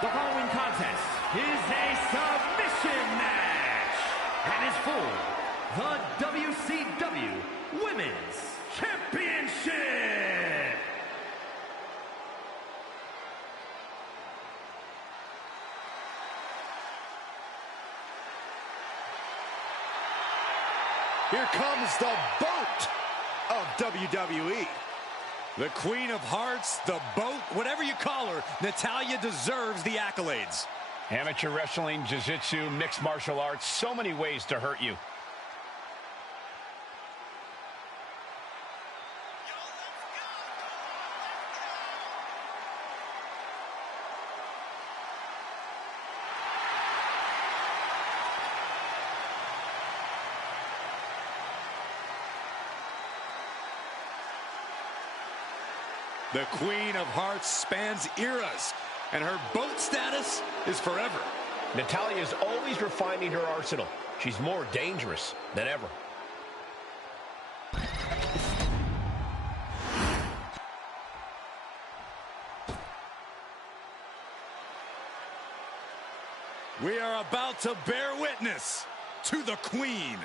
The following contest is a submission match and is for the WCW Women's Championship. Here comes the boat of WWE. The Queen of Hearts, the boat, whatever you call her, Natalya deserves the accolades. Amateur wrestling, jiu-jitsu, mixed martial arts, so many ways to hurt you. The Queen of Hearts spans eras, and her boat status is forever. Natalya is always refining her arsenal. She's more dangerous than ever. We are about to bear witness to the Queen.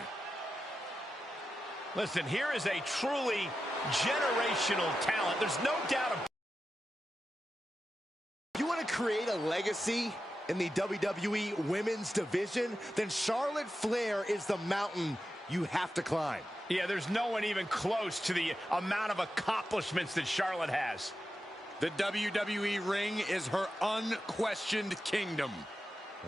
Listen, here is a truly generational talent. There's no doubt about it. You want to create a legacy in the WWE Women's Division? Then Charlotte Flair is the mountain you have to climb. Yeah, there's no one even close to the amount of accomplishments that Charlotte has. The WWE ring is her unquestioned kingdom.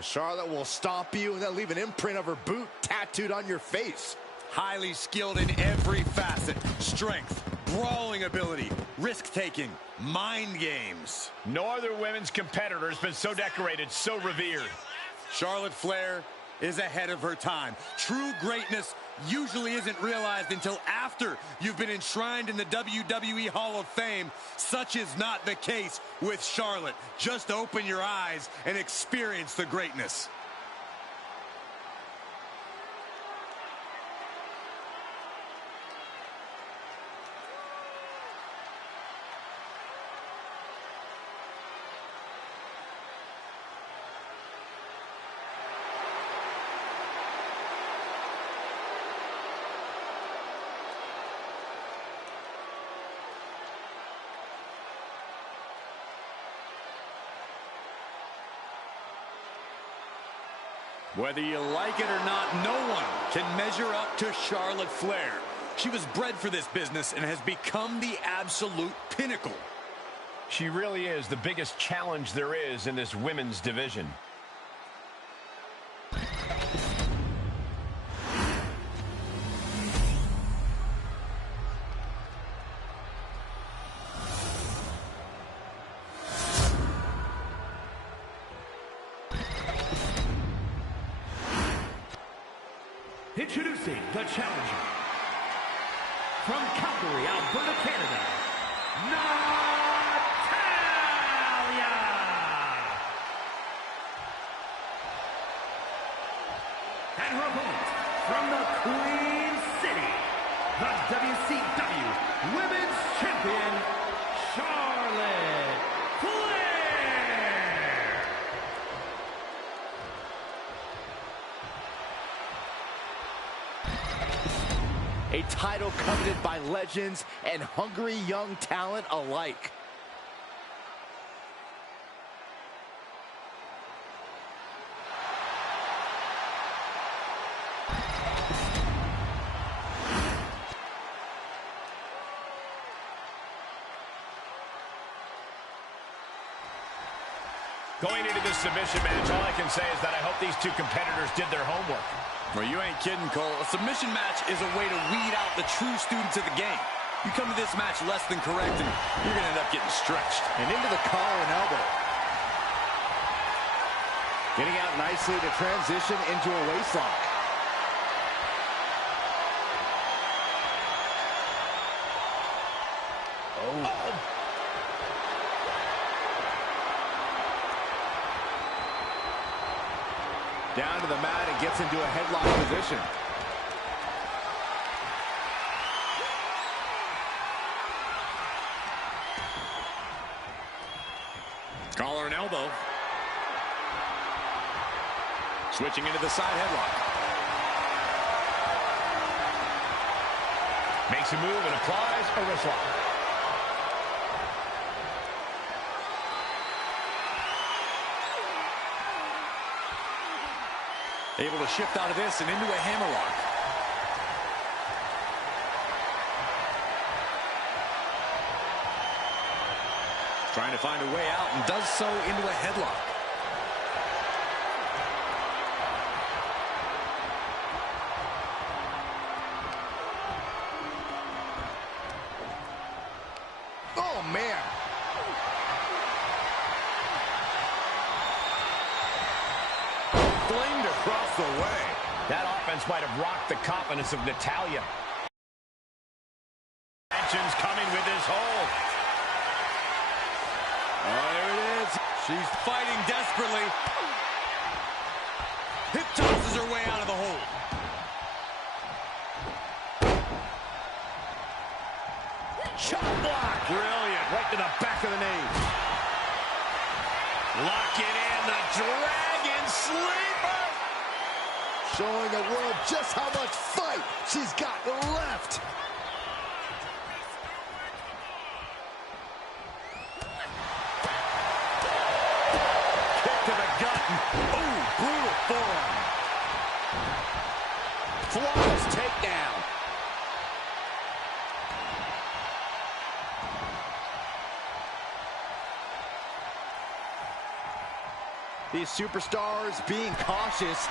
Charlotte will stomp you and then leave an imprint of her boot tattooed on your face. Highly skilled in every facet. Strength, brawling ability, risk-taking, mind games. No other women's competitor has been so decorated, so revered. Charlotte Flair is ahead of her time. True greatness usually isn't realized until after you've been enshrined in the WWE Hall of Fame. Such is not the case with Charlotte. Just open your eyes and experience the greatness. Whether you like it or not, no one can measure up to Charlotte Flair. She was bred for this business and has become the absolute pinnacle. She really is the biggest challenge there is in this women's division. Introducing the challenger from Calgary, Alberta, Canada, Natalya! And her opponent from the Queen City, the WCW Women's Champion, Charlotte Flair! A title coveted by legends and hungry young talent alike. Going into this submission match, all I can say is that I hope these two competitors did their homework. Well, you ain't kidding, Cole. A submission match is a way to weed out the true students of the game. You come to this match less than correct, and you're going to end up getting stretched. And into the collar and elbow. Getting out nicely to transition into a waistlock. Oh. Down to the mat and gets into a headlock position. Collar and elbow. Switching into the side headlock. Makes a move and applies a wrist lock. Able to shift out of this and into a hammerlock. Trying to find a way out and does so into a headlock. Oh, man. Flamed across the way. That offense might have rocked the confidence of Natalya. Tensions coming with this hold. Oh, there it is. She's fighting desperately. Hip tosses her way out of the hold. Chop block. Brilliant. Right to the back of the knee. Lock it in. The Dragon Sleeper. Showing the world just how much fight she's got left. Kick to the gut. Ooh, brutal forearm. Flawless takedown. These superstars being cautious.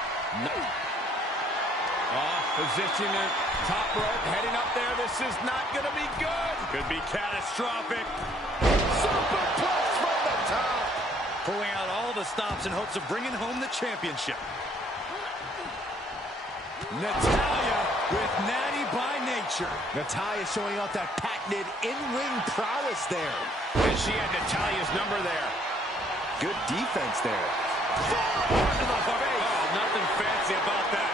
Position at top rope, heading up there. This is not going to be good. Could be catastrophic. Superplex from the top. Pulling out all the stops in hopes of bringing home the championship. Natalya with natty by nature. Natalya showing off that patented in-ring prowess there. And she had Natalya's number there. Good defense there. Forearm to the face. Oh, nothing fancy about that.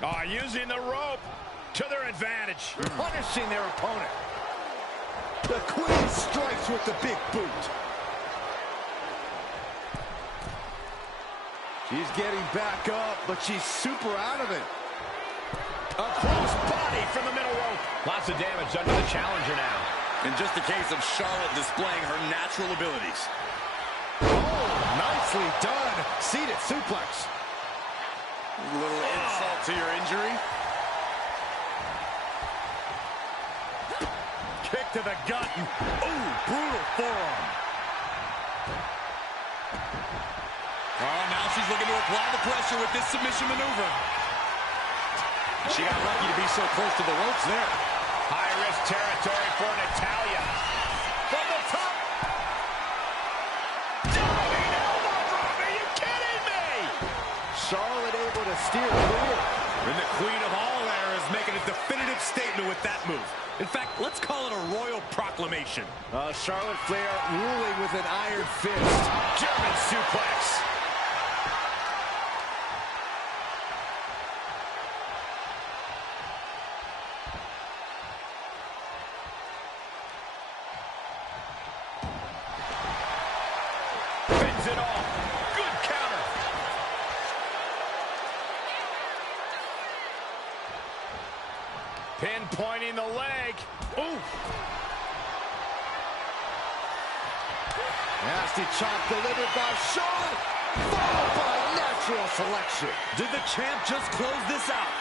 Oh, using the rope to their advantage. Punishing their opponent. The Queen strikes with the big boot. She's getting back up, but she's super out of it. A cross body from the middle rope. Lots of damage done to the challenger now. In just a case of Charlotte displaying her natural abilities. Oh, nicely done. Seated suplex. A little insult to your injury. Kick to the gut. Ooh, brutal forearm. Oh, now she's looking to apply the pressure with this submission maneuver. She got lucky to be so close to the ropes there. High-risk territory for Natalya. From the top. Diving elbow drop. Are you kidding me? Charlotte able to steer clear. And the Queen of all eras making a definitive statement with that move. In fact, let's call it a royal proclamation. Charlotte Flair ruling with an iron fist. German suplex. Fends it off. Good counter. Pinpointing the leg. Ooh. Nasty chop delivered by Charlotte, followed by natural selection. Did the champ just close this out?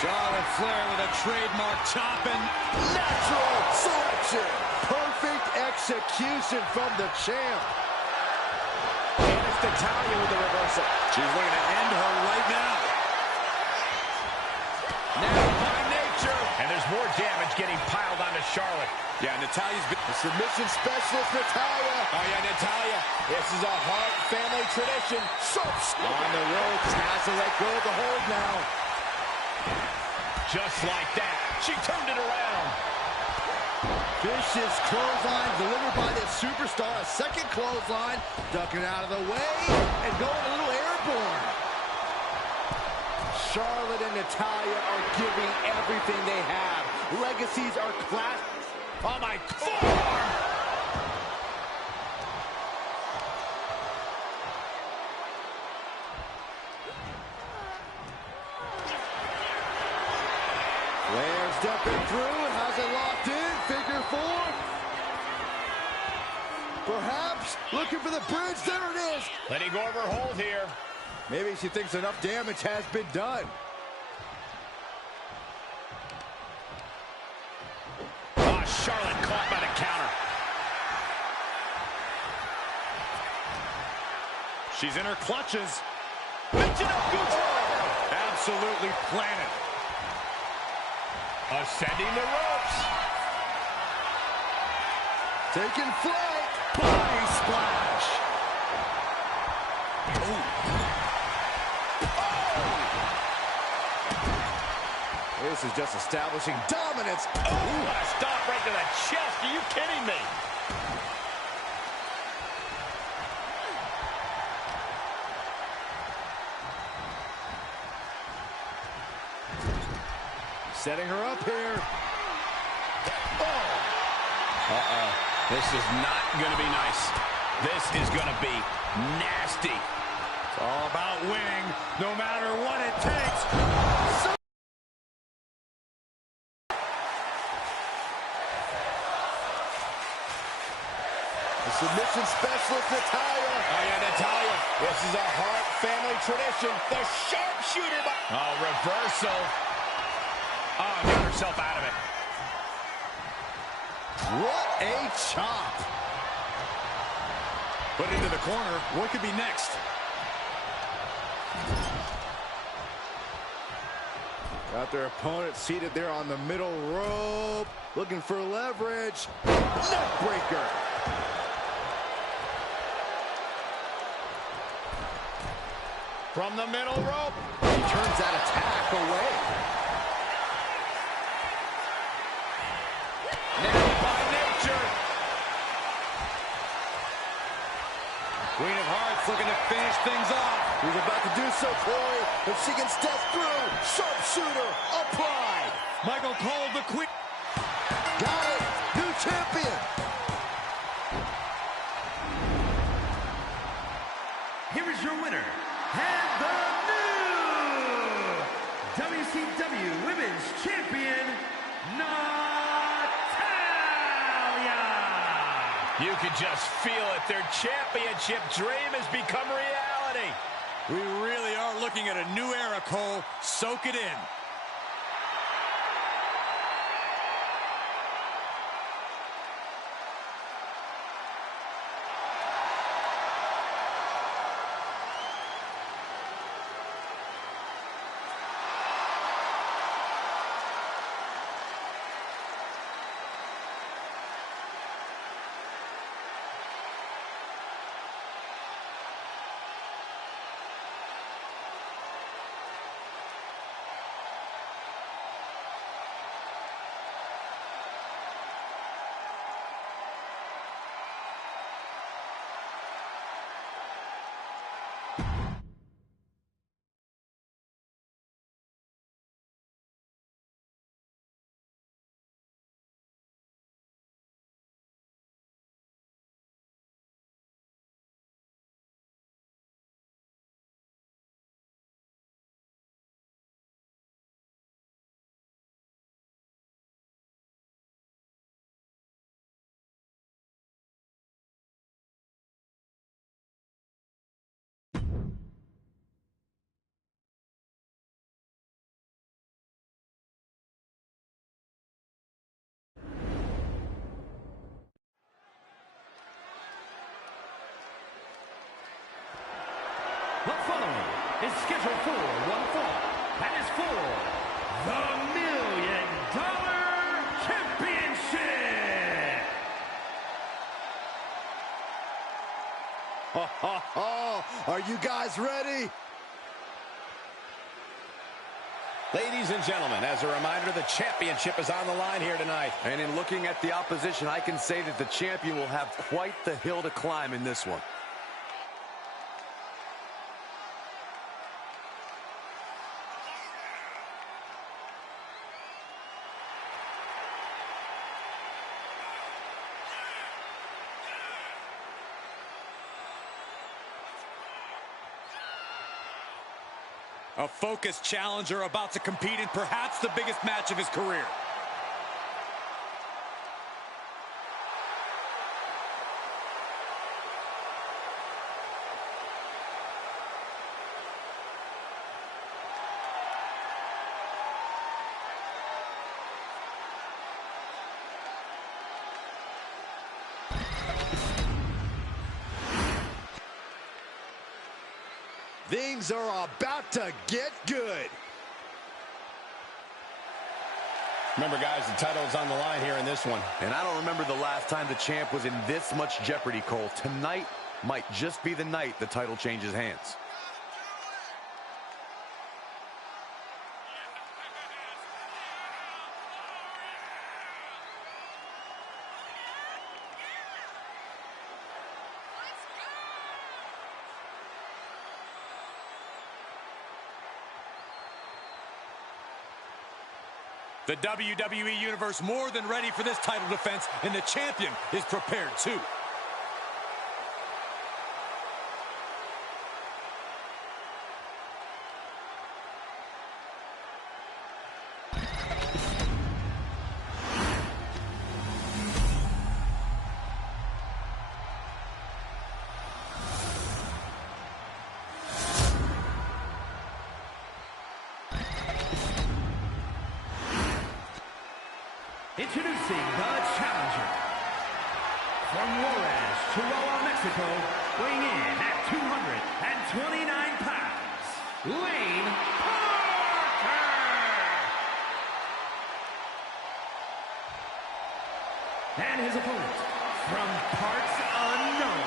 Charlotte Flair with a trademark chop and Natural selection. Perfect execution from the champ. And it's Natalya with the reversal. she's looking to end her right now. Now by nature. And there's more damage getting piled onto Charlotte. Yeah, Natalya's been... The submission specialist, Natalya. Oh, yeah, Natalya. This is a Hart family tradition. On the ropes, has to let go of the hold now. Just like that. She turned it around. Vicious clothesline delivered by this superstar. A second clothesline, ducking out of the way and going a little airborne. Charlotte and Natalya are giving everything they have. Legacies are clash. Oh, my forearm! Flair stepping through, has it locked in, figure four. Perhaps looking for the bridge, there it is. Letting go of her hold here. Maybe she thinks enough damage has been done. Oh, Charlotte caught by the counter. She's in her clutches. Absolutely planted. Ascending the ropes. Taking flight. Body splash. This is just establishing dominance. Oh, what a stop right to the chest. Are you kidding me? Setting her up here. This is not going to be nice. This is going to be nasty. It's all about winning, no matter what it takes. The submission specialist, Natalya. Oh, yeah, Natalya. This is a Hart family tradition. The sharpshooter. Oh, reversal. Oh, got herself out of it. What a chop. Put into the corner. What could be next? Got their opponent seated there on the middle rope. Looking for leverage. Neckbreaker. From the middle rope. He turns that attack away. Nailed by nature. Queen of Hearts looking to finish things off. He's about to do so, Corey. If she can step through. Sharpshooter applied. Michael Cole, the Queen. Got it. New champion. Here is your winner, and the new WCW Women's Champion, Natalya! You can just feel it. Their championship dream has become reality. We really are looking at a new era, Cole. Soak it in. The following is scheduled for one fall. That is for the $1 Million Championship. Are you guys ready? Ladies and gentlemen, as a reminder, the championship is on the line here tonight. And in looking at the opposition, I can say that the champion will have quite the hill to climb in this one. A focused challenger about to compete in perhaps the biggest match of his career. Things are about to get good. Remember, guys, the title is on the line here in this one. And I don't remember the last time the champ was in this much jeopardy, Cole. Tonight might just be the night the title changes hands. The WWE Universe more than ready for this title defense, and the champion is prepared too. Introducing the challenger. From Juarez, Chihuahua, Mexico, weighing in at 229 pounds, Wayne Parker! And his opponent, from parts unknown,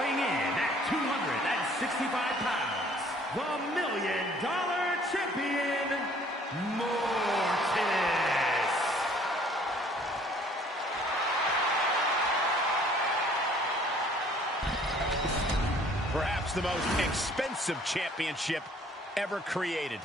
weighing in at 265 pounds, the $1 Million Champion, Mortis. Perhaps the most expensive championship ever created.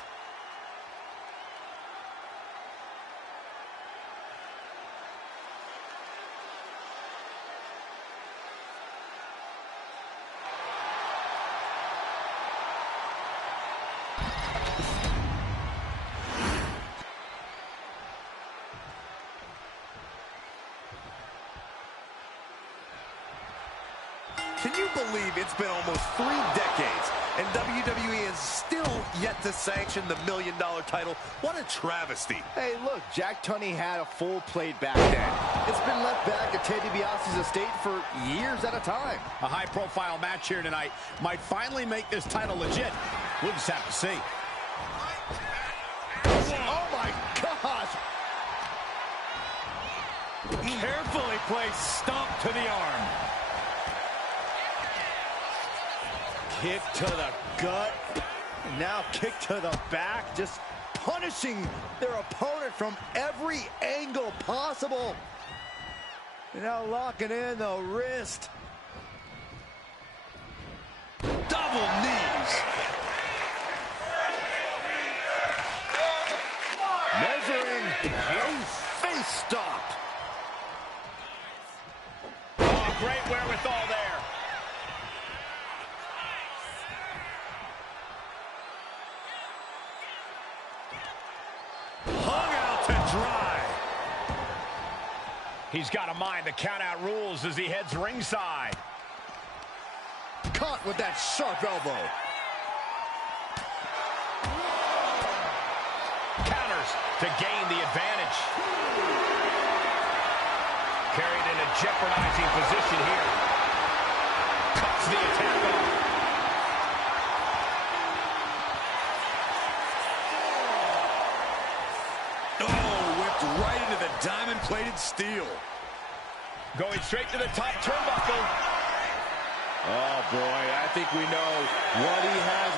Can you believe it's been almost 3 decades and WWE is still yet to sanction the $1 Million title? What a travesty. Hey, look, Jack Tunney had a full plate back then. It's been left back at Ted DiBiase's estate for years at a time. A high-profile match here tonight might finally make this title legit. We'll just have to see. Oh, my gosh! Carefully placed stomp to the arm. Kick to the gut, now kick to the back, just punishing their opponent from every angle possible. And now locking in the wrist. Double knees. Measuring, face stop. Oh, great wherewithal there. Hung out to dry. He's got to mind the count-out rules as he heads ringside. Caught with that sharp elbow. Counters to gain the advantage. Carried in a jeopardizing position here. Cuts the attack off. Right into the diamond-plated steel. Going straight to the top turnbuckle. Oh, boy, I think we know what he has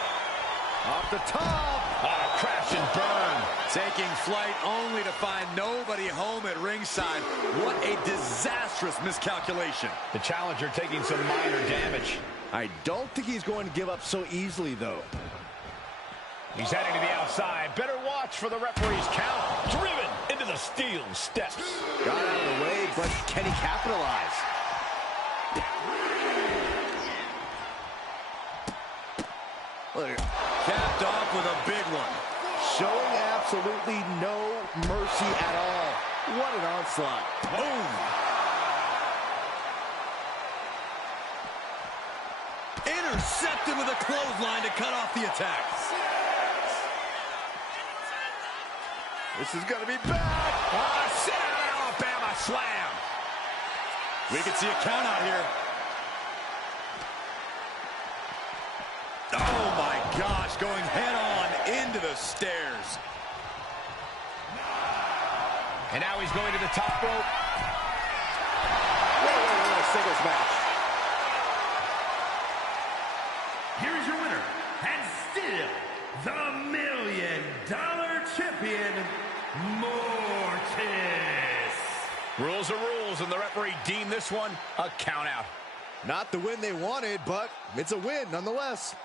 off the top. Ah, crash and burn. Taking flight only to find nobody home at ringside. What a disastrous miscalculation. The challenger taking some minor damage. I don't think he's going to give up so easily, though. He's heading to the outside. Better watch for the referee's count. Driven into the steel steps. Got out of the way, but can he capitalize? Look, capped off with a big one. Showing absolutely no mercy at all. What an onslaught. Boom. Intercepted with a clothesline to cut off the attack. This is going to be bad. Sit out, Alabama slam. We can see a count out here. Oh my gosh, going head on into the stairs. And now he's going to the top rope. Wait, singles match. Here is your winner, and still the $1 Million Champion, Mortis. Rules are rules, and the referee deemed this one a count out. Not the win they wanted, but it's a win nonetheless.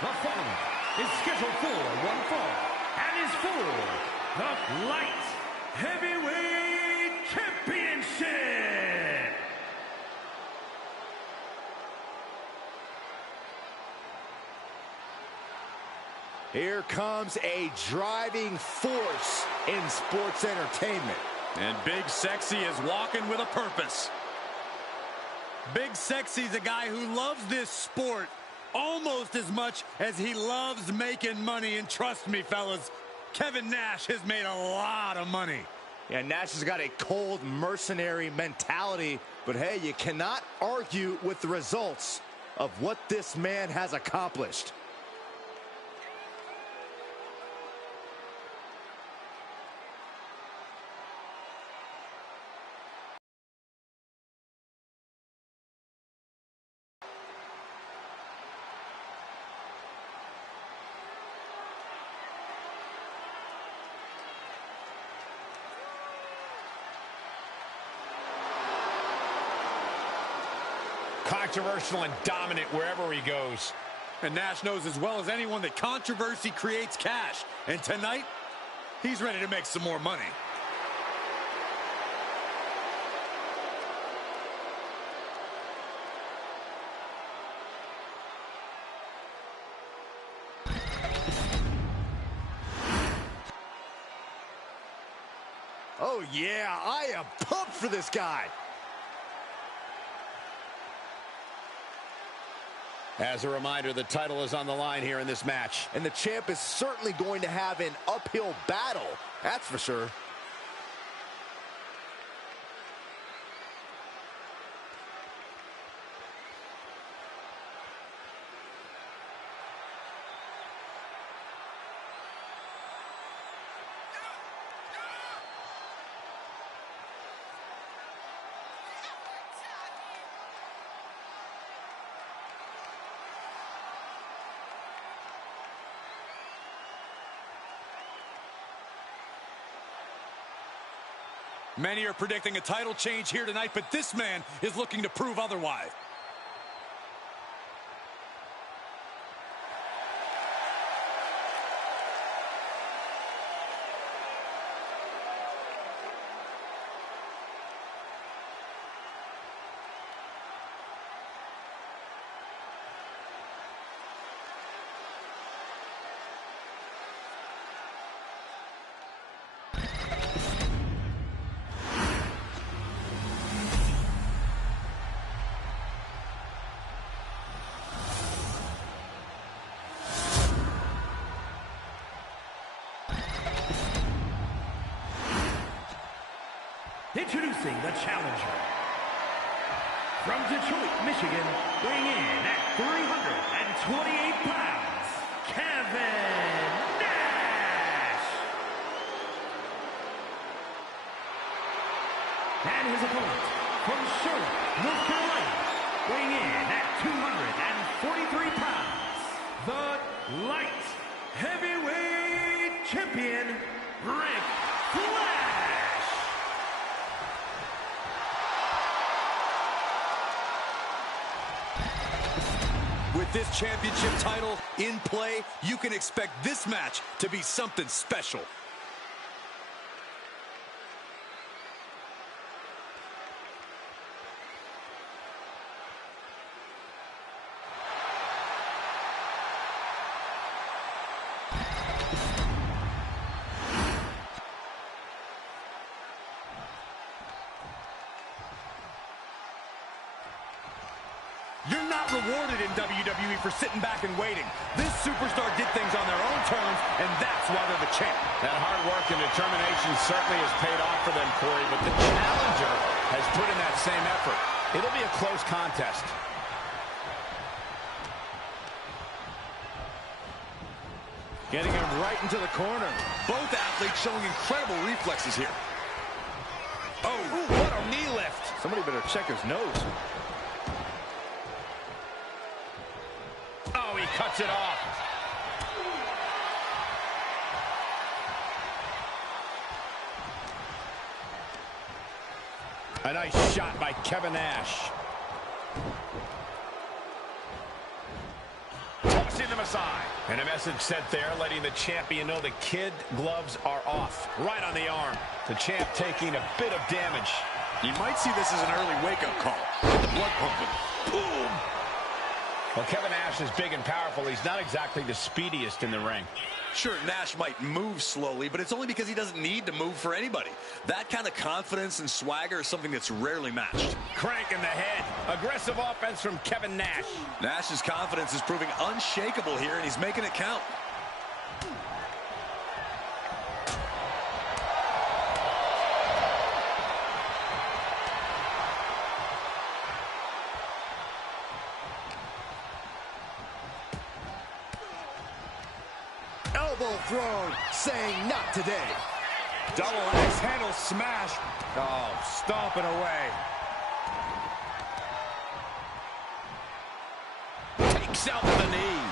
The following is scheduled for one fall and is for the Light Heavyweight Championship. Here comes a driving force in sports entertainment. And Big Sexy is walking with a purpose. Big Sexy's a guy who loves this sport almost as much as he loves making money. And trust me, fellas, Kevin Nash has made a lot of money. Yeah, Nash has got a cold mercenary mentality, but hey, you cannot argue with the results of what this man has accomplished. Controversial and dominant wherever he goes. And Nash knows as well as anyone that controversy creates cash. And tonight, he's ready to make some more money. Oh yeah, I am pumped for this guy. As a reminder, the title is on the line here in this match. And the champ is certainly going to have an uphill battle, that's for sure. Many are predicting a title change here tonight, but this man is looking to prove otherwise. Introducing the challenger. From Detroit, Michigan, weighing in at 328 pounds, Kevin Nash. And his opponent, from Charlotte, North Carolina, weighing in at 243 pounds, the light heavyweight champion, Ric Flair. With this championship title in play, you can expect this match to be something special. You're not rewarded in WWE for sitting back and waiting. This superstar did things on their own terms, and that's why they're the champ. That hard work and determination certainly has paid off for them, Corey, but the challenger has put in that same effort. It'll be a close contest. Getting him right into the corner. Both athletes showing incredible reflexes here. Oh, what a knee lift. Somebody better check his nose. Oh, he cuts it off. A nice shot by Kevin Nash. Tossing them aside. And a message sent there, letting the champion know the kid gloves are off. Right on the arm. The champ taking a bit of damage. You might see this as an early wake-up call. Get the blood pumping. Boom! Well, Kevin Nash is big and powerful. He's not exactly the speediest in the ring. Sure, Nash might move slowly, but it's only because he doesn't need to move for anybody. That kind of confidence and swagger is something that's rarely matched. Crank in the head. Aggressive offense from Kevin Nash. Nash's confidence is proving unshakable here, and he's making it count. throne, saying not today. Double axe handle smash. Oh, stomping away. Takes out the knee.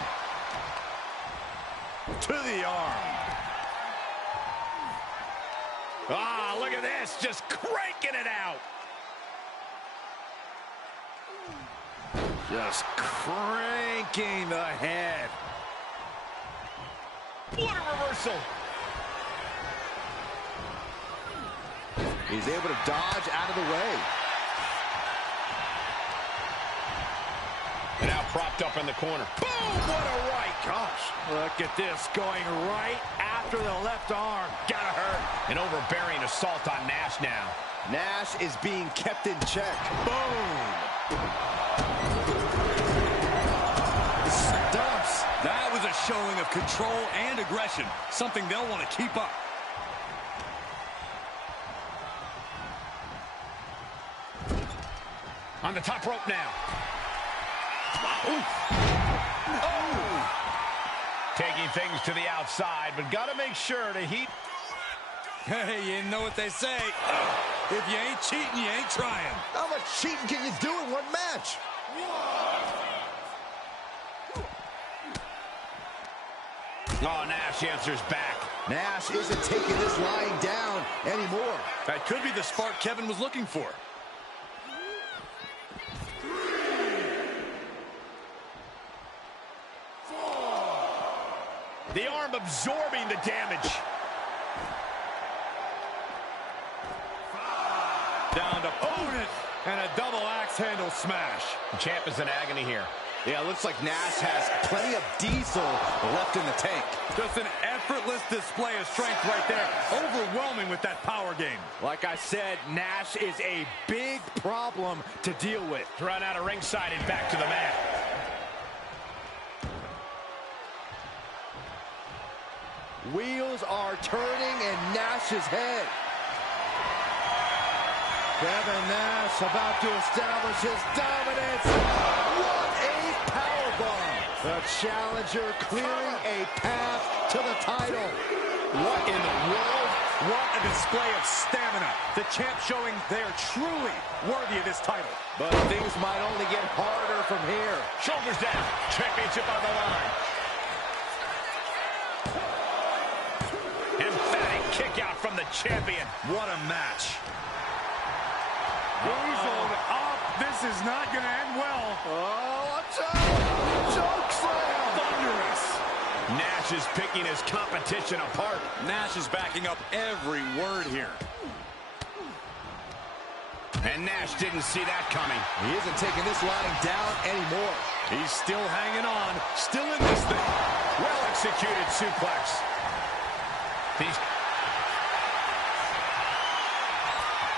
To the arm. Ah, look at this, just cranking it out. Just cranking the head. What a reversal. He's able to dodge out of the way. And now propped up in the corner. Boom, what a right. Gosh, look at this, going right after the left arm. Gotta hurt. An overbearing assault on Nash now. Nash is being kept in check. Boom. Stumps. That was a showing of control and aggression, something they'll want to keep up. On the top rope now. Oh. Taking things to the outside, but got to make sure to heat. Hey, you know what they say. If you ain't cheating, you ain't trying. How much cheating can you do in one match? Oh, Nash answers back. Nash isn't taking this lying down anymore. That could be the spark Kevin was looking for. The arm absorbing the damage. Down to opponent and a double axe handle smash. The champ is in agony here. Yeah, looks like Nash has plenty of diesel left in the tank. Just an effortless display of strength right there. Overwhelming with that power game. Like I said, Nash is a big problem to deal with. Run out of ringside and back to the mat. Wheels are turning in Nash's head. Kevin Nash about to establish his dominance. What a powerbomb. The challenger clearing a path to the title. What in the world? What a display of stamina. The champ showing they are truly worthy of this title. But things might only get harder from here. Shoulders down. Championship on the line. Emphatic kick out from the champion. What a match. Weaseled up. This is not going to end well. Oh, a choke slam. Thunderous. Nash is picking his competition apart. Nash is backing up every word here. And Nash didn't see that coming. He isn't taking this lying down anymore. He's still hanging on. Still in this thing. Well executed suplex.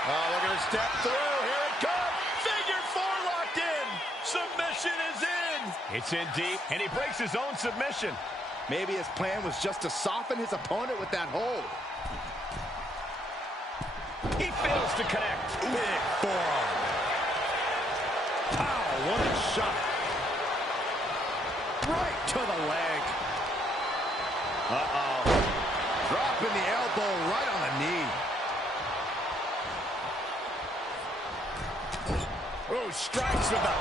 Oh, look at her step through. Here it comes. Figure four locked in. Submission is in. It's in deep, and he breaks his own submission. Maybe his plan was just to soften his opponent with that hold. He fails to connect. Big forearm. Pow, what a shot. Right to the leg. Uh-oh. Dropping the elbow right on the knee. Oh, strikes with the...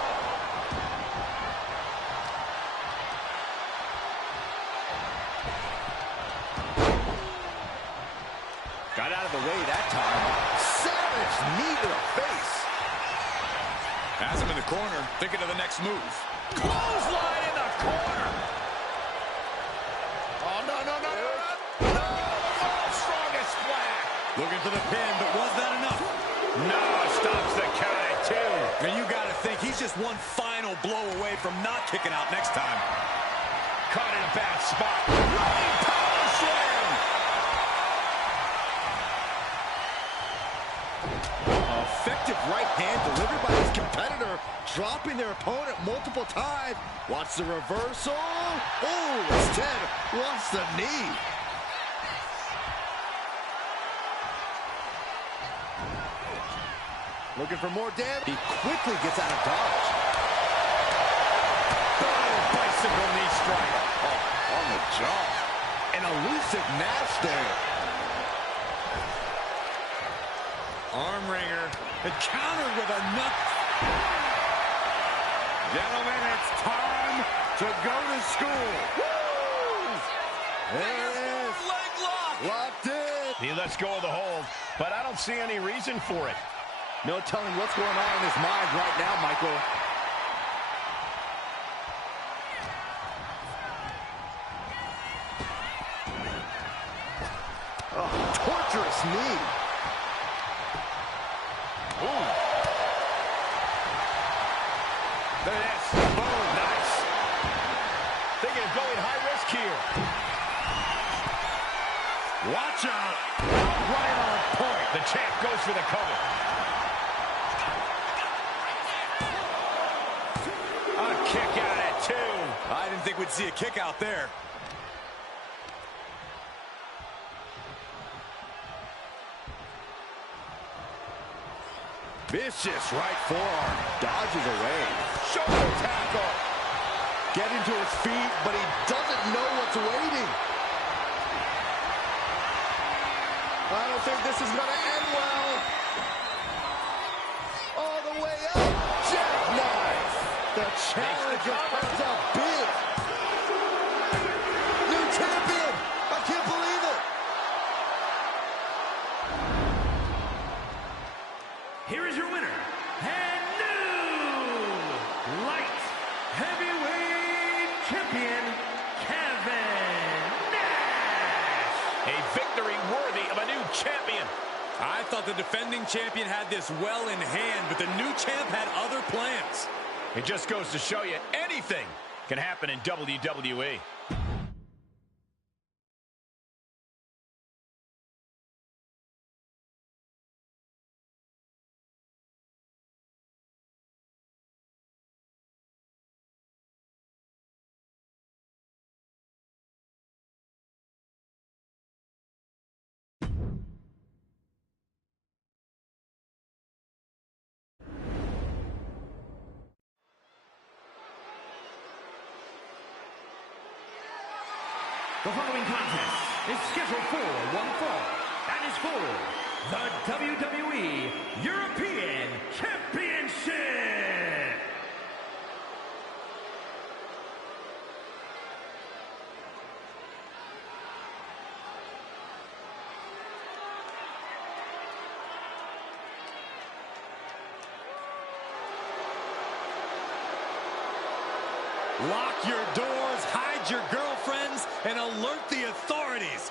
Got out of the way that time. Savage knee to the face. Has him in the corner, thinking of the next move. Clothesline in the corner. Oh, no, no, no, no, no. No, the world's strongest flag. Looking for the pin, but was that enough? No, stops the count at two. And you got to think he's just one final blow away from not kicking out next time. Caught in a bad spot. Running power slam. Effective right hand delivered by his competitor, dropping their opponent multiple times. Watch the reversal. Oh, instead, watch the knee. Looking for more damage. He quickly gets out of dodge. Oh, bicycle knee strike. Oh, on the jaw. An elusive Nash there. Arm wringer. It countered with a nut. Gentlemen, it's time to go to school. Woo! There it is. Leg lock. Locked in. He lets go of the hold, but I don't see any reason for it. No telling what's going on in his mind right now, Michael. Oh, torturous knee. Ooh. Look at this. Boom, nice. Thinking of going high risk here. Watch out. Right on point. The champ goes for the cover. A kick out at 2. I didn't think we'd see a kick out there. Vicious right forearm. Dodges away. Shoulder tackle. Getting to his feet, but he doesn't know what's waiting. I don't think this is going to end well. All the way up. Jackknife. The challenger comes up big. New champion. I can't believe it. Here is your winner, and new light heavyweight champion, Kevin Nash. A victory worthy of a new champion. I thought the defending champion had this well in hand, but the new champ had other plans. It just goes to show you anything can happen in WWE. The following contest is scheduled for one fall and is for the WWE European Championship. Lock your doors, hide your girlfriends, and alert the authorities.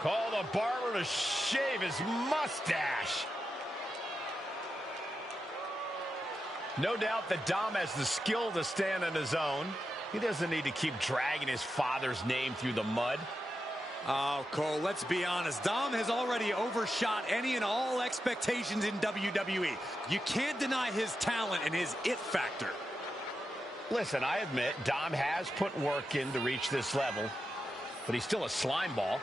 Call the barber to shave his mustache. No doubt that Dom has the skill to stand on his own. He doesn't need to keep dragging his father's name through the mud. Oh, Cole, let's be honest. Dom has already overshot any and all expectations in WWE. You can't deny his talent and his it factor. Listen, I admit Dom has put work in to reach this level, but he's still a slime ball.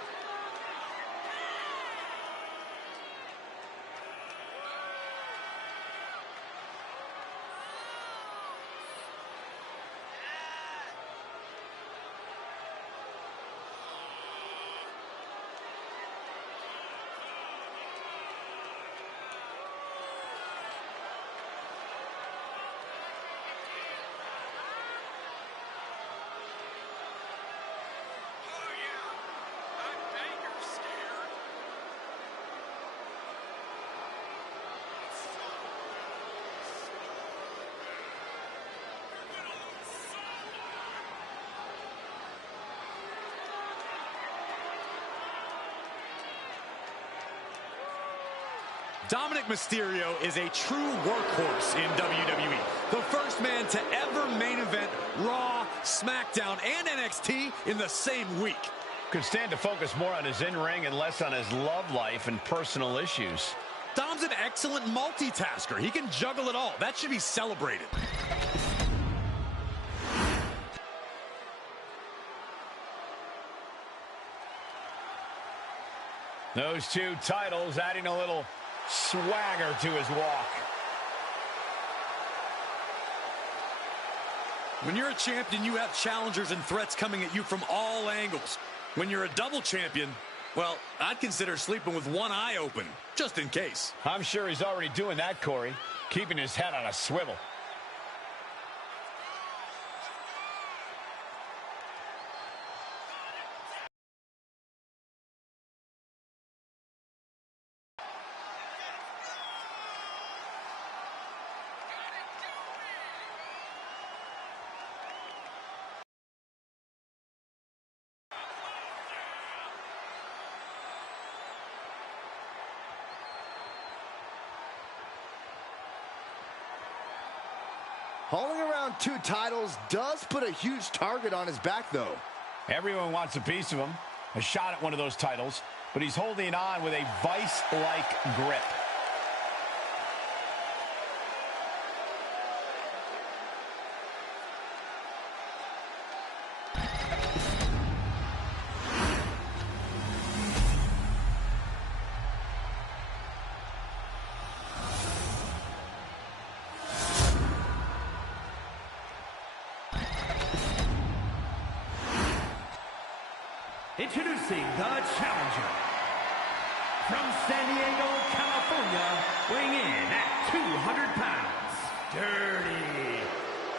Dominic Mysterio is a true workhorse in WWE. The first man to ever main event Raw, SmackDown, and NXT in the same week. Could stand to focus more on his in-ring and less on his love life and personal issues. Dom's an excellent multitasker. He can juggle it all. That should be celebrated. Those two titles adding a little swagger to his walk. When you're a champion, you have challengers and threats coming at you from all angles. When you're a double champion, well, I'd consider sleeping with one eye open, just in case. I'm sure he's already doing that, Corey, keeping his head on a swivel. Hauling around 2 titles does put a huge target on his back, though. Everyone wants a piece of him, a shot at one of those titles, but he's holding on with a vice-like grip. Introducing the challenger. From San Diego, California, weighing in at 200 pounds, Dirty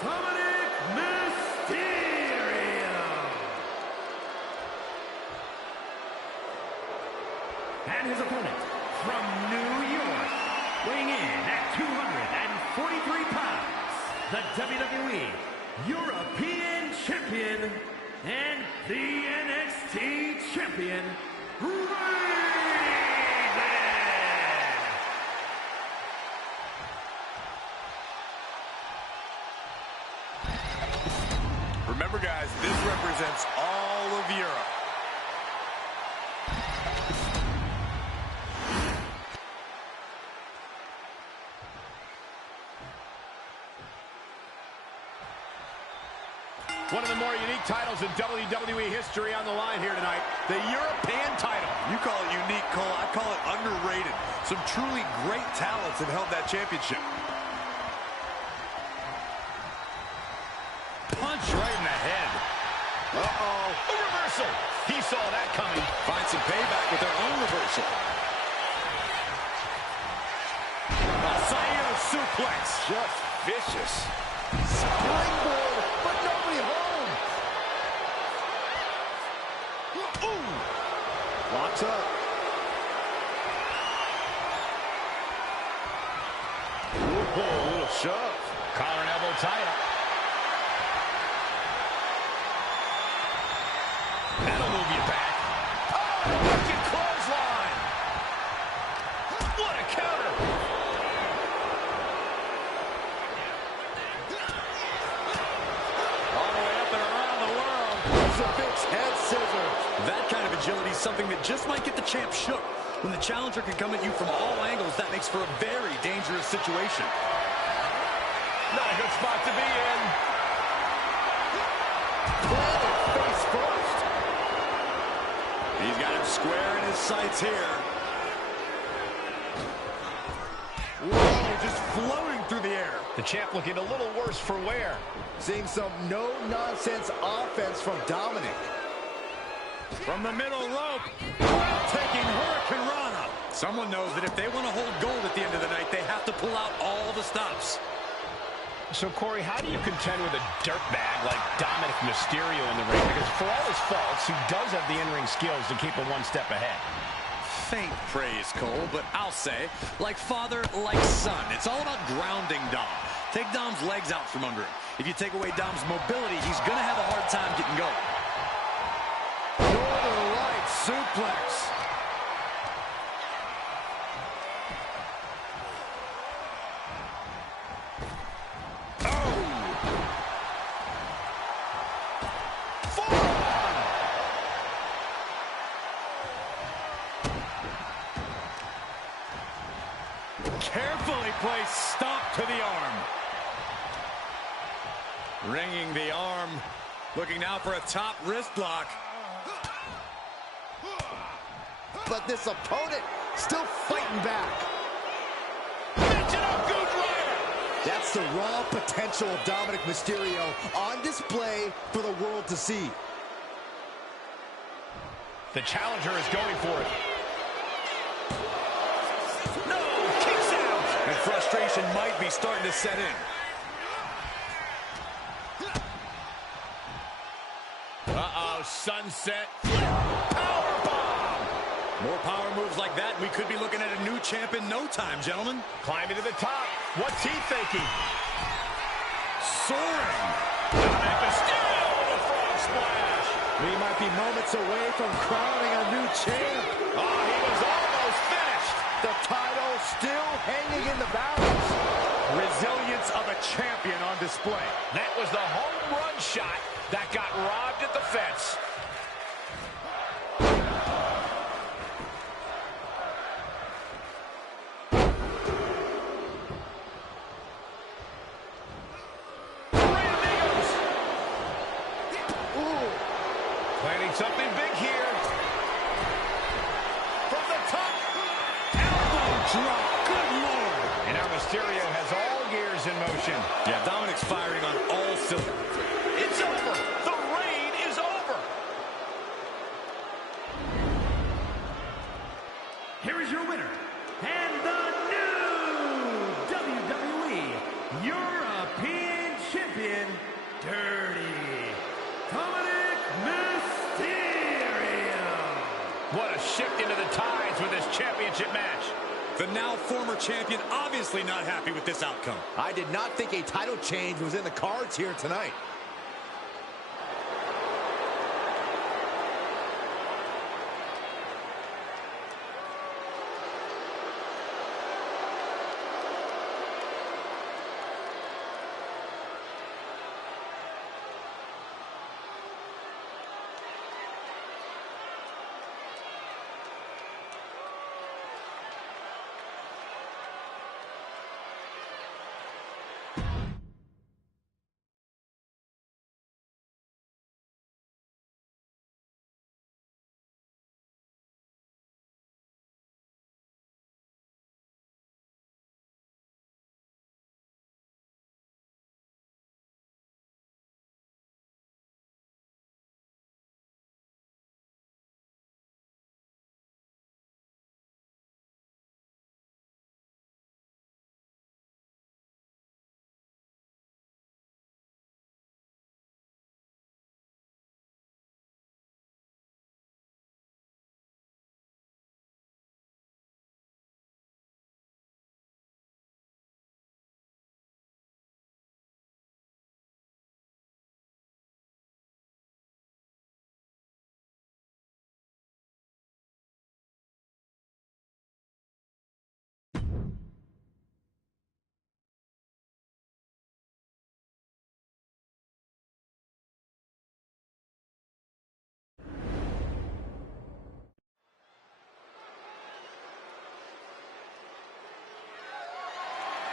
Dominic Mysterio. And his opponent, from New York, weighing in at 243 pounds, the WWE European Champion and the NXT Champion, Remember, guys, this represents all of Europe. One of the more unique titles in WWE history on the line here tonight, the European title. You call it unique, Cole. I call it underrated. Some truly great talents have held that championship. Punch right in the head. Uh-oh. A reversal. He saw that coming. Find some payback with their own reversal. A Saito suplex. Just vicious. Springboard, but nobody home. Ooh. Locks up. Ooh, a little shove. Collar and elbow tie-up. That'll move you back. Oh, wicked clothesline. What a counter. All the way up and around the world. Crucifix head scissor. That kind of agility is something that just might get the champ shook. When the challenger can come at you from all angles, that makes for a very dangerous situation. Not a good spot to be in. Planted face first. He's got him square in his sights here. Whoa, just floating through the air. The champ looking a little worse for wear. Seeing some no-nonsense offense from Dominic. From the middle rope, taking Hurricane Rana. Someone knows that if they want to hold gold at the end of the night, they have to pull out all the stops. So, Corey, how do you contend with a dirtbag like Dominic Mysterio in the ring? Because for all his faults, he does have the in-ring skills to keep him one step ahead. Faint praise, Cole, but I'll say, like father, like son. It's all about grounding Dom. Take Dom's legs out from under him. If you take away Dom's mobility, he's going to have a hard time getting going. Northern Light suplex. Carefully placed stomp to the arm. Ringing the arm. Looking now for a top wrist lock. But this opponent still fighting back. That's the raw potential of Dominic Mysterio on display for the world to see. The challenger is going for it. No, kicks out. And frustration might be starting to set in. Uh-oh, sunset. Powerbomb. More power moves like that, we could be looking at a new champ in no time, gentlemen. Climbing to the top. What's he thinking? Soaring. Dominic Mysterio with a frog splash. We might be moments away from crowning a new champ. Oh, he was almost finished. The title still hanging in the balance. Resilience of a champion on display. That was the home run shot that got robbed at the fence. Planning something big here. From the top. Elbow drop. Good Lord. And now Mysterio has all gears in motion. Yeah, Dominic's firing on all cylinders. It's over. The reign is over. Here is your winner, and the new WWE European Champion, Dirty Dominic Mysterio. What a shift into the tides with this championship match. The now former champion obviously not happy with this outcome. I did not think a title change was in the cards here tonight.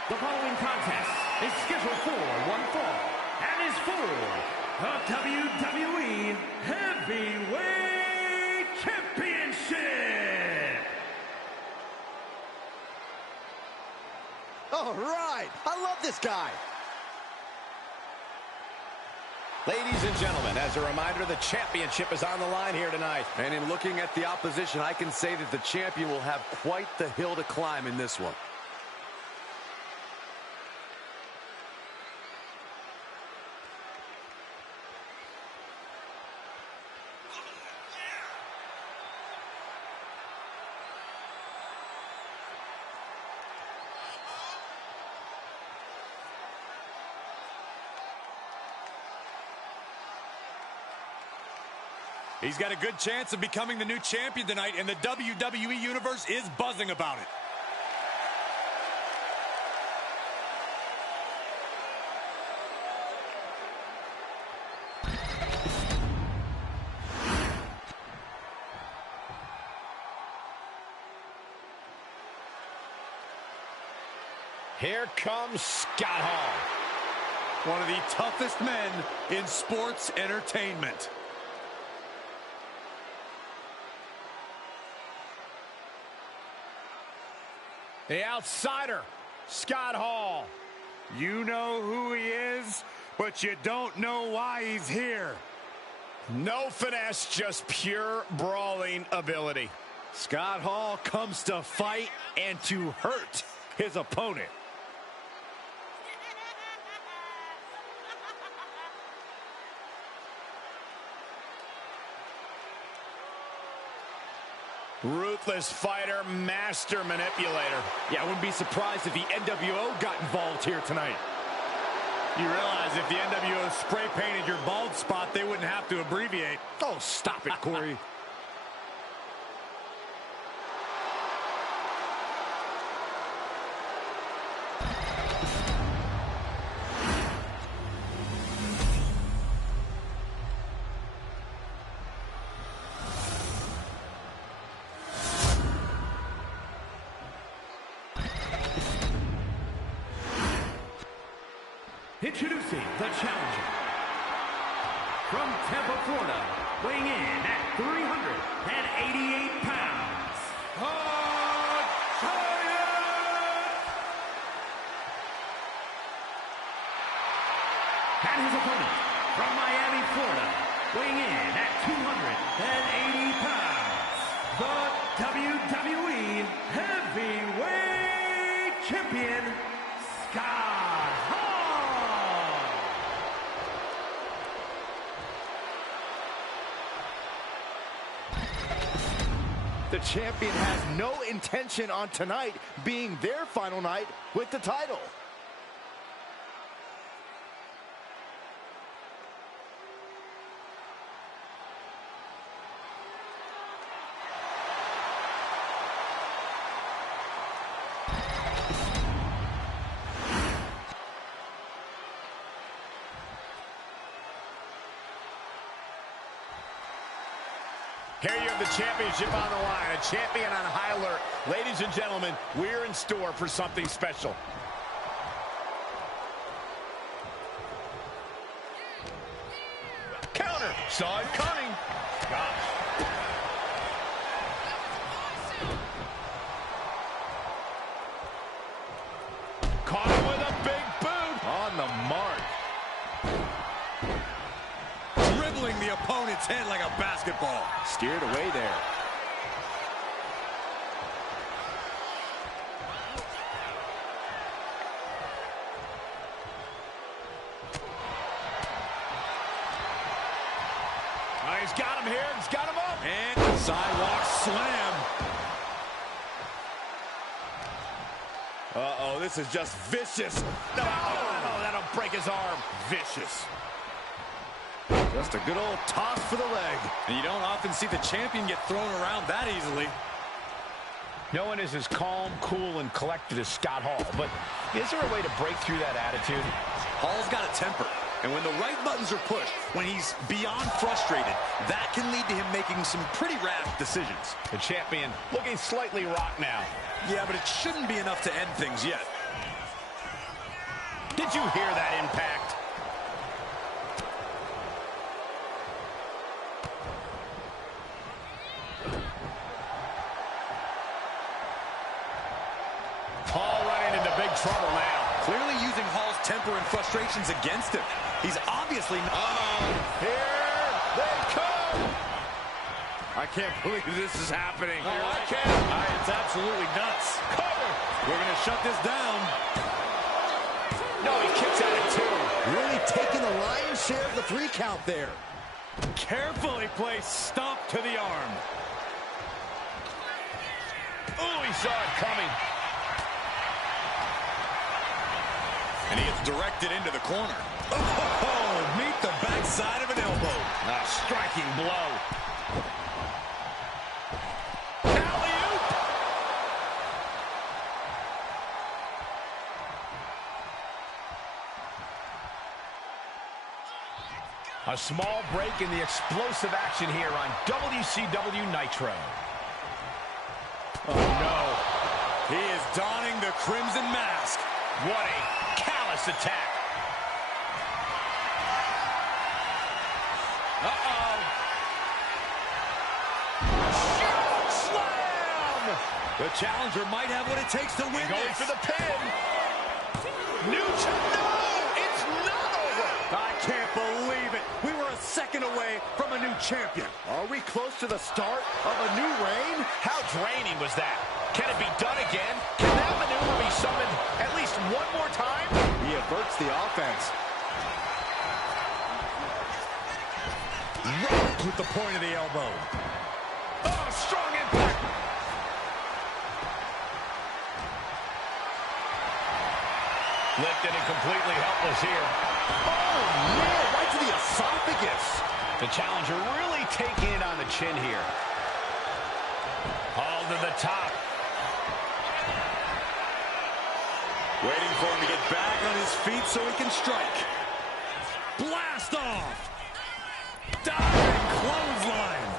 The following contest is scheduled for one fall and is for the WWE Heavyweight Championship. All right. I love this guy. Ladies and gentlemen, as a reminder, the championship is on the line here tonight. And in looking at the opposition, I can say that the champion will have quite the hill to climb in this one. He's got a good chance of becoming the new champion tonight, and the WWE Universe is buzzing about it. Here comes Scott Hall. One of the toughest men in sports entertainment. The outsider, Scott Hall. You know who he is, but you don't know why he's here. No finesse, just pure brawling ability. Scott Hall comes to fight and to hurt his opponent. Ruthless fighter, master manipulator. Yeah, I wouldn't be surprised if the NWO got involved here tonight. You realize if the NWO spray painted your bald spot, they wouldn't have to abbreviate. Oh, stop it, Corey. Introducing the challenger from Tampa, Florida, weighing in at 388 pounds, the Giant! And his opponent from Miami, Florida, weighing in at 280 pounds, the WWE Heavyweight Champion, Scott Hall! The champion has no intention on tonight being their final night with the title. Here you have the championship on the line, a champion on high alert. Ladies and gentlemen, we're in store for something special. Counter, saw it coming. Gosh. Caught him with a big boot. On the mark. Dribbling the opponent's head like a basketball. Steered away there. Oh, he's got him here. He's got him up. And sidewalk slam. Uh-oh, this is just vicious. No, that'll break his arm. Vicious. Just a good old toss for the leg. And you don't often see the champion get thrown around that easily. No one is as calm, cool, and collected as Scott Hall, but is there a way to break through that attitude? Hall's got a temper, and when the right buttons are pushed, when he's beyond frustrated, that can lead to him making some pretty rash decisions. The champion looking slightly rocked now. Yeah, but it shouldn't be enough to end things yet. Did you hear that impact? Hall running into big trouble now. Clearly using Hall's temper and frustrations against him. He's obviously Here they come. I can't believe this is happening. I can't. It's absolutely nuts. Cover. We're going to shut this down. No, he kicks out at two. Really taking the lion's share of the 3 count there. Carefully placed stomp to the arm. Oh, he saw it coming. And he gets directed into the corner. Oh, meet the backside of an elbow. A striking blow. Alley-oop. A small break in the explosive action here on WCW Nitro. Oh, no. He is donning the crimson mask. What a callous attack. Uh-oh. Slam! The challenger might have what it takes to win Going this. for the pin. No, it's not over. I can't believe it. We were a second away from a champion. Are we close to the start of a new reign? How draining was that? Can it be done again? Can that maneuver be summoned at least one more time? He averts the offense. Right with the point of the elbow. Oh, strong impact. Lifted and completely helpless here. Oh, man, right to the esophagus. The challenger really taking it on the chin here. All to the top. Waiting for him to get back on his feet so he can strike. Blast off. Diving clothesline.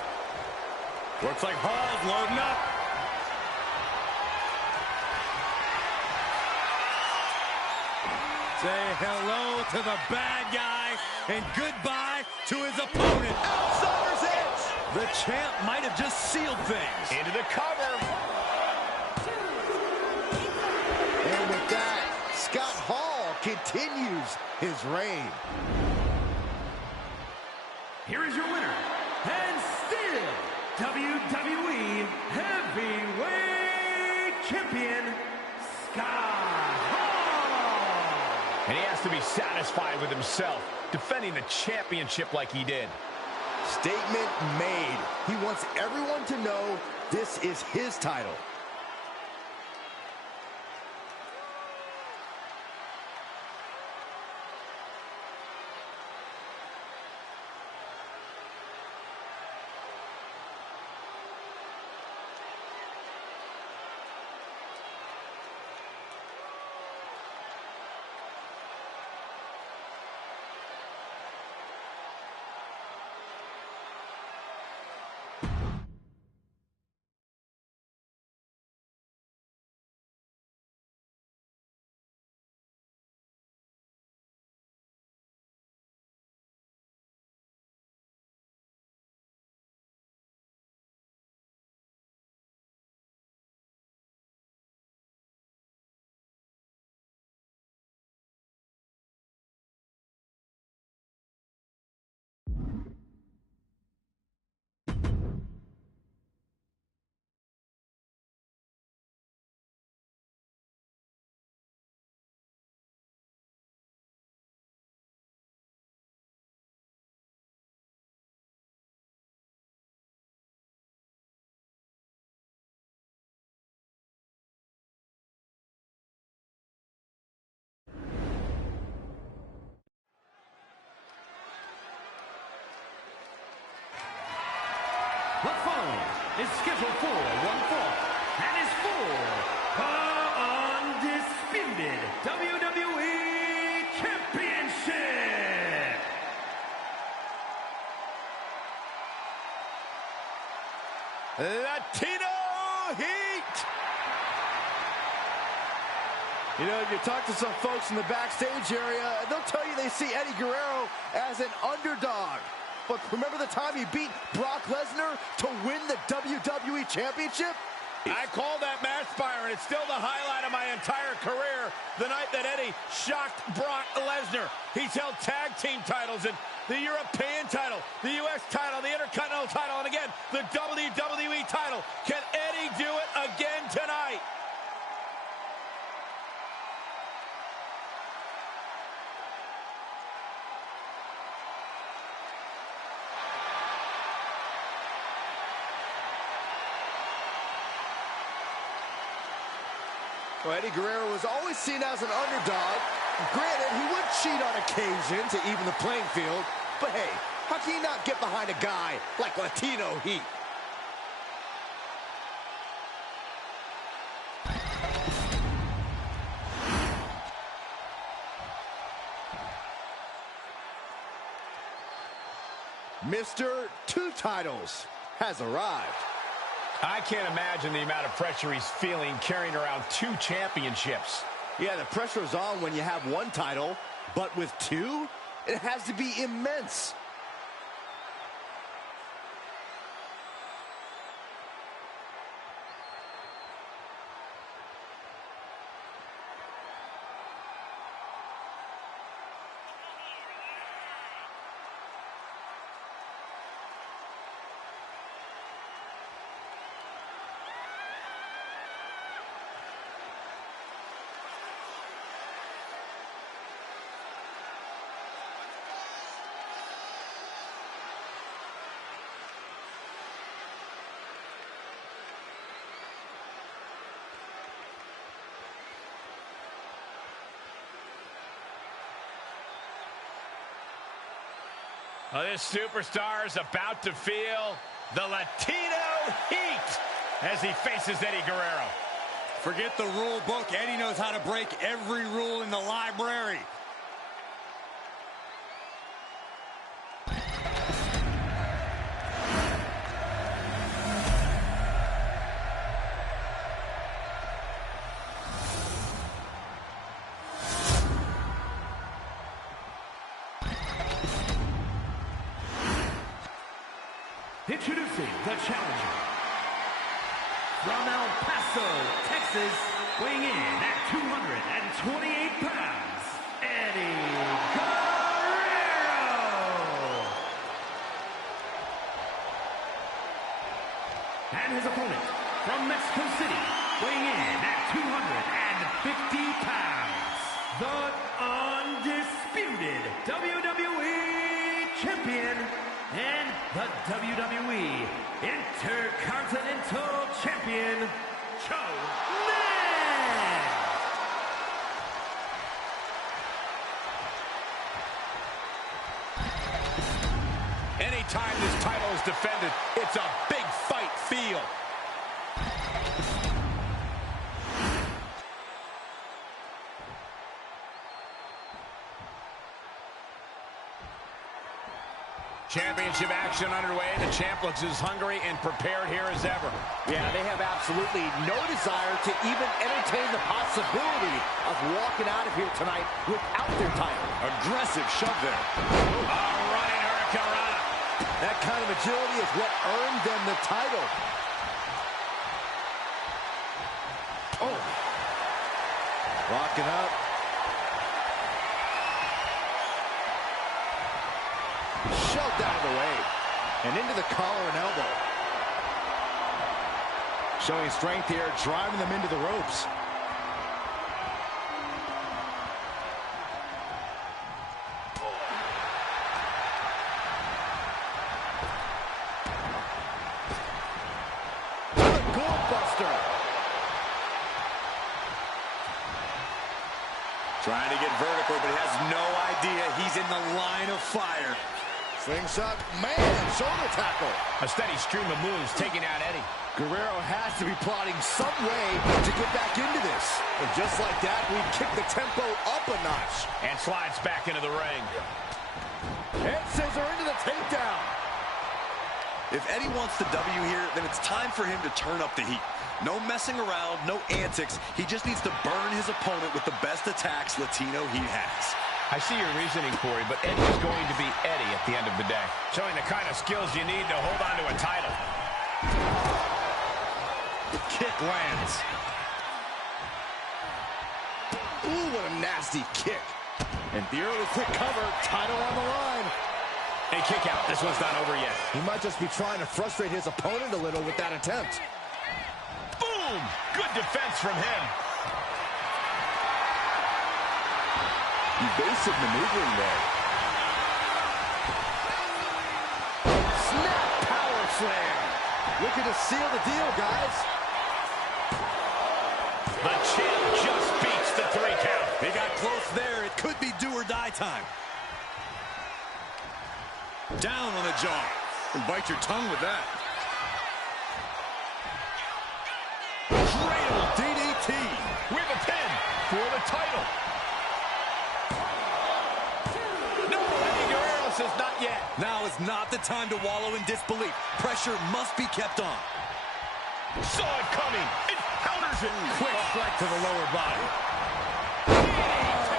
Looks like Hall's loading up. Say hello to the bad guy and goodbye to his opponent. Outsider's edge. The champ might have just sealed things. Into the cover. And with that, Scott Hall continues his reign. Here is your winner, and still WWE Heavyweight Champion, Scott Hall. And he has to be satisfied with himself, defending the championship like he did. Statement made. He wants everyone to know this is his title. The following is scheduled for one fall and is for the undisputed WWE Championship. Latino Heat. You know, if you talk to some folks in the backstage area, they'll tell you they see Eddie Guerrero as an underdog. But remember the time he beat Brock Lesnar to win the WWE Championship? I call that match, Byron. It's still the highlight of my entire career. The night that Eddie shocked Brock Lesnar. He's held tag team titles and the European title, the U.S. title, the Intercontinental title, and again, the WWE title. Can Eddie do it again tonight? Well, Eddie Guerrero was always seen as an underdog. Granted, he would cheat on occasion to even the playing field. But hey, how can you not get behind a guy like Latino Heat? Mr. Two Titles has arrived. I can't imagine the amount of pressure he's feeling carrying around 2 championships. Yeah, the pressure is on when you have one title, but with 2, it has to be immense. Well, this superstar is about to feel the Latino heat as he faces Eddie Guerrero. Forget the rule book. Eddie knows how to break every rule in the library. Introducing the challenger from El Paso, Texas, weighing in at 228 pounds, Eddie Guerrero. And his opponent from Mexico City, weighing in at 250 pounds, the undisputed WWE Champion and the WWE Intercontinental Champion, Joe Man! Anytime this title is defended, it's a big fight feel. Championship action underway. The champ looks as hungry and prepared here as ever. Yeah, they have absolutely no desire to even entertain the possibility of walking out of here tonight without their title. Aggressive shove there. Running hurricanrana. That kind of agility is what earned them the title. Oh. Locking up. Shoved out of the way. And into the collar and elbow. Showing strength here, driving them into the ropes. The goalbuster. Trying to get vertical, but he has no idea he's in the line of fire. Slingshot, man, shoulder tackle. A steady stream of moves taking out Eddie. Guerrero has to be plotting some way to get back into this. And just like that, we kick the tempo up a notch. And slides back into the ring. Head scissor into the takedown. If Eddie wants the W here, then it's time for him to turn up the heat. No messing around, no antics. He just needs to burn his opponent with the best attacks Latino he has. I see your reasoning, Corey, but Eddie's going to be Eddie at the end of the day. Showing the kind of skills you need to hold on to a title. The kick lands. Ooh, what a nasty kick. And the early quick cover, title on the line. A kick out. This one's not over yet. He might just be trying to frustrate his opponent a little with that attempt. Boom! Good defense from him. Evasive maneuvering there. Snap power slam. Looking to seal the deal, guys. The champ just beats the 3 count. They got close there. It could be do or die time. Down on the jaw. And bite your tongue with that. Cradle DDT with a pin for the title. No, Eddie Guerrero says not yet. Now is not the time to wallow in disbelief. Pressure must be kept on. Saw it coming. It counters it. Quick strike to the lower body. DDT.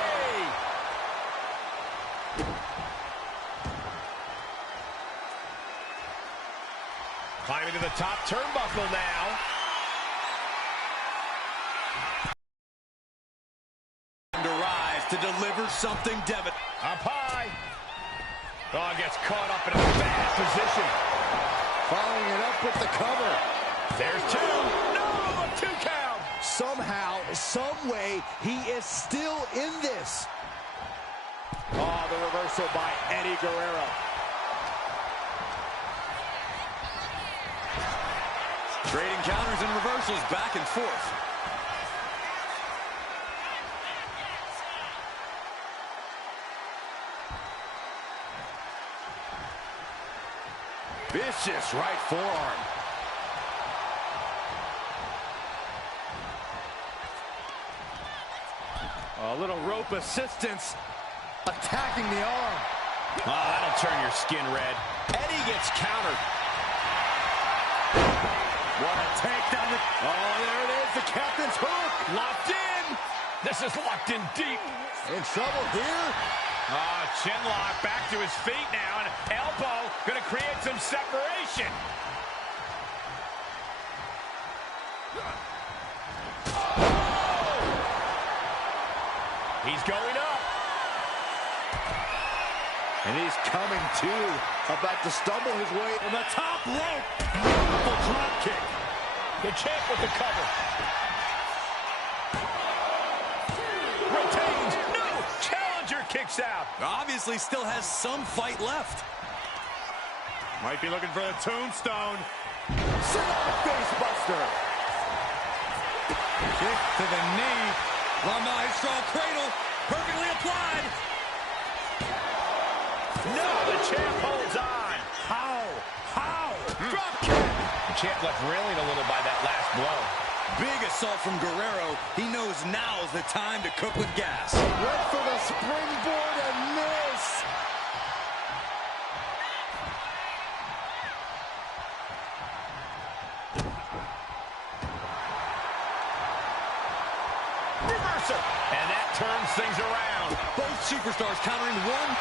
Climbing to the top turnbuckle now. To rise to deliver something devastating. Up high. Oh, gets caught up in a bad position. Following it up with the cover. There's 2. No, a 2 count. Somehow, some way, he is still in this. Oh, the reversal by Eddie Guerrero. Trading counters and reversals back and forth. Vicious right forearm. A little rope assistance. Attacking the arm. Oh, that'll turn your skin red. Eddie gets countered. What a takedown. Oh, there it is, the captain's hook. Locked in. This is locked in deep. In trouble here. Chin lock, back to his feet now, and elbow going to create some separation. He's going up. And he's coming too. About to stumble his way On the top rope. Beautiful drop kick. The champ with the cover. Retains. No. Challenger kicks out. Obviously still has some fight left. Might be looking for the tombstone. face buster. Kick to the knee. La Maestro cradle. Perfectly applied. No, the champ holds on. How? Drop kick. The champ left railing a little by that last blow. Big assault from Guerrero. He knows now's the time to cook with gas. Went for the springboard and miss. Reversal. And that turns things around. Both superstars countering one.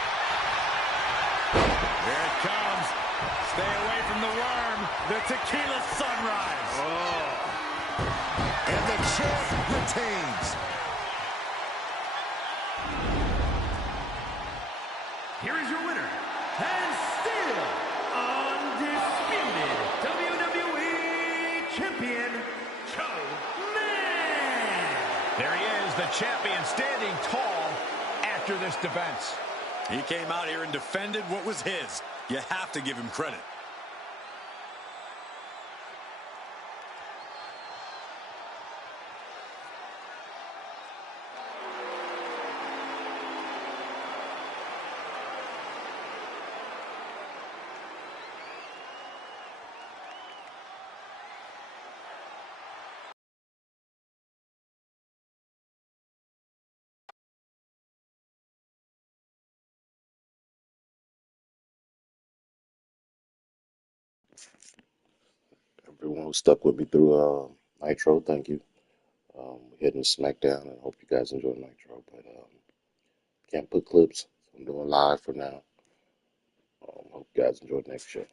Here it comes. Stay away from the worm. The tequila sunrise. And the champ retains. Here is your winner, and still undisputed WWE Champion, Man. There he is, the champion, standing tall after this defense. He came out here and defended what was his. You have to give him credit. Everyone who stuck with me through Nitro, thank you. We're hitting SmackDown, and I hope you guys enjoy Nitro. But can't put clips, so I'm doing live for now. Hope you guys enjoy the next show.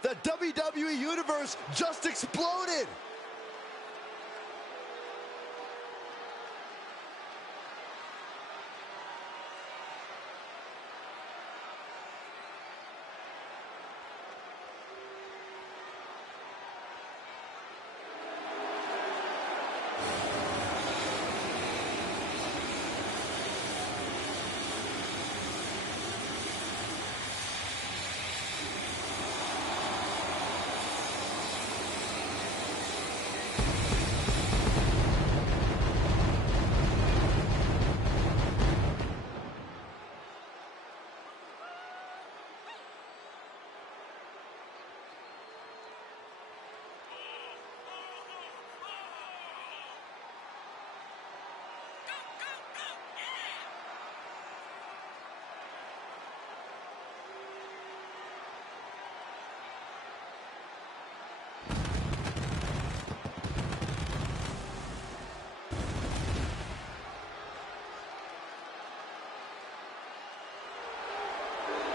The WWE Universe just exploded!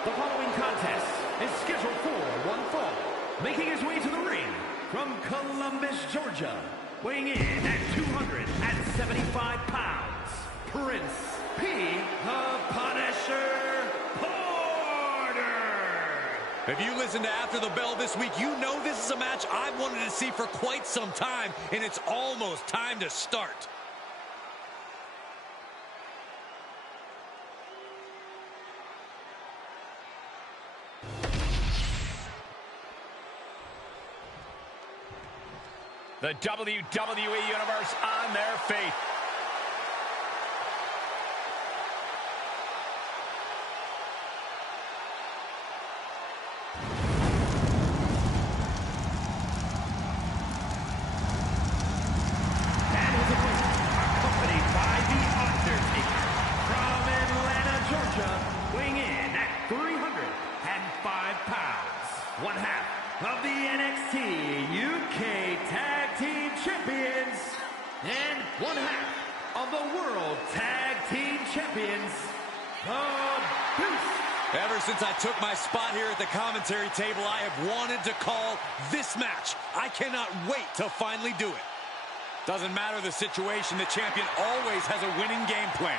The following contest is scheduled for one fall. Making his way to the ring from Columbus, Georgia, weighing in at 275 pounds, Prince P. the Punisher Porter. If you listen to After the Bell this week, you know this is a match I've wanted to see for quite some time, and it's almost time to start. The WWE Universe on their feet. And his opponents, accompanied by The Undertaker, from Atlanta, Georgia, weighing in at 305 pounds, one half of the NXT UK Tag Team Champions, and one half of the World Tag Team Champions, the Deuce. Ever since I took my spot here at the commentary table, I have wanted to call this match. I cannot wait to finally do it. Doesn't matter the situation, the champion always has a winning game plan.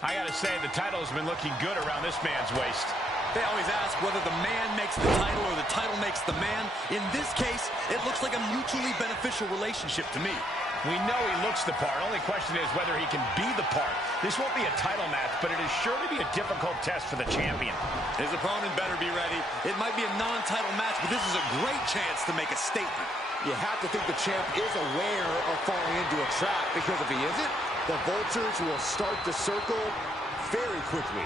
I gotta say, the title's been looking good around this man's waist. They always ask whether the man makes the title or the title makes the man. In this case, it looks like a mutually beneficial relationship to me. We know he looks the part. Only question is whether he can be the part. This won't be a title match, but it is sure to be a difficult test for the champion. His opponent better be ready. It might be a non-title match, but this is a great chance to make a statement. You have to think the champ is aware of falling into a trap, because if he isn't, the Vultures will start the circle very quickly.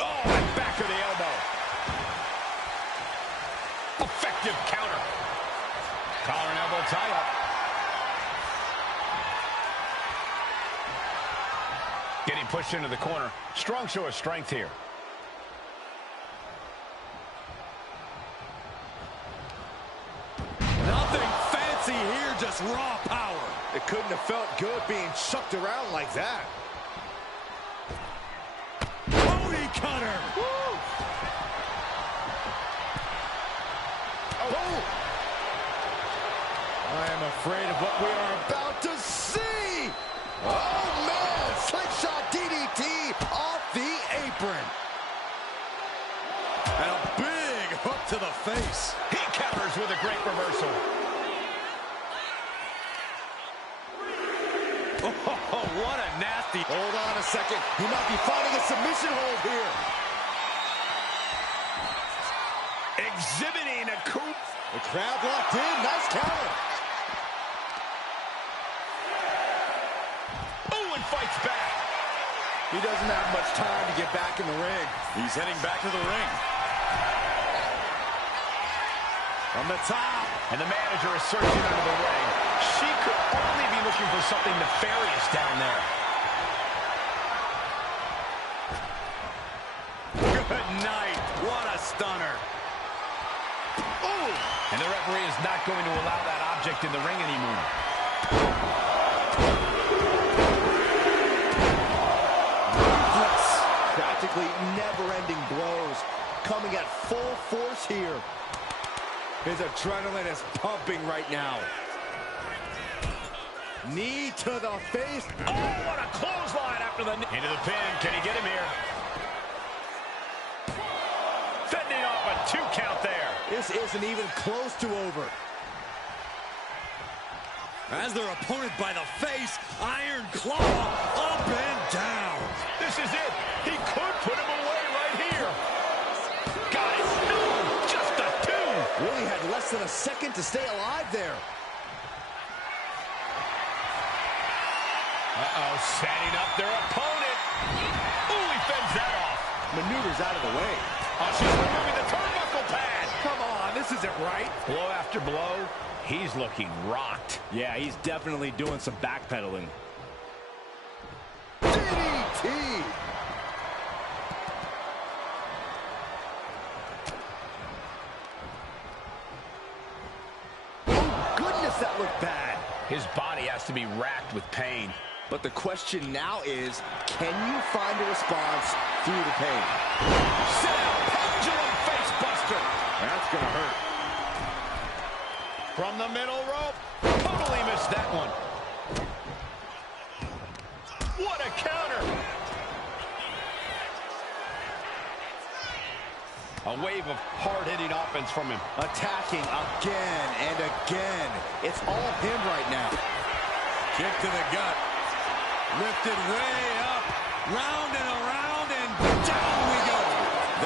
Oh, and back to the elbow. Effective counter. Collar and elbow tie-up. Getting pushed into the corner. Strong show of strength here. just raw power. It couldn't have felt good being chucked around like that. Booty cutter. Woo! Oh! I am afraid of what we are about to see. Oh, man! Slingshot DDT off the apron. And a big hook to the face. He counters with a great reversal. Oh, what a nasty. Hold on a second. He might be finding a submission hold here. Exhibiting a coup. The crowd locked in. Nice counter. Oh, and fights back. He doesn't have much time to get back in the ring. He's heading back to the ring. From the top. And the manager is searching under the ring. She could only be looking for something nefarious down there. Good night. What a stunner. Ooh. And the referee is not going to allow that object in the ring anymore. Practically never-ending blows coming at full force here. His adrenaline is pumping right now. Knee to the face. Oh, what a clothesline after the knee. Into the pin. Can he get him here? Fending off a 2 count there. This isn't even close to over. As their opponent by the face, Iron Claw up and down. This is it. He could put him away right here. Got it. No, just a 2. Really had less than a second to stay alive there. Uh-oh, setting up their opponent. Ooh, he fends that off. Maneuvers out of the way. Oh, she's removing the turnbuckle pad. Come on, this isn't right. Blow after blow. He's looking rocked. Yeah, he's definitely doing some backpedaling. DDT! Oh, goodness, that looked bad. His body has to be racked with pain. But the question now is, can you find a response through the pain? Pendulum face buster. That's gonna hurt. From the middle rope. Totally missed that one. What a counter. A wave of hard-hitting offense from him. Attacking again and again. It's all him right now. Kick to the gut. Lifted way up. Round and around and down we go.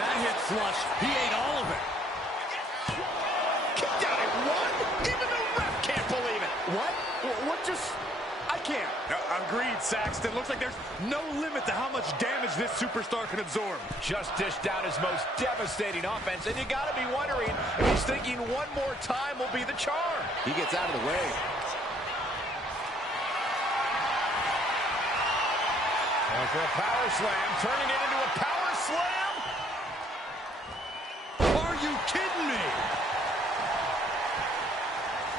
That hit flush. He ate all of it. Kicked out at 1. Even the ref can't believe it. What? What just... I can't. Agreed, Saxton. Looks like there's no limit to how much damage this superstar can absorb. Just dished out his most devastating offense, and you got to be wondering if he's thinking one more time will be the charm. He gets out of the way. And for a power slam, turning it into a power slam. Are you kidding me?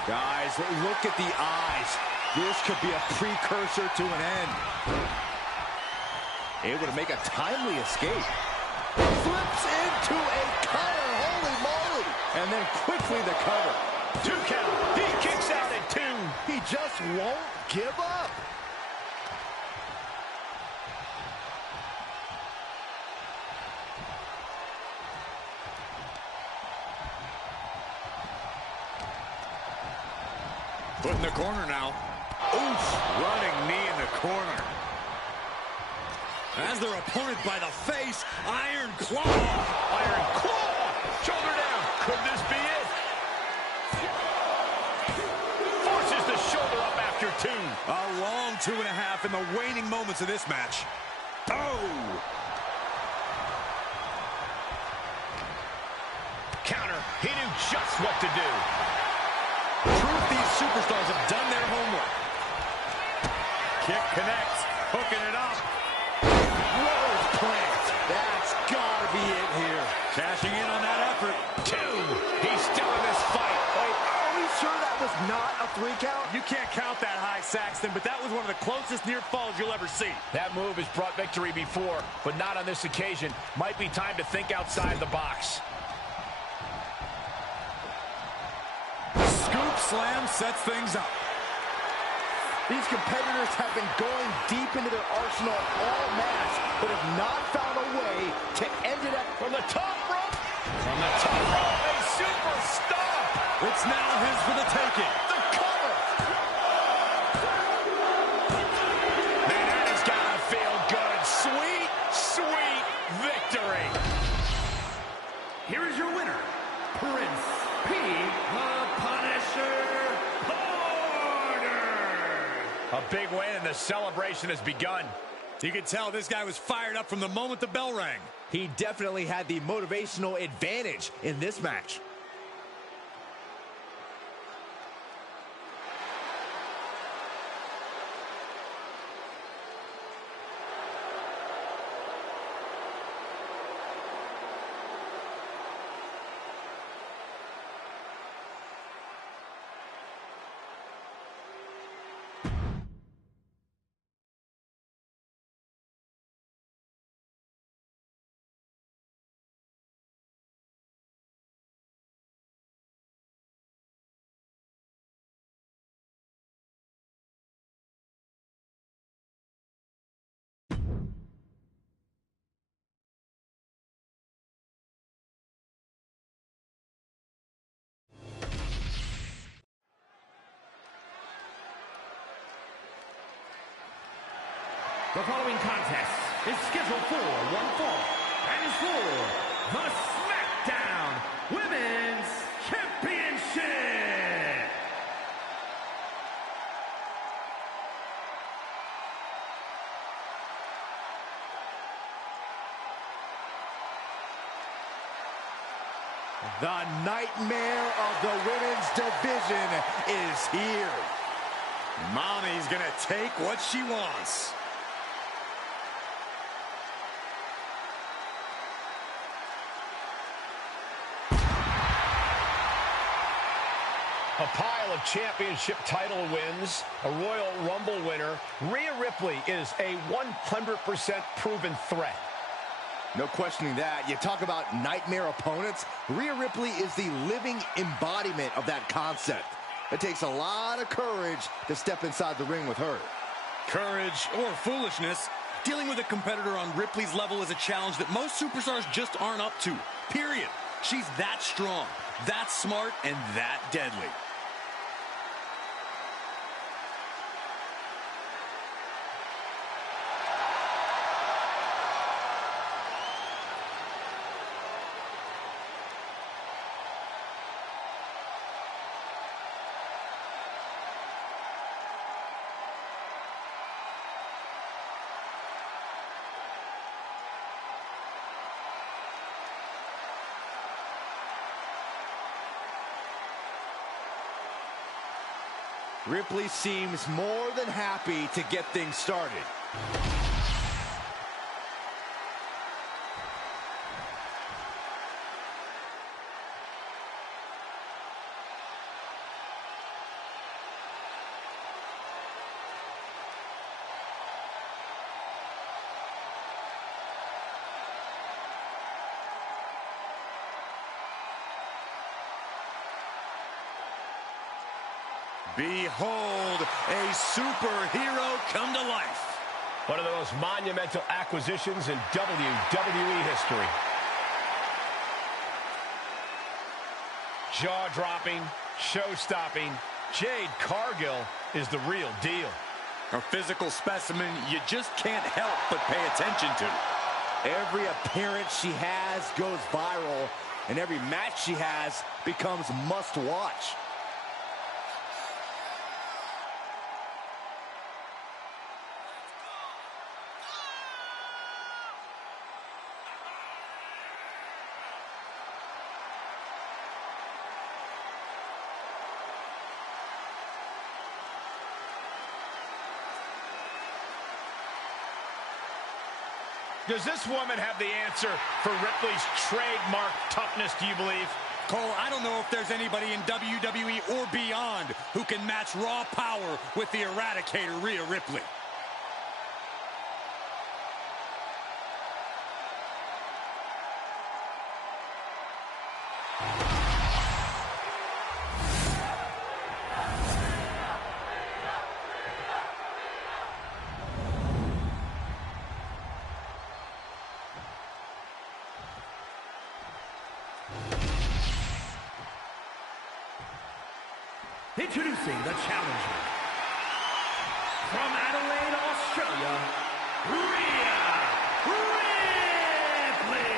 Guys, look at the eyes. This could be a precursor to an end. Able to make a timely escape. Flips into a cutter. Holy moly. And then quickly the cover. 2 count. He kicks out at 2. He just won't give up. Put in the corner now. Oof, running knee in the corner. As their opponent by the face, Iron Claw. Iron Claw. Shoulder down. Could this be it? Forces the shoulder up after 2. A long 2.5 in the waning moments of this match. Oh! Counter. He knew just what to do. Proof these superstars have done their homework. Kick connects, hooking it up. Rose plant. That's gotta be it here. Cashing in on that effort. 2. He's still in this fight. Are we sure that was not a 3 count? You can't count that high, Saxton, but that was one of the closest near falls you'll ever see. That move has brought victory before, but not on this occasion. Might be time to think outside the box. Scoop slam sets things up. These competitors have been going deep into their arsenal all match, but have not found a way to end it up From the top rope. From the top rope, a super stomp. It's now his for the taking. The cover. Man, that has got to feel good. Sweet, sweet victory. Here is your winner, Prince P. the Punisher Porter. A big win, and the celebration has begun. You can tell this guy was fired up from the moment the bell rang. He definitely had the motivational advantage in this match. The following contest is scheduled for one fall and is for the SmackDown Women's Championship. The nightmare of the women's division is here. Mommy's gonna take what she wants. A pile of championship title wins, a Royal Rumble winner. Rhea Ripley is a 100% proven threat. No questioning that. You talk about nightmare opponents. Rhea Ripley is the living embodiment of that concept. It takes a lot of courage to step inside the ring with her. Courage or foolishness, dealing with a competitor on Ripley's level is a challenge that most superstars just aren't up to. Period. She's that strong, that smart, and that deadly. Ripley seems more than happy to get things started. Behold, a superhero come to life. One of the most monumental acquisitions in WWE history. Jaw-dropping, show-stopping, Jade Cargill is the real deal. A physical specimen you just can't help but pay attention to. Every appearance she has goes viral, and every match she has becomes must-watch. Does this woman have the answer for Ripley's trademark toughness, do you believe? Cole, I don't know if there's anybody in WWE or beyond who can match raw power with the Eradicator, Rhea Ripley. Introducing the challenger, from Adelaide, Australia, Rhea Ripley.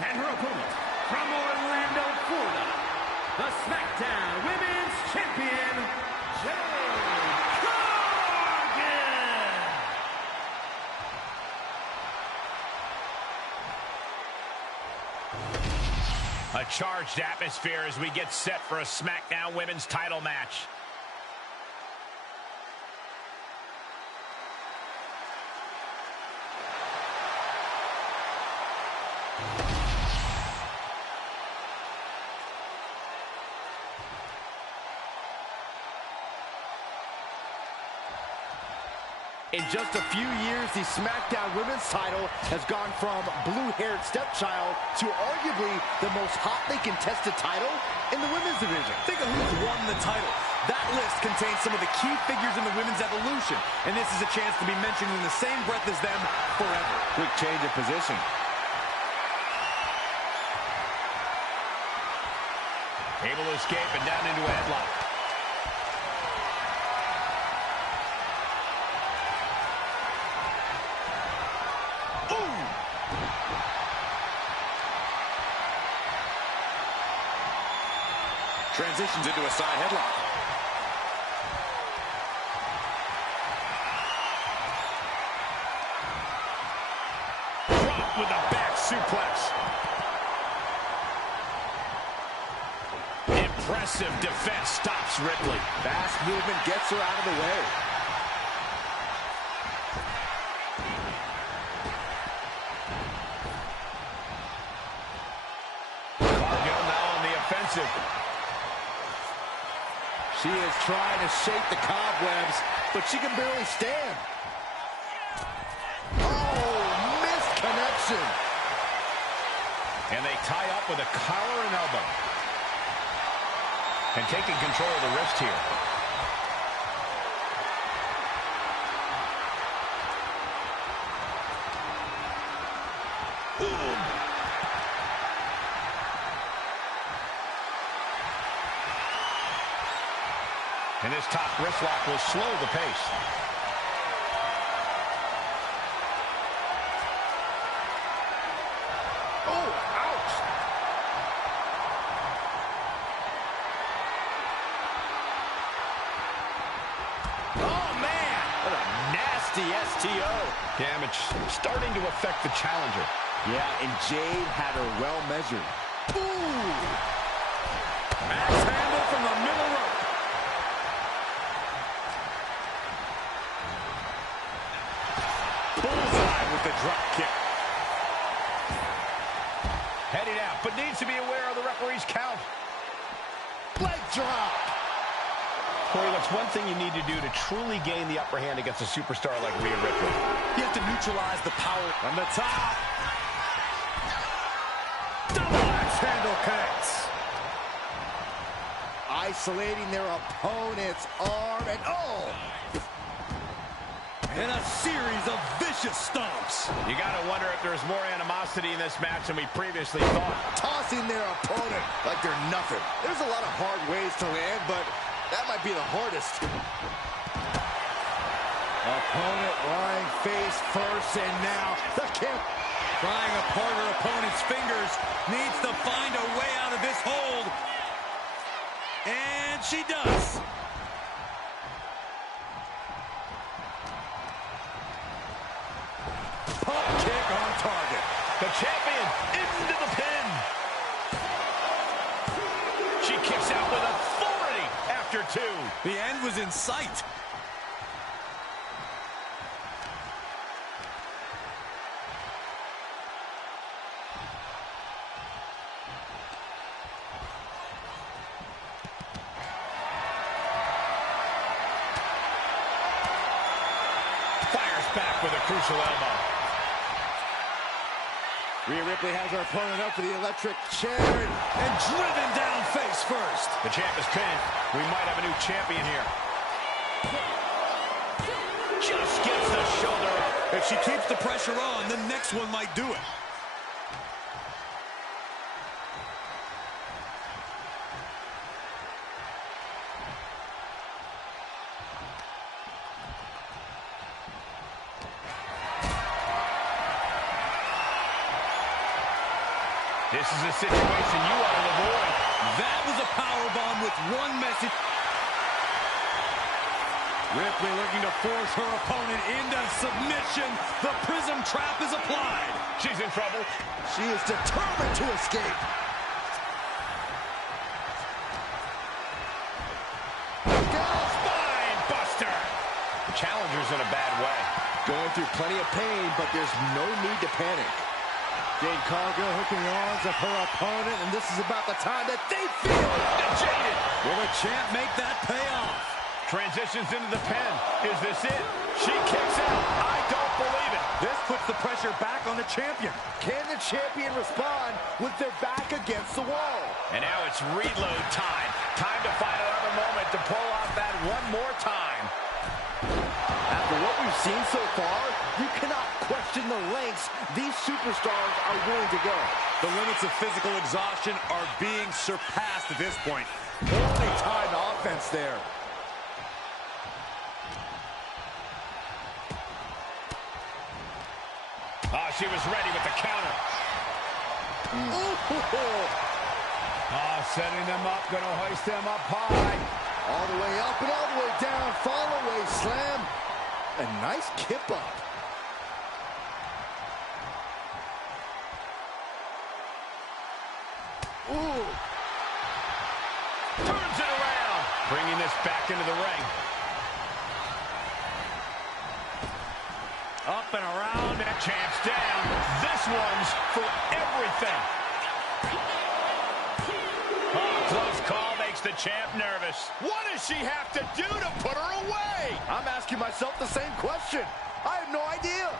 And her opponent, from Orlando, Florida, the SmackDown Women's Champion, Jade Cargill. A charged atmosphere as we get set for a SmackDown Women's title match. In just a few years, the SmackDown Women's title has gone from blue-haired stepchild to arguably the most hotly contested title in the women's division. Think of who's won the title. That list contains some of the key figures in the women's evolution, and this is a chance to be mentioned in the same breath as them forever. Quick change of position. Able to escape and down into a headlock. Transitions into a side headlock. Drop with a back suplex. Impressive defense stops Ripley. Fast movement gets her out of the way. Cargill now on the offensive. She is trying to shake the cobwebs, but she can barely stand. Oh, missed connection. And they tie up with a collar and elbow. And taking control of the wrist here. And this top wrist lock will slow the pace. Oh, ouch. Oh, man! What a nasty STO. Damage starting to affect the challenger. Yeah, and Jade had her well measured. Ooh! Max handle from the middle rope. Bullseye with the drop kick. Heading out, but needs to be aware of the referee's count. Leg drop. Corey, what's one thing you need to do to truly gain the upper hand against a superstar like Rhea Ripley? You have to neutralize the power From the top. Double axe handle connects. Isolating their opponent's arm and oh! And a series of vicious stomps. You got to wonder if there's more animosity in this match than we previously thought. Tossing their opponent like they're nothing. There's a lot of hard ways to land, but that might be the hardest. Opponent lying face first, and now the kick. Prying apart her opponent's fingers, needs to find a way out of this hold. And she does. Pump kick on target. The champion into the pin. She kicks out with authority after two. The end was in sight. Fires back with a crucial elbow. Rhea Ripley has her opponent up for the electric chair and driven down face first. The champ is pinned. We might have a new champion here. Just gets the shoulder up. If she keeps the pressure on, the next one might do it. This is a situation you want to avoid. That was a powerbomb with one message. Ripley looking to force her opponent into submission. The prism trap is applied. She's in trouble. She is determined to escape. Spine buster. Challenger's in a bad way. Going through plenty of pain, but there's no need to panic. Jade Cargill hooking the arms of her opponent, and this is about the time that they feel Jaded. Will the champ make that pay off? Transitions into the pin. Is this it? She kicks out. I don't believe it. This puts the pressure back on the champion. Can the champion respond with their back against the wall? And now it's reload time. Time to find another moment to pull off that one more time. After what we've seen so far, you cannot question the lengths these superstars are willing to go. The limits of physical exhaustion are being surpassed at this point. Only time offense there. Oh, she was ready with the counter. Oh, setting them up, gonna hoist them up high. All the way up and all the way down, fall away slam. A nice kip up. Ooh. Turns it around. Bringing this back into the ring. Up and around, and champ's down. This one's for everything. Oh, close call makes the champ nervous. What does she have to do to put her away? I'm asking myself the same question. I have no idea.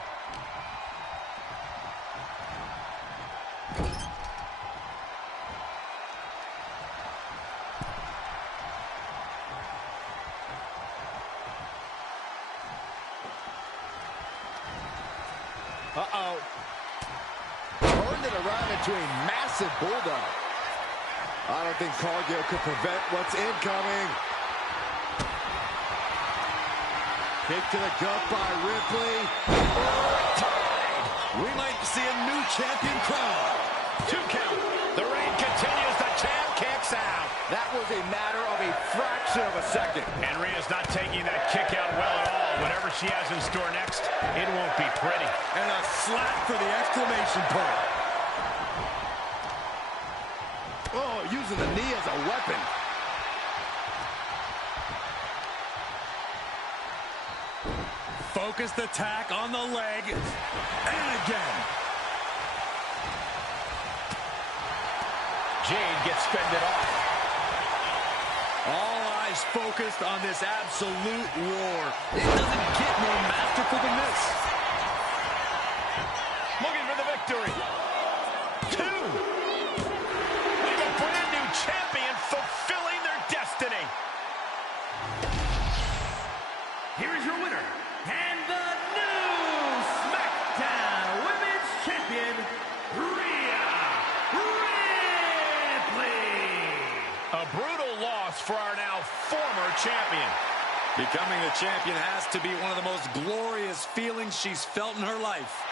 Uh-oh. Turned it around into a massive bulldog. I don't think Cargill could prevent what's incoming. Kick to the gut by Ripley. We might see a new champion crowned. 2 count. The reign continues. The champ kicks out. That was a matter of a fraction of a second. And Rhea's not taking that kick out well at all. Whatever she has in store next, it won't be pretty. And a slap for the exclamation point. Oh, using the knee as a weapon. Focused attack on the leg. And again. Jade gets fended off. All eyes focused on this absolute war. It doesn't get more masterful than this. Looking for the victory. 2. We have a brand new champion fulfilling their destiny. Here is your winner, and the new SmackDown Women's Champion, Rhea Ripley. A brutal loss for our now former champion. Becoming the champion has to be one of the most glorious feelings she's felt in her life.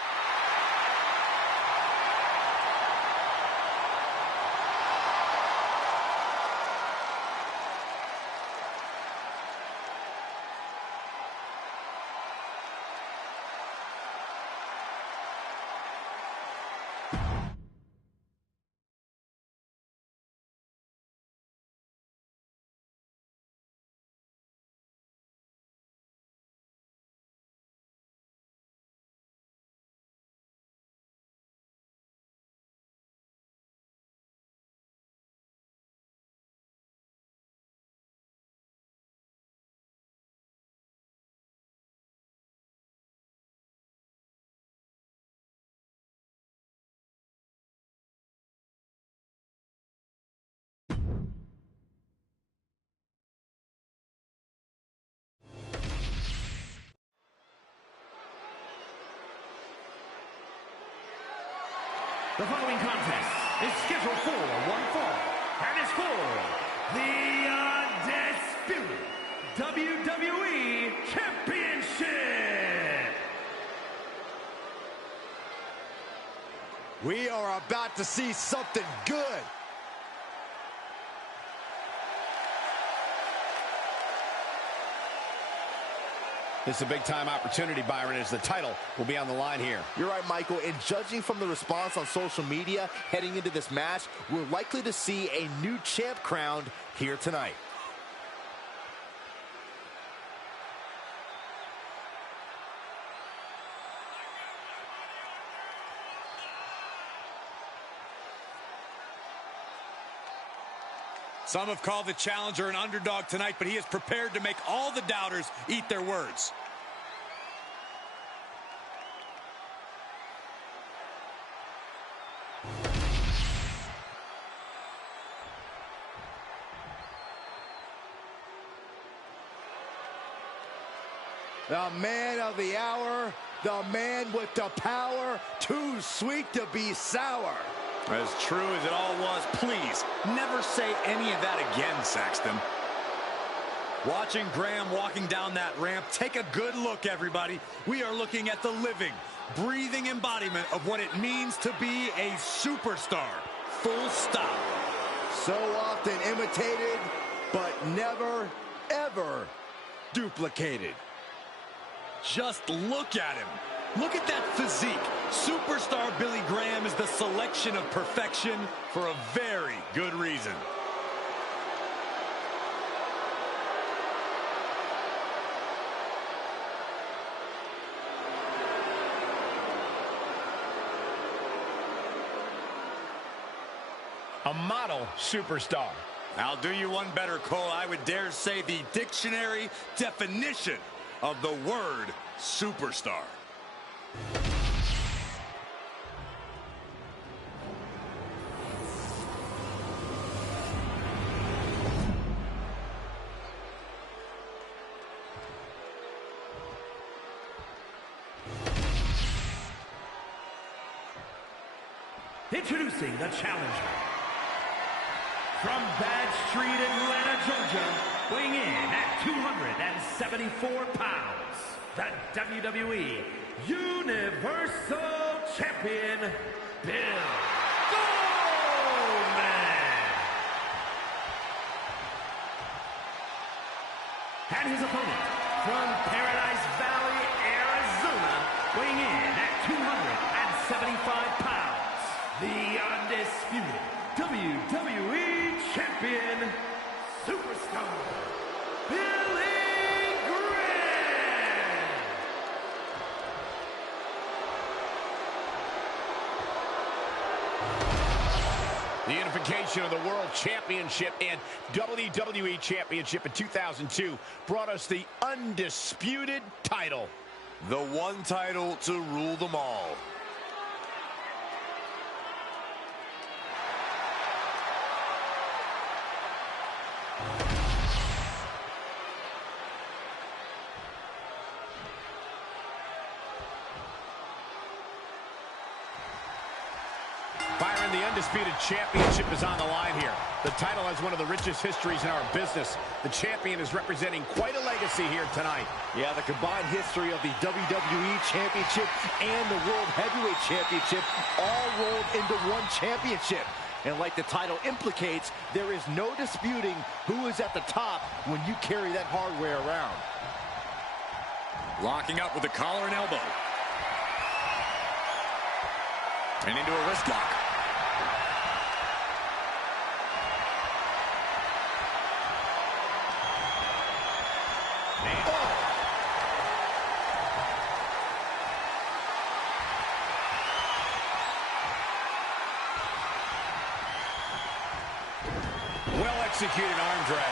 The following contest is scheduled for one fall and is for the undisputed WWE Championship. We are about to see something good. This is a big-time opportunity, Byron, as the title will be on the line here. You're right, Michael, and judging from the response on social media heading into this match, we're likely to see a new champ crowned here tonight. Some have called the challenger an underdog tonight, but he is prepared to make all the doubters eat their words. The man of the hour, the man with the power, too sweet to be sour. As true as it all was, please never say any of that again, Saxton. Watching Graham walking down that ramp, take a good look, everybody. We are looking at the living, breathing embodiment of what it means to be a superstar. Full stop. So often imitated, but never, ever duplicated. Just look at him. Look at that physique. Superstar Billy Graham is the selection of perfection for a very good reason. A model superstar. I'll do you one better, Cole. I would dare say the dictionary definition of the word superstar. Introducing the challenger. From Bad Street, Atlanta, Georgia, weighing in at 274 pounds, the WWE Universal Champion, Bill Goldman. And his opponent, from Paradise Valley, Arizona, weighing in at 275 pounds, the undisputed WWE Champion, Superstar, Billy Graham. The unification of the World Championship and WWE Championship in 2002 brought us the undisputed title. The one title to rule them all. Byron, the undisputed championship is on the line here. The title has one of the richest histories in our business. The champion is representing quite a legacy here tonight. Yeah, the combined history of the WWE Championship and the World Heavyweight Championship all rolled into one championship. And like the title implicates, there is no disputing who is at the top when you carry that hardware around. Locking up with the collar and elbow. And into a wrist lock. Well-executed arm drag.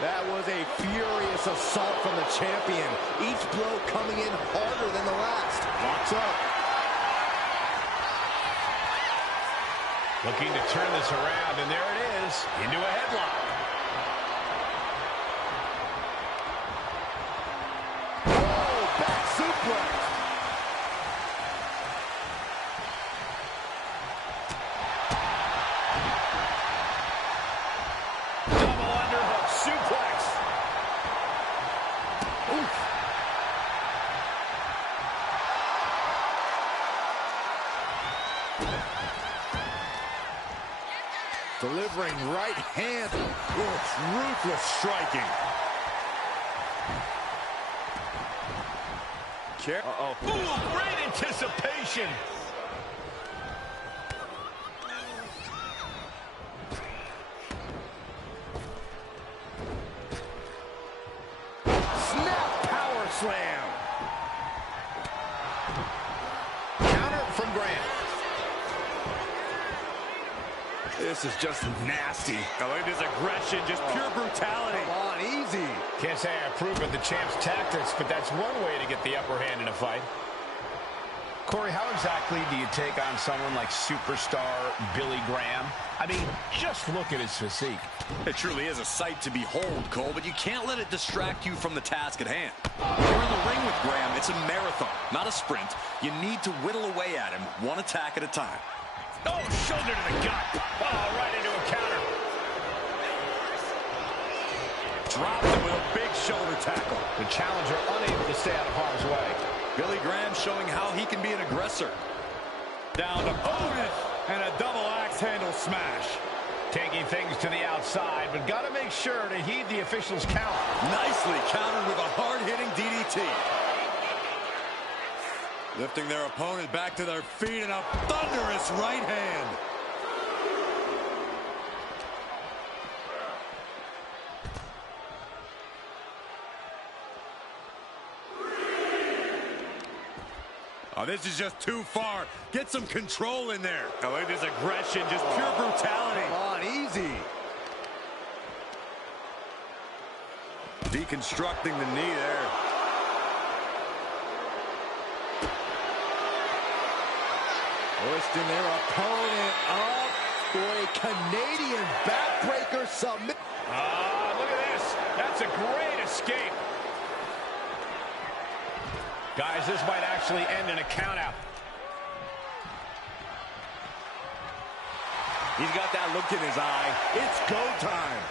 That was a furious assault from the champion. Each blow coming in harder than the last. Locks up. Looking to turn this around, and there it is, into a headlock. Delivering right hand. Ruthless striking. Uh-oh. Ooh, great anticipation. Snap power slam. Counter from Grant. This is just nasty. Now look at this aggression, just pure brutality. Come on, easy. Can't say I approve of the champ's tactics, but that's one way to get the upper hand in a fight. Corey, how exactly do you take on someone like superstar Billy Graham? I mean, just look at his physique. It truly is a sight to behold, Cole, but you can't let it distract you from the task at hand. You're in the ring with Graham. It's a marathon, not a sprint. You need to whittle away at him, one attack at a time. Oh, shoulder to the gut. Oh, right into a counter. Dropped him with a big shoulder tackle. The challenger unable to stay out of harm's way. Billy Graham showing how he can be an aggressor. Down to Otis, and a double axe handle smash. Taking things to the outside, but got to make sure to heed the official's count. Nicely countered with a hard-hitting DDT. Lifting their opponent back to their feet and a thunderous right hand. Oh, this is just too far. Get some control in there. Oh, look at this aggression, just pure brutality. Come on, easy. Deconstructing the knee there. Hoisting their opponent up for a Canadian backbreaker submit. Look at this. That's a great escape. Guys, this might actually end in a countout. He's got that look in his eye. It's go time.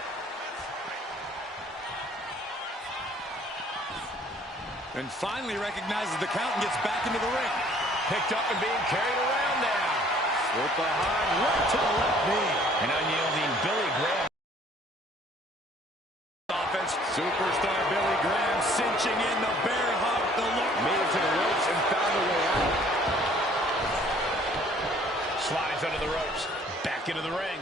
And finally recognizes the count and gets back into the ring. Picked up and being carried around now. Slip behind, right to the left knee. An unyielding Billy Graham. Offense. Superstar Billy Graham cinching in the bear hug. The look. Made it to the ropes and found a way out. Slides under the ropes. Back into the ring.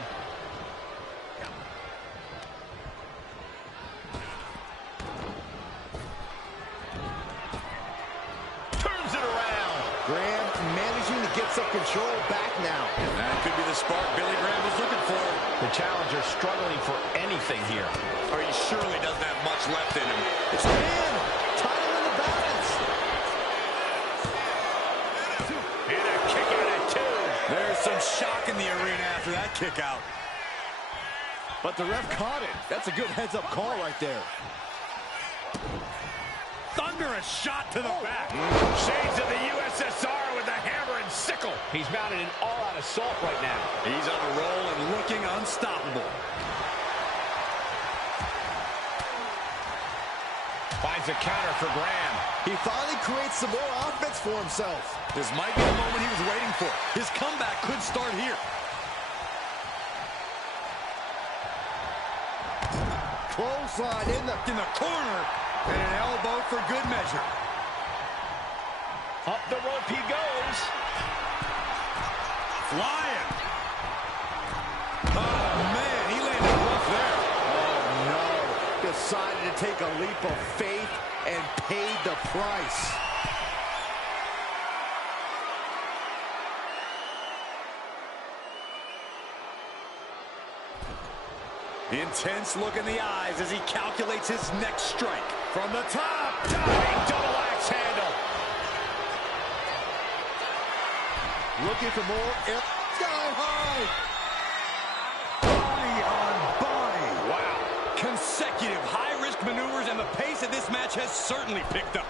Turns it around. Graham managing to get some control back now. And that could be the spark Billy Graham was looking for. The challenger struggling for anything here. Or he surely doesn't have much left in him. It's in. Title in the balance. And a kick out at two. There's some shock in the arena after that kick out. But the ref caught it. That's a good heads-up call right there. Thunderous shot to the back. Shades of the USSR with the hammer and sickle. He's mounted an all-out assault right now. He's on a roll and looking unstoppable. Finds a counter for Graham. He finally creates some more offense for himself. This might be the moment he was waiting for. His comeback could start here. Clothesline in the corner. And an elbow for good measure. Up the rope he goes. Flying. Oh, man, he landed rough there. Oh, no. Decided to take a leap of faith and paid the price. Intense look in the eyes as he calculates his next strike. From the top. Diving double axe handle. Looking for more. Sky high. Body on body. Wow. Consecutive high-risk maneuvers, and the pace of this match has certainly picked up.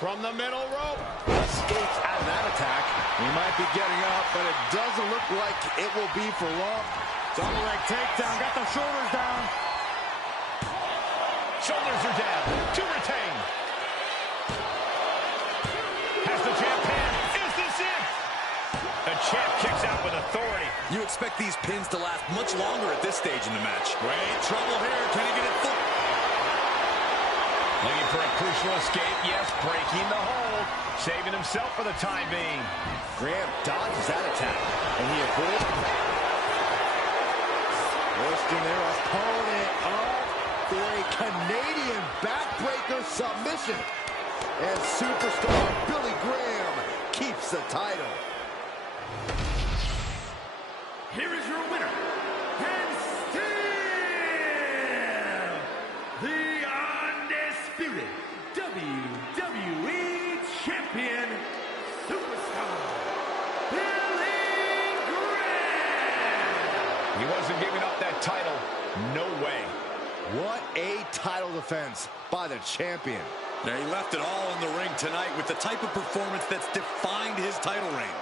From the middle rope. Escapes out of that attack. He might be getting up, but it doesn't look like it will be for long. Double leg takedown. Got the shoulders down. Shoulders are down. To retain. Has the champ pinned. Is this it? The champ kicks out with authority. You expect these pins to last much longer at this stage in the match. Great trouble here. Can he get it full? Looking for a crucial escape. Yes, breaking the hold. Saving himself for the time being. Graham dodges that attack, and he avoids lifting their opponent up for a Canadian backbreaker submission. And superstar Billy Graham keeps the title. Here is your winner, and still the undisputed WWE Champion, Superstar Billy Graham. He wasn't giving up that title. No way. What a title defense by the champion. Now, he left it all in the ring tonight with the type of performance that's defined his title reign.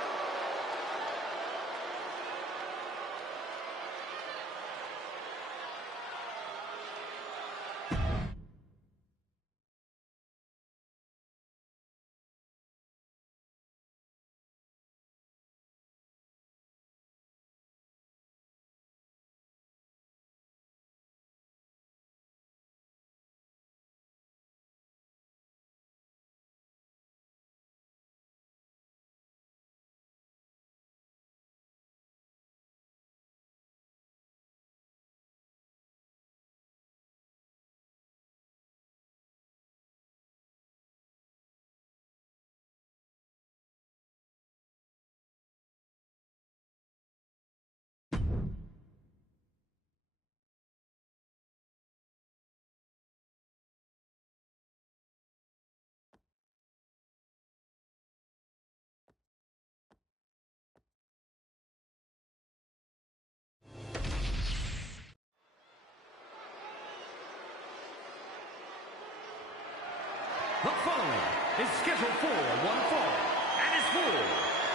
The following is scheduled for one fall and is for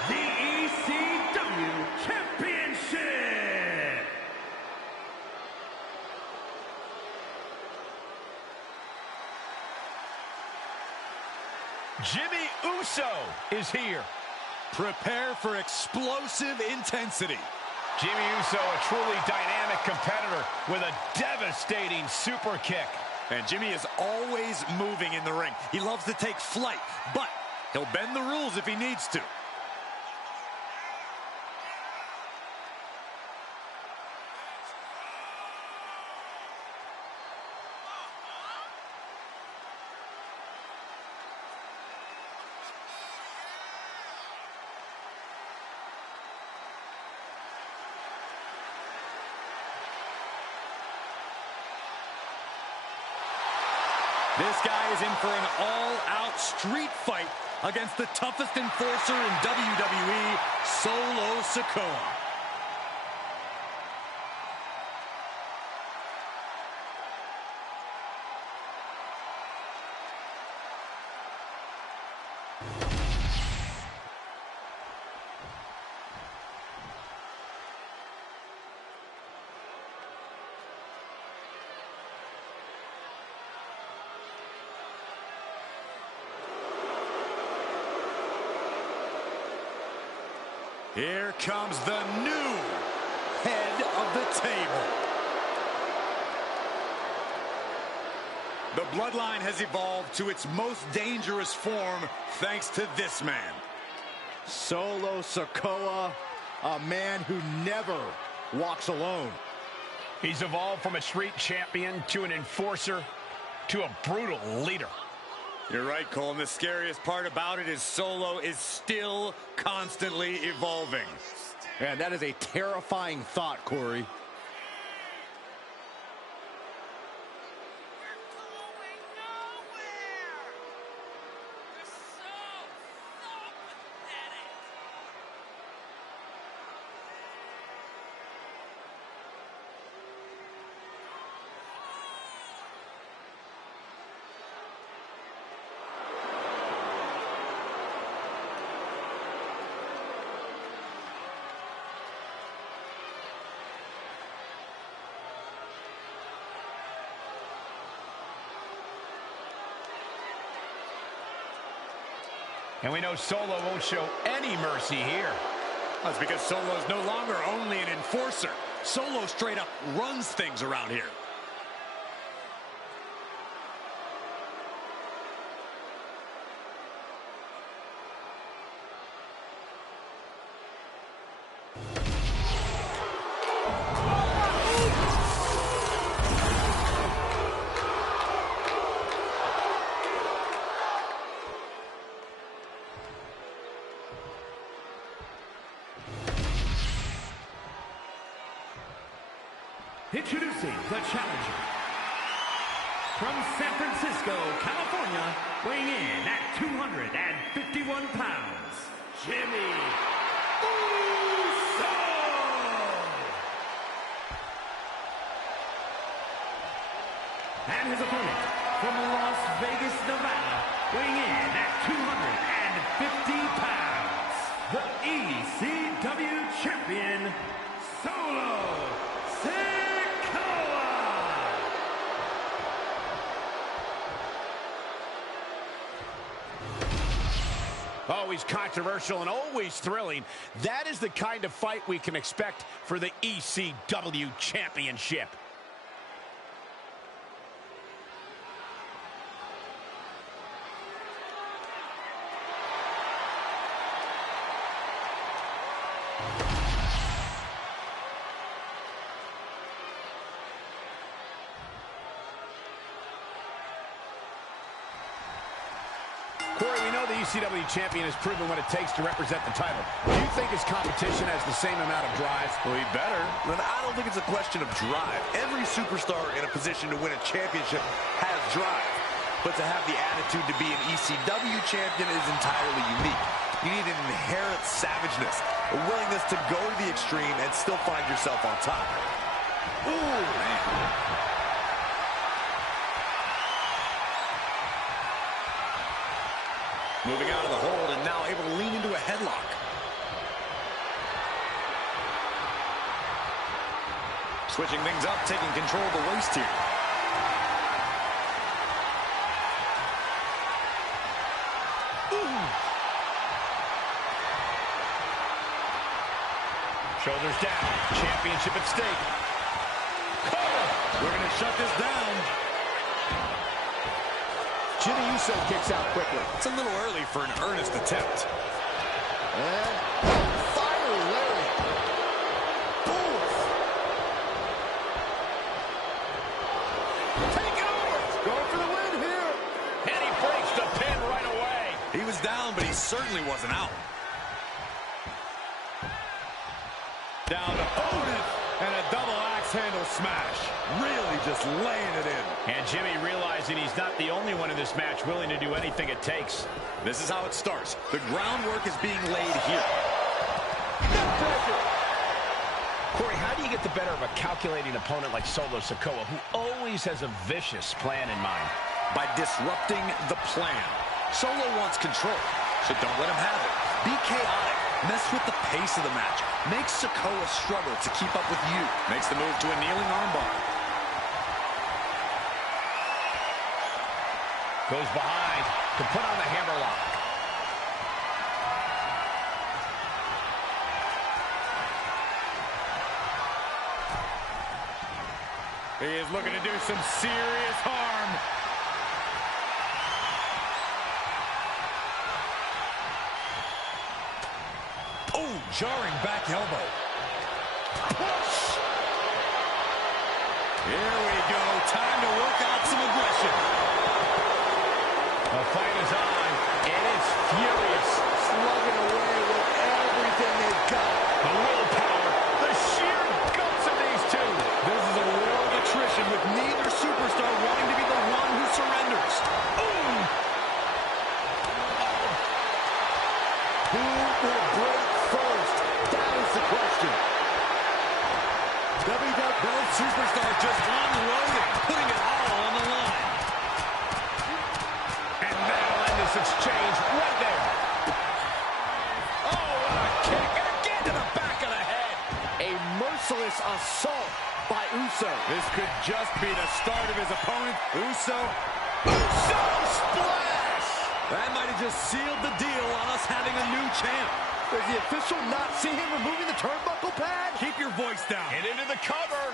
the ECW Championship. Jimmy Uso is here. Prepare for explosive intensity. Jimmy Uso, a truly dynamic competitor with a devastating super kick. And Jimmy is always moving in the ring. He loves to take flight, but he'll bend the rules if he needs to. This guy is in for an all-out street fight against the toughest enforcer in WWE, Solo Sikoa. Here comes the new head of the table. The bloodline has evolved to its most dangerous form thanks to this man. Solo Sikoa, a man who never walks alone. He's evolved from a street champion to an enforcer to a brutal leader. You're right, Cole, and the scariest part about it is Solo is still constantly evolving. And that is a terrifying thought, Corey. And we know Solo won't show any mercy here. That's because Solo's no longer only an enforcer. Solo straight up runs things around here. Introducing the challenger. From San Francisco, California, weighing in at 251 pounds, Jimmy Uso! And his opponent, from Las Vegas, Nevada, weighing in at 250 pounds, the ECW champion, Solo Always controversial and always thrilling. That is the kind of fight we can expect for the ECW Championship. Corey, we know the ECW champion has proven what it takes to represent the title. Do you think his competition has the same amount of drive? Well, he better. But I don't think it's a question of drive. Every superstar in a position to win a championship has drive. But to have the attitude to be an ECW champion is entirely unique. You need an inherent savageness, a willingness to go to the extreme and still find yourself on top. Ooh, man. Moving out of the hold and now able to lean into a headlock. Switching things up, taking control of the waist here. Ooh. Shoulders down. Championship at stake. We're going to shut this down. Jimmy Uso kicks out quickly. It's a little early for an earnest attempt. And finally, Larry. Boom. Take it over. Going for the win here. And he breaks the pin right away. He was down, but he certainly wasn't out. Down to opponent and a double axe handle smash. Really just laying it in. And Jimmy realizing he's not the only one in this match willing to do anything it takes. This is how it starts. The groundwork is being laid here. Corey, how do you get the better of a calculating opponent like Solo Sikoa, who always has a vicious plan in mind? By disrupting the plan. Solo wants control, so don't let him have it. Be chaotic. Mess with the pace of the match. Make Sikoa struggle to keep up with you. Makes the move to a kneeling armbar. Goes behind to put on the hammerlock. He is looking to do some serious harm. Oh, jarring back elbow. Push. Here we go. Time to work out some aggression. The fight is on, and it's furious. Slugging away with everything they've got. The willpower, the sheer guts of these two. This is a world of attrition with neither superstar wanting to be the one who surrenders. Ooh. Who will break first? That is the question. Both superstars just unloading, putting it all on the line. And that'll end this exchange right there. Oh, what a kick, and again to the back of the head. A merciless assault by Uso. This could just be the start of his opponent, Uso. Uso splash! That might have just sealed the deal on us having a new champ. Does the official not see him removing the turnbuckle pad? Keep your voice down. And into the cover.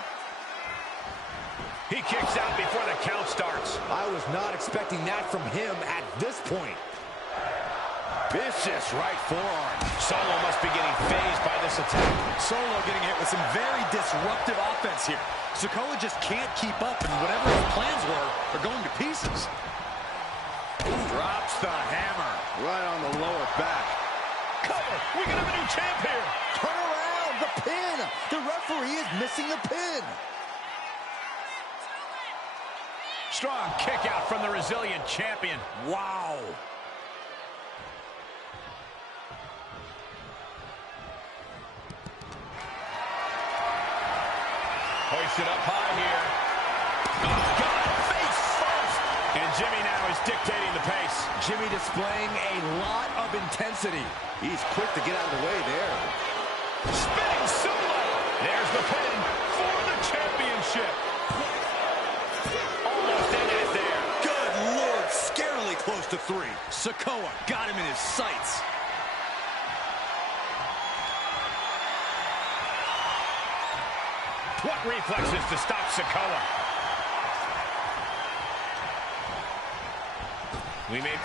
He kicks out before the count starts. I was not expecting that from him at this point. Vicious right forearm. Solo must be getting phased by this attack. Solo getting hit with some very disruptive offense here. Sikoa just can't keep up, and whatever his plans were are going to pieces. Drops the hammer. Right on the lower back. Cover. We can have a new champ here. Turn around. The pin. The referee is missing the pin. Strong kick out from the resilient champion. Wow. Hoisted up high here. Oh, God, face first. And Jimmy now is dictating the pace. Jimmy displaying a lot of intensity. He's quick to get out of the way there. Spinning solo. There's the pin for the championship. Almost in it there. Good Lord, scarily close to 3. Sikoa got him in his sights. What reflexes to stop Sikoa? We might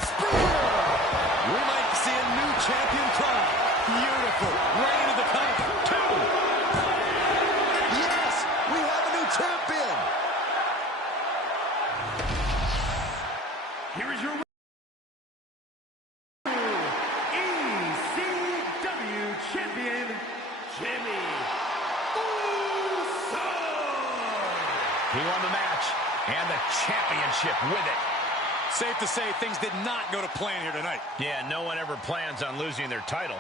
see a new champion crowned. Beautiful. Right into the count. 2. Yes, we have a new champion. Here is your ECW champion, Jimmy. He won the match and the championship with it. Safe to say things did not go to plan here tonight. Yeah, no one ever plans on losing their title.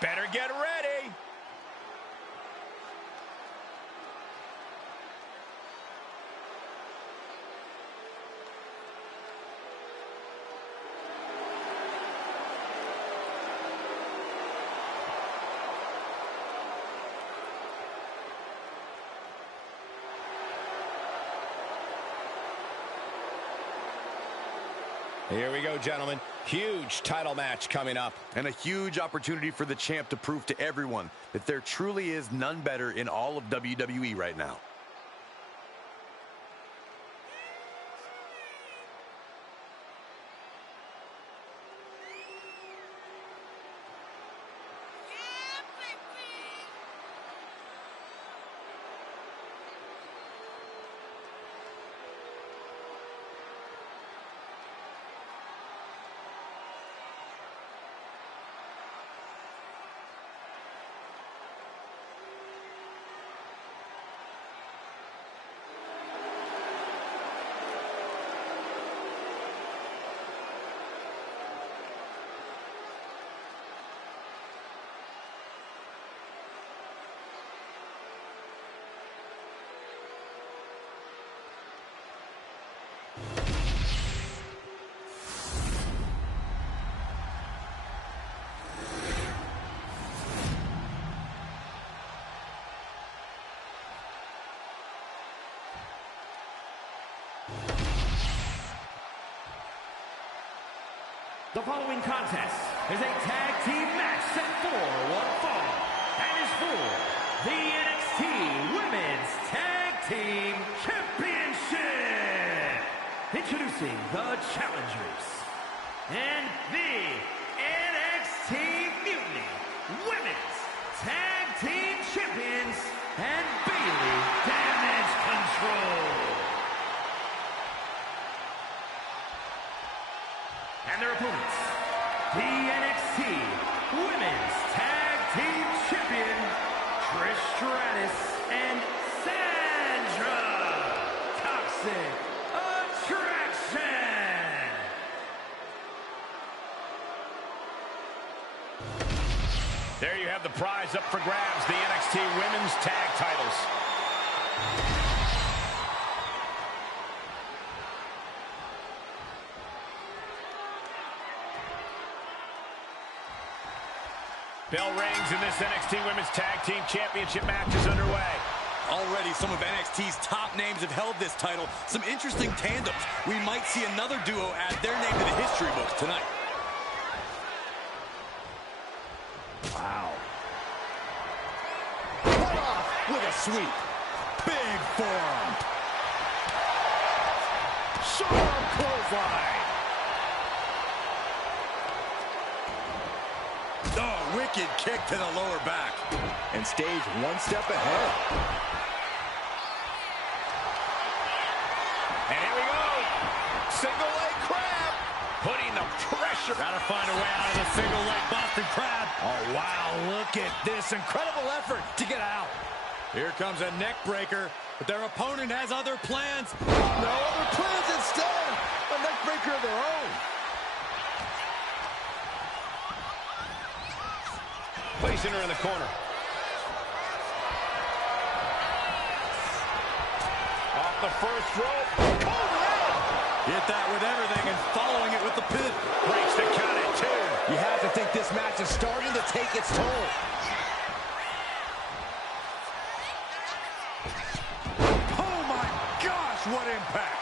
Better get ready. Here we go, gentlemen. Huge title match coming up. And a huge opportunity for the champ to prove to everyone that there truly is none better in all of WWE right now. The following contest is a tag team match set for one fall and is for the NXT Women's Tag Team Championship. Introducing the challengers and the NXT Mutiny Women's Tag Team Champions and Bailey Damage Control. And their opponents, the NXT Women's Tag Team Champion, Trish Stratus and Sandra Toxic Attraction. There you have the prize up for grabs, the NXT Women's Tag Titles. Bell rings and this NXT Women's Tag Team Championship match is underway. Already, some of NXT's top names have held this title. Some interesting tandems. We might see another duo add their name to the history books tonight. Wow. Cut off with a sweep. Big forearm. Sharp clothesline. Oh, wicked kick to the lower back. And stage one step ahead. And here we go. Single leg crab. Putting the pressure. Gotta find a way out of the single leg Boston crab. Oh, wow. Look at this incredible effort to get out. Here comes a neck breaker, but their opponent has other plans. No other plans instead. A neck breaker of their own. Placing her in the corner. Off the first rope. Cold leg. Hit that with everything and following it with the pin. Breaks the count at 2. You have to think this match is starting to take its toll. Oh my gosh, what impact.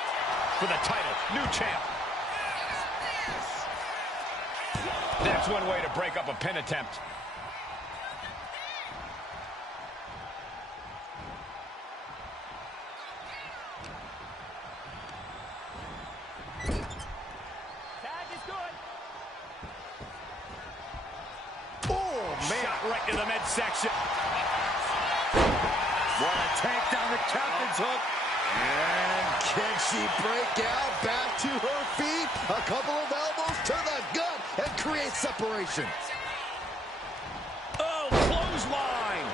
For the title, new champ. That's one way to break up a pin attempt. Right to the midsection. What a takedown, the captain's hook. And can she break out back to her feet? A couple of elbows to the gut and create separation. Oh, clothesline.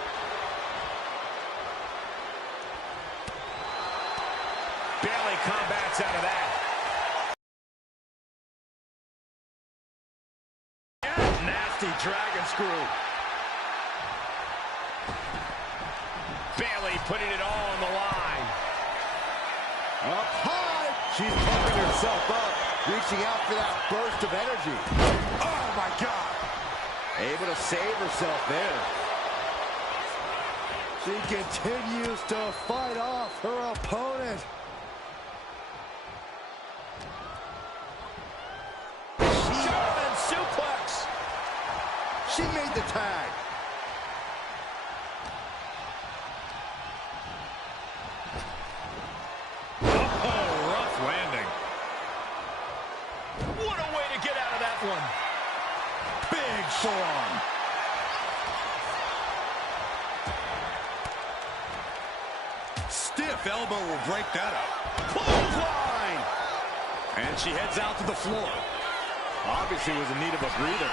Barely combats out of that. Nasty dragon screw. Bailey putting it all on the line. Up high. She's pumping herself up, reaching out for that burst of energy. Oh, my God. Able to save herself there. She continues to fight off her opponent. German suplex. She made the tag. One. Big forearm. Stiff elbow will break that up. Clothesline. And she heads out to the floor. Obviously was in need of a breather.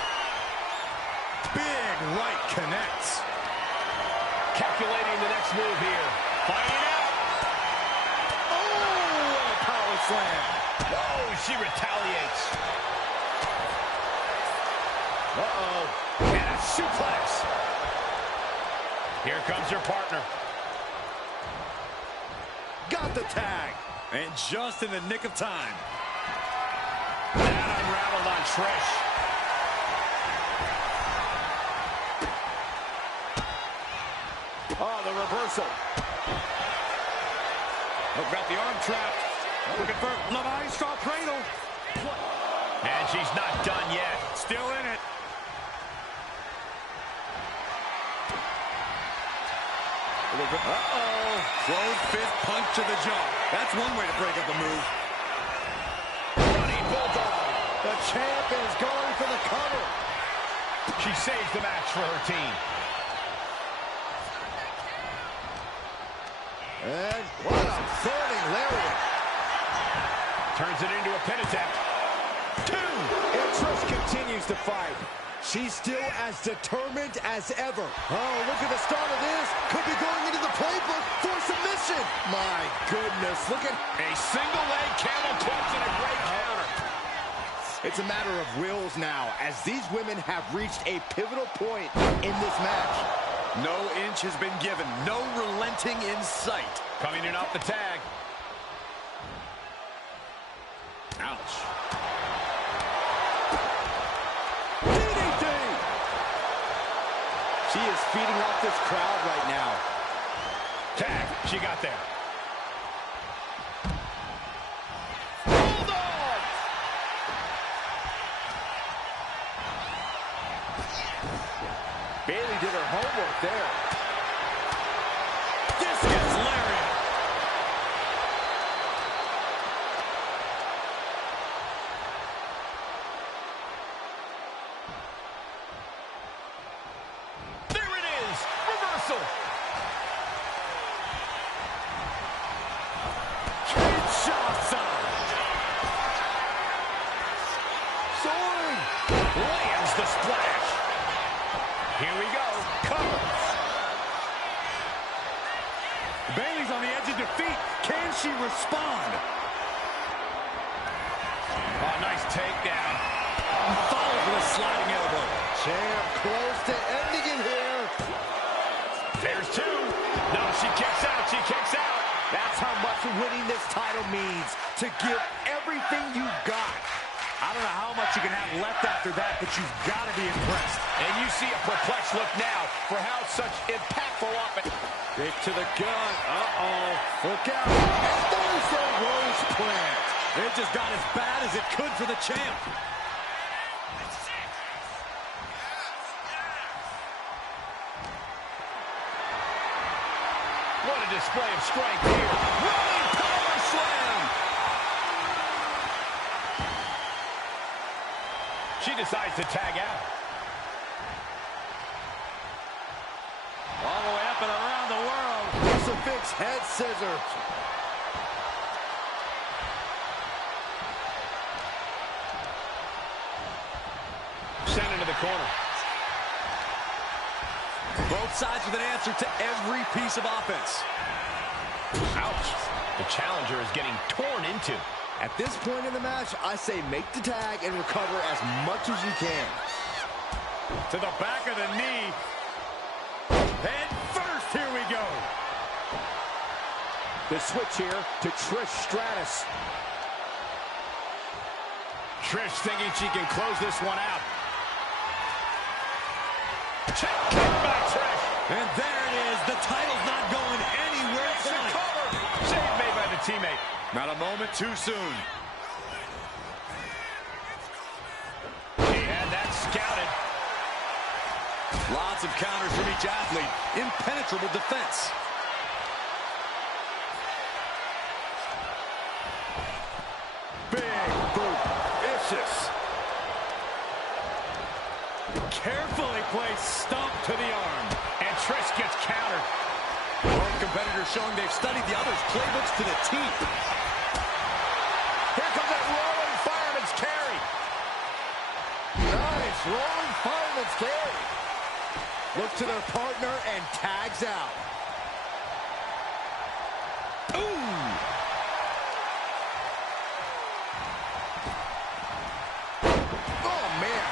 Big right connects. Calculating the next move here. Fighting out. Oh, a power slam. Oh, she retaliates. Uh-oh. And a suplex. Here comes her partner. Got the tag. And just in the nick of time. That unraveled on Trish. Oh, the reversal. Oh, got the arm trapped. Looking for the Maestro cradle. And she's not done yet. Still in it. Uh-oh. Close fist punch to the jaw. That's one way to break up a move. Running bulldog. The champ is going for the cover. She saves the match for her team. And what a burning lariat. Turns it into a pin attempt. 2. And Trish continues to fight. She's still as determined as ever. Oh, look at the start of this. Could be going into the playbook for submission. My goodness, look at A single leg camel clutch and a great counter. It's a matter of wills now, as these women have reached a pivotal point in this match. No inch has been given. No relenting in sight. Coming in off the tag. Ouch. DDT! She is feeding off this crowd right now. Tag. She got there. Bayley did her homework there. Discus lariat. There it is. Reversal. Kinshasa. Soaring! Lands the splash. Here we go. Cover. Bayley's on the edge of defeat. Can she respond? Oh, nice takedown. Follows with a sliding elbow. Champ close to ending it here. There's 2. No, she kicks out. She kicks out. That's how much winning this title means. To give everything you've got. I don't know how much you can have left after that, but you've got to be impressed. And you see a perplexed look now for how such impactful offense. Kick to the gut. Uh-oh. Look out. And there's the rose plant. It just got as bad as it could for the champ. What a display of strength here. Running power slam. She decides to tag out. All the way up and around the world. Crucifix head scissors. Sent into the corner. Both sides with an answer to every piece of offense. Ouch. The challenger is getting torn into. At this point in the match, I say make the tag and recover as much as you can. To the back of the knee. Head first, here we go. The switch here to Trish Stratus. Trish thinking she can close this one out. Check kick by Trish. And there it is. The title's not going anywhere tonight. Cover. Save made by the teammate. Not a moment too soon. He had that scouted. Lots of counters from each athlete. Impenetrable defense. Big boot. Vicious. Carefully placed stomp to the arm. And Trish gets countered. Both competitors showing they've studied the other's playbooks to the teeth. Here comes that rolling fireman's carry. Nice. Rolling fireman's carry. Look to their partner and tags out. Ooh. Oh, man.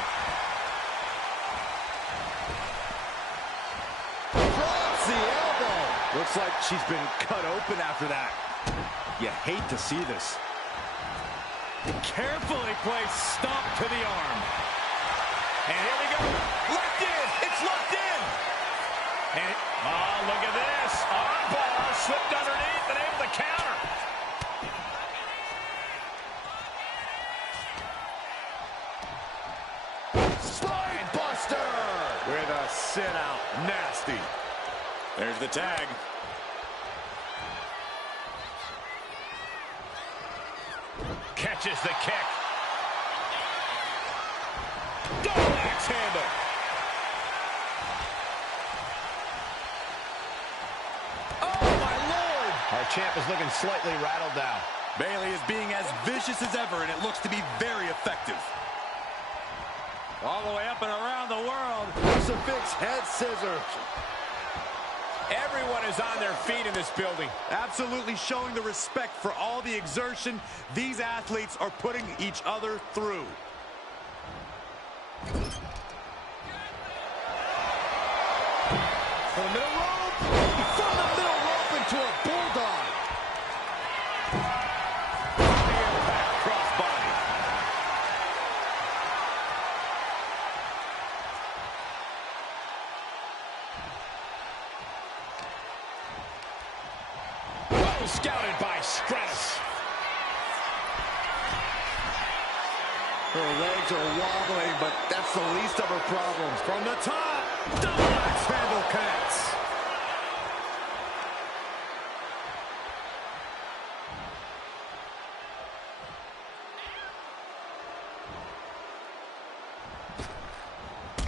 Drops the elbow. Looks like she's been cut open after that. You hate to see this. Carefully placed stomp to the arm. And here we go. Locked in. It's locked in. And oh, look at this. Arm bar slipped underneath and able to counter. nasty. There's the tag. Catches the kick. Double axe handle. Oh, my Lord. Our champ is looking slightly rattled now. Bayley is being as vicious as ever, and it looks to be very effective. All the way up and around the world. Crucifix head scissors. Everyone is on their feet in this building. Absolutely showing the respect for all the exertion these athletes are putting each other through. From the middle rope. From the middle rope into a bulldog. The impact crossbody. Well scouted by Stratus. Her legs are wobbling, but that's the least of her problems. From the top, double axe handle connects.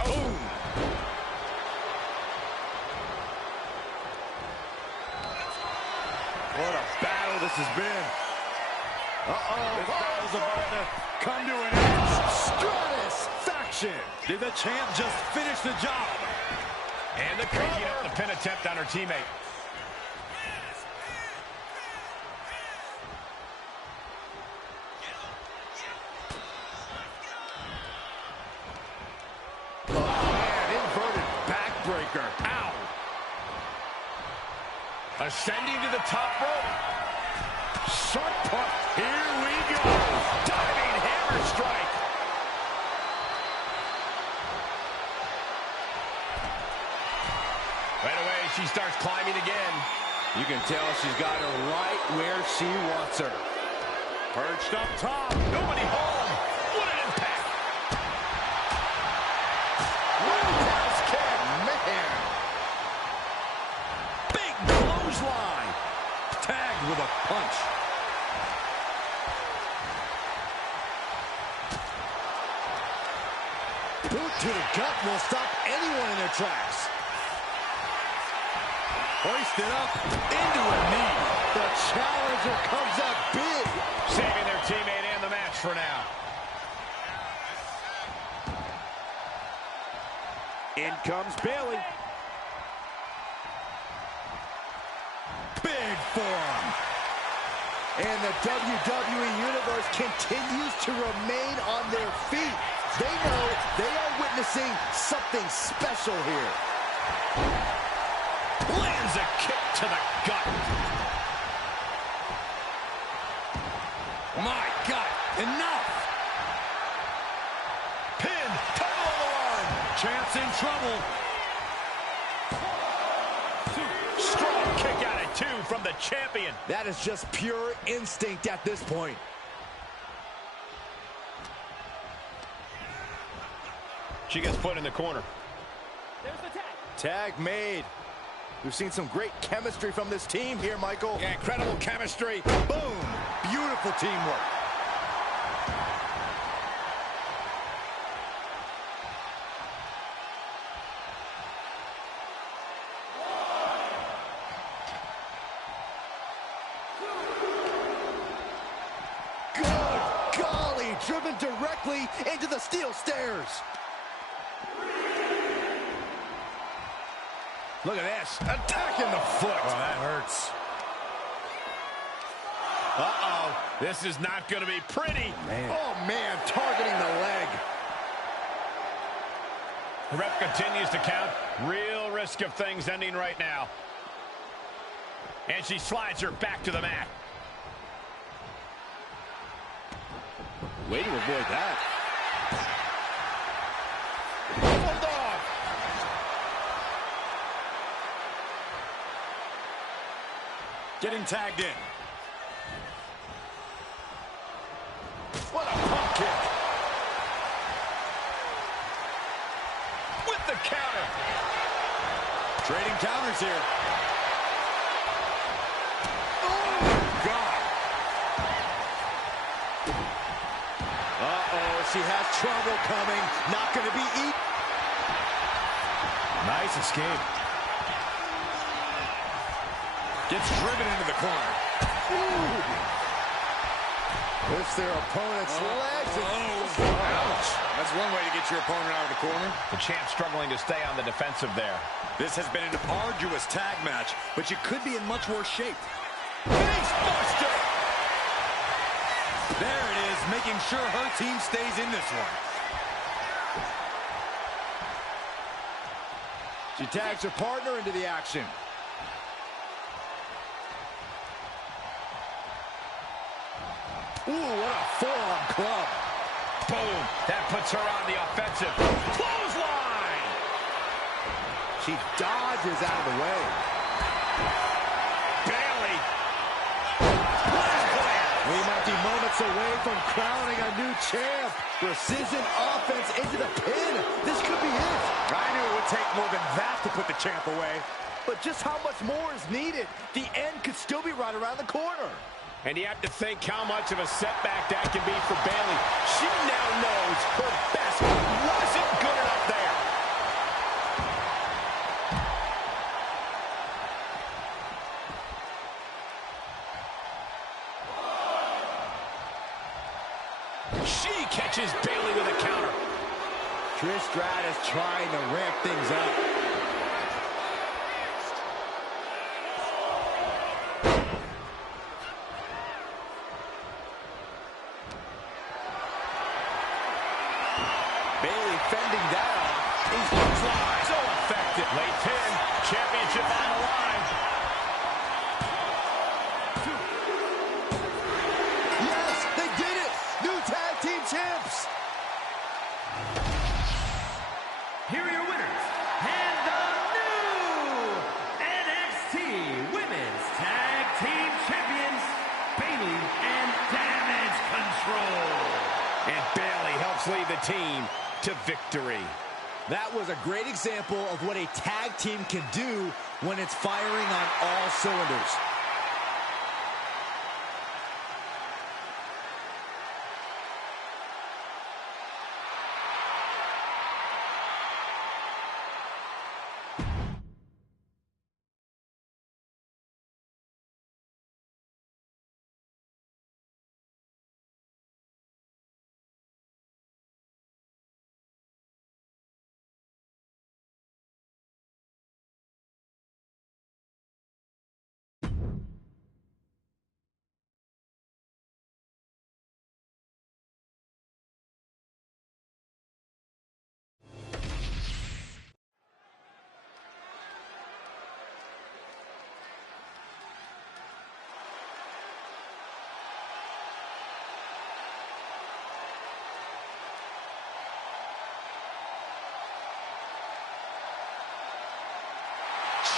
Oh. What a battle this has been. This battle's about to come to an end. Stratisfaction. Did the champ just finish the job? And the picking up the pin attempt on her teammate. Oh, man, inverted backbreaker. Ow. Ascending to the top rope. Sharp punch. Here we go. Diving hammer strike. Right away, she starts climbing again. You can tell she's got her right where she wants her. Perched up top. Nobody home. What an impact. Roundhouse kick. Man. Big clothesline. Tagged with a punch. Boot to the gut will stop anyone in their tracks. Hoisted up into a knee. The challenger comes up big. Saving their teammate and the match for now. In comes Bayley. Big forearm. And the WWE Universe continues to remain on their feet. They know they are witnessing something special here. Lands a kick to the gut. My God, enough. Pin, title on the line. Champ's in trouble. Strong kick out at 2 from the champion. That is just pure instinct at this point. She gets put in the corner. There's the tag. Tag made. We've seen some great chemistry from this team here, Michael. Yeah, incredible chemistry. Boom. Beautiful teamwork. Good golly, driven directly into the steel stairs. Look at this. Attacking the foot. Oh, that hurts. Uh-oh. This is not going to be pretty. Oh, man, targeting the leg. The ref continues to count. Real risk of things ending right now. And she slides her back to the mat. Way to avoid that. Bulldog. Getting tagged in. What a pump kick. With the counter. Trading counters here. Oh, God. Uh-oh, she has trouble coming. Not going to be eaten. Nice escape. Gets driven into the corner. Push their opponent's legs. Ouch. That's one way to get your opponent out of the corner. The champ struggling to stay on the defensive there. This has been an arduous tag match, but you could be in much worse shape. Face buster! There it is, making sure her team stays in this one. She tags her partner into the action. Ooh, what a forearm club. Boom! That puts her on the offensive. Clothesline! She dodges out of the way. Bailey! We might be moments away from crowning a new champ. Precision offense into the pin. This could be it. I knew it would take more than that to put the champ away. But just how much more is needed? The end could still be right around the corner. And you have to think how much of a setback that can be for Bailey. She now knows her best wasn't good enough there. She catches Bailey with a counter. Trish Stratus trying to ramp things up. Bailey fending that off. So effective. Late pin. Championship on the line. Yes, they did it. New tag team champs. Here are your winners, and the new NXT Women's Tag Team Champions, Bailey and Damage Control. And Bailey helps lead the team to victory. That was a great example of what a tag team can do when it's firing on all cylinders.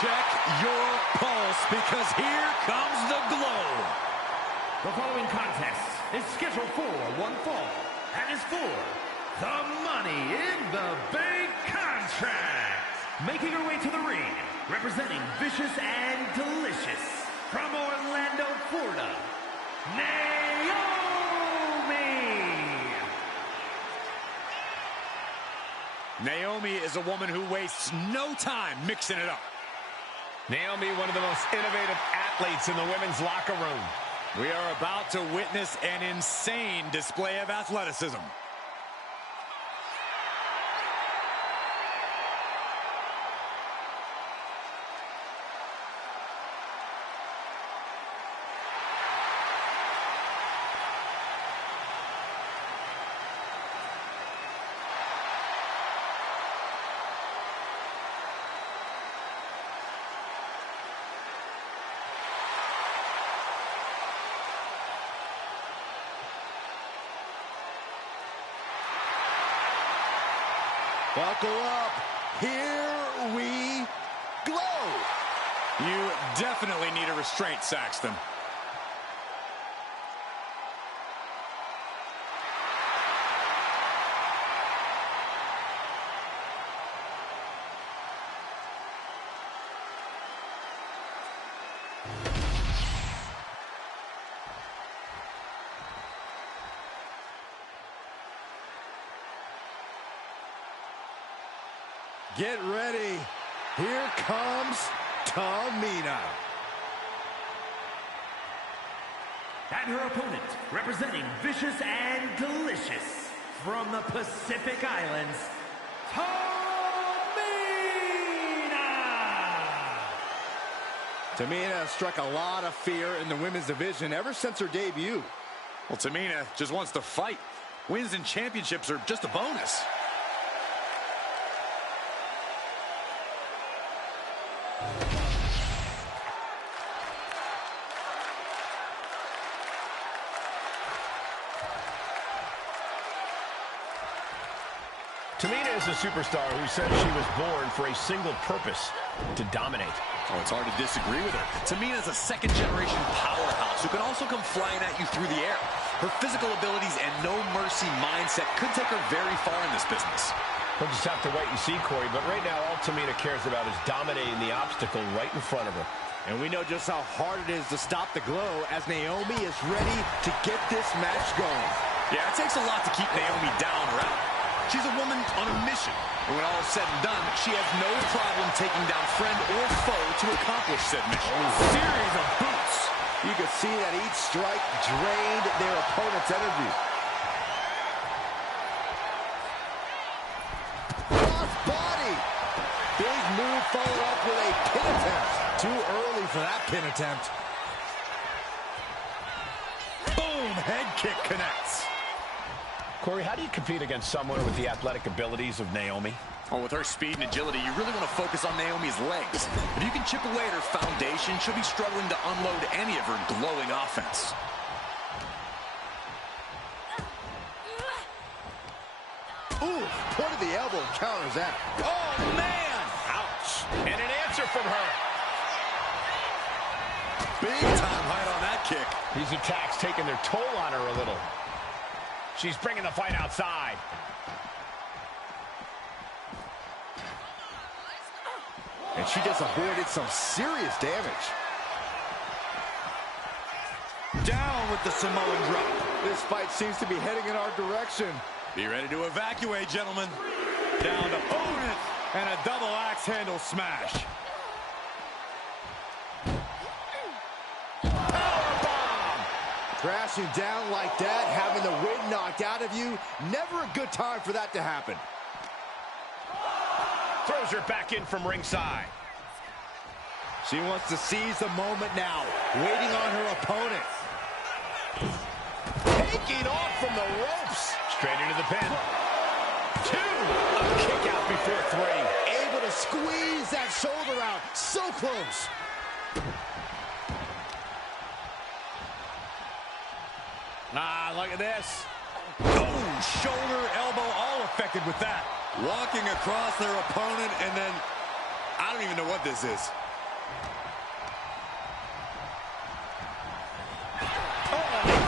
Check your pulse, because here comes the glow. The following contest is scheduled for one fall and is for the Money in the Bank contract. Making her way to the ring, representing Vicious and Delicious, from Orlando, Florida, Naomi. Naomi is a woman who wastes no time mixing it up. Naomi, one of the most innovative athletes in the women's locker room. We are about to witness an insane display of athleticism. Buckle up. Here we glow. You definitely need a restraint, Saxton. Get ready. Here comes Tamina. And her opponent, representing Vicious and Delicious, from the Pacific Islands, Tamina struck a lot of fear in the women's division ever since her debut. Well, Tamina just wants to fight. Wins and championships are just a bonus. Tamina is a superstar who says she was born for a single purpose, to dominate. Oh, it's hard to disagree with her. Tamina is a second-generation powerhouse who can also come flying at you through the air. Her physical abilities and no-mercy mindset could take her very far in this business. We'll just have to wait and see, Corey, but right now all Tamina cares about is dominating the obstacle right in front of her. And we know just how hard it is to stop the glow as Naomi is ready to get this match going. Yeah, it takes a lot to keep Naomi down or out. She's a woman on a mission. And when all is said and done, she has no problem taking down friend or foe to accomplish said mission. Series of boots. You could see that each strike drained their opponent's energy. Cross body. Big move followed up with a pin attempt. Too early for that pin attempt. Boom, head kick connects. Corey, how do you compete against someone with the athletic abilities of Naomi? Oh, with her speed and agility, you really want to focus on Naomi's legs. If you can chip away at her foundation, she'll be struggling to unload any of her glowing offense. Ooh, point of the elbow counters that. Oh, man! Ouch. And an answer from her. Big time height on that kick. These attacks taking their toll on her a little. She's bringing the fight outside. And she just avoided some serious damage. Down with the Samoan drop. This fight seems to be heading in our direction. Be ready to evacuate, gentlemen. Down opponent and a double axe handle smash. Crashing down like that, having the wind knocked out of you, never a good time for that to happen. Throws her back in from ringside. She wants to seize the moment now, waiting on her opponent. Taking off from the ropes. Straight into the pin. Two. A kick out before three. Able to squeeze that shoulder out. So close. Ah, look at this. Oh, shoulder, elbow, all affected with that. Walking across their opponent, and then I don't even know what this is.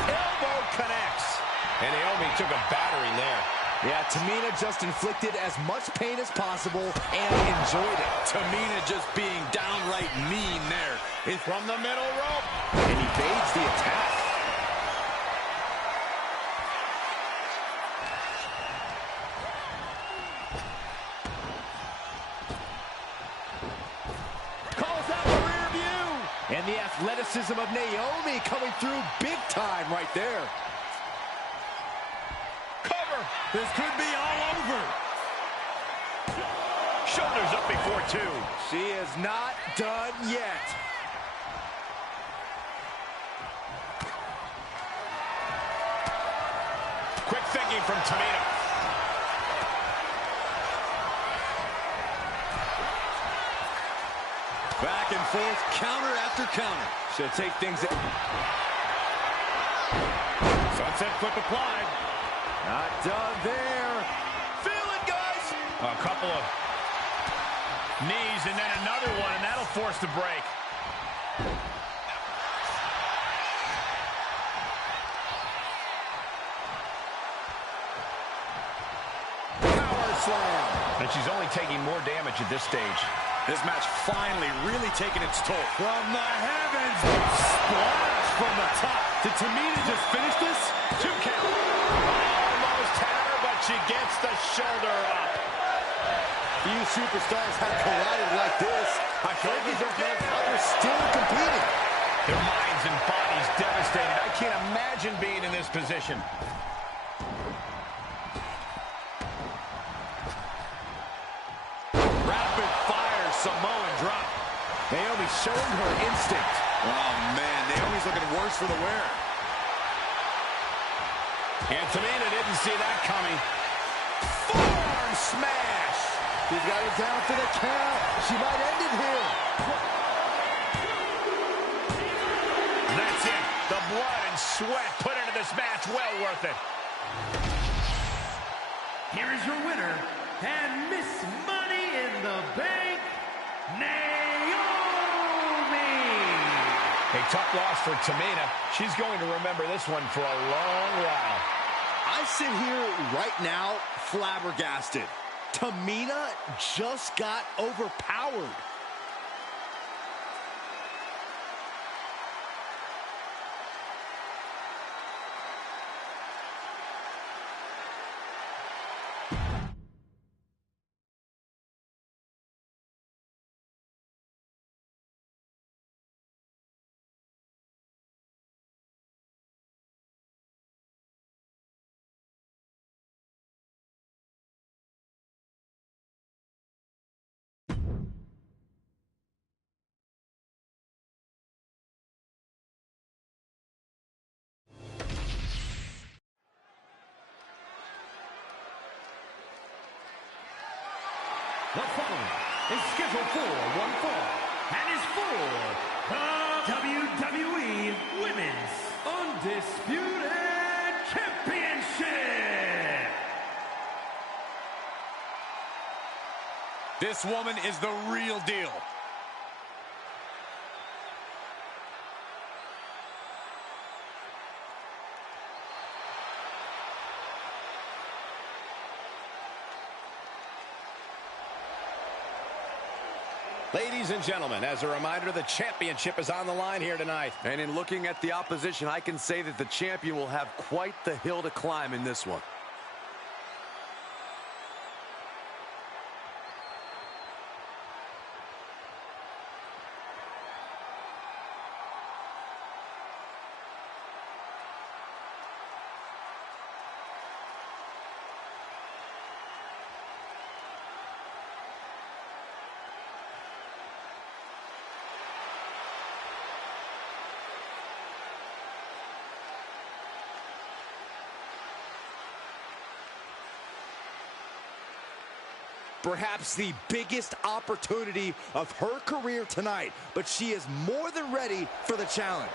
Elbow connects. And Naomi took a battering there. Yeah, Tamina just inflicted as much pain as possible and enjoyed it. Tamina just being downright mean there. From the middle rope. And evades the attack. Calls out the rear view. And the athleticism of Naomi coming through big time right there. Cover. This could be all over. Shoulders up before two. She is not done yet. Quick thinking from Tamina. Back and forth, counter after counter. She'll take things. Sunset flip applied. Not done there. Feel it, guys. A couple of knees and then another one, and that'll force the break. Power slam. And she's only taking more damage at this stage. This match finally really taking its toll. From the heavens, splash from the top. Did Tamina just finish this? 2 count. Almost had her, but she gets the shoulder up. Few superstars have collided like this. I frankly don't know how they're still competing. Their minds and bodies devastated. I can't imagine being in this position. Rapid fire Samoan drop. Naomi showing her instinct. Oh, man, Naomi's looking worse for the wear. And Tamina didn't see that coming. Forearm smash. He's got it down for the count. She might end it here. That's it. The blood and sweat put into this match. Well worth it. Here is your winner, and Miss Money in the Bank, Naomi. A tough loss for Tamina. She's going to remember this one for a long while. I sit here right now flabbergasted. Tamina just got overpowered. The following is scheduled for one fall and is for the WWE Women's Undisputed Championship. This woman is the real deal. Ladies and gentlemen, as a reminder, the championship is on the line here tonight. And in looking at the opposition, I can say that the champion will have quite the hill to climb in this one. Perhaps the biggest opportunity of her career tonight, but she is more than ready for the challenge.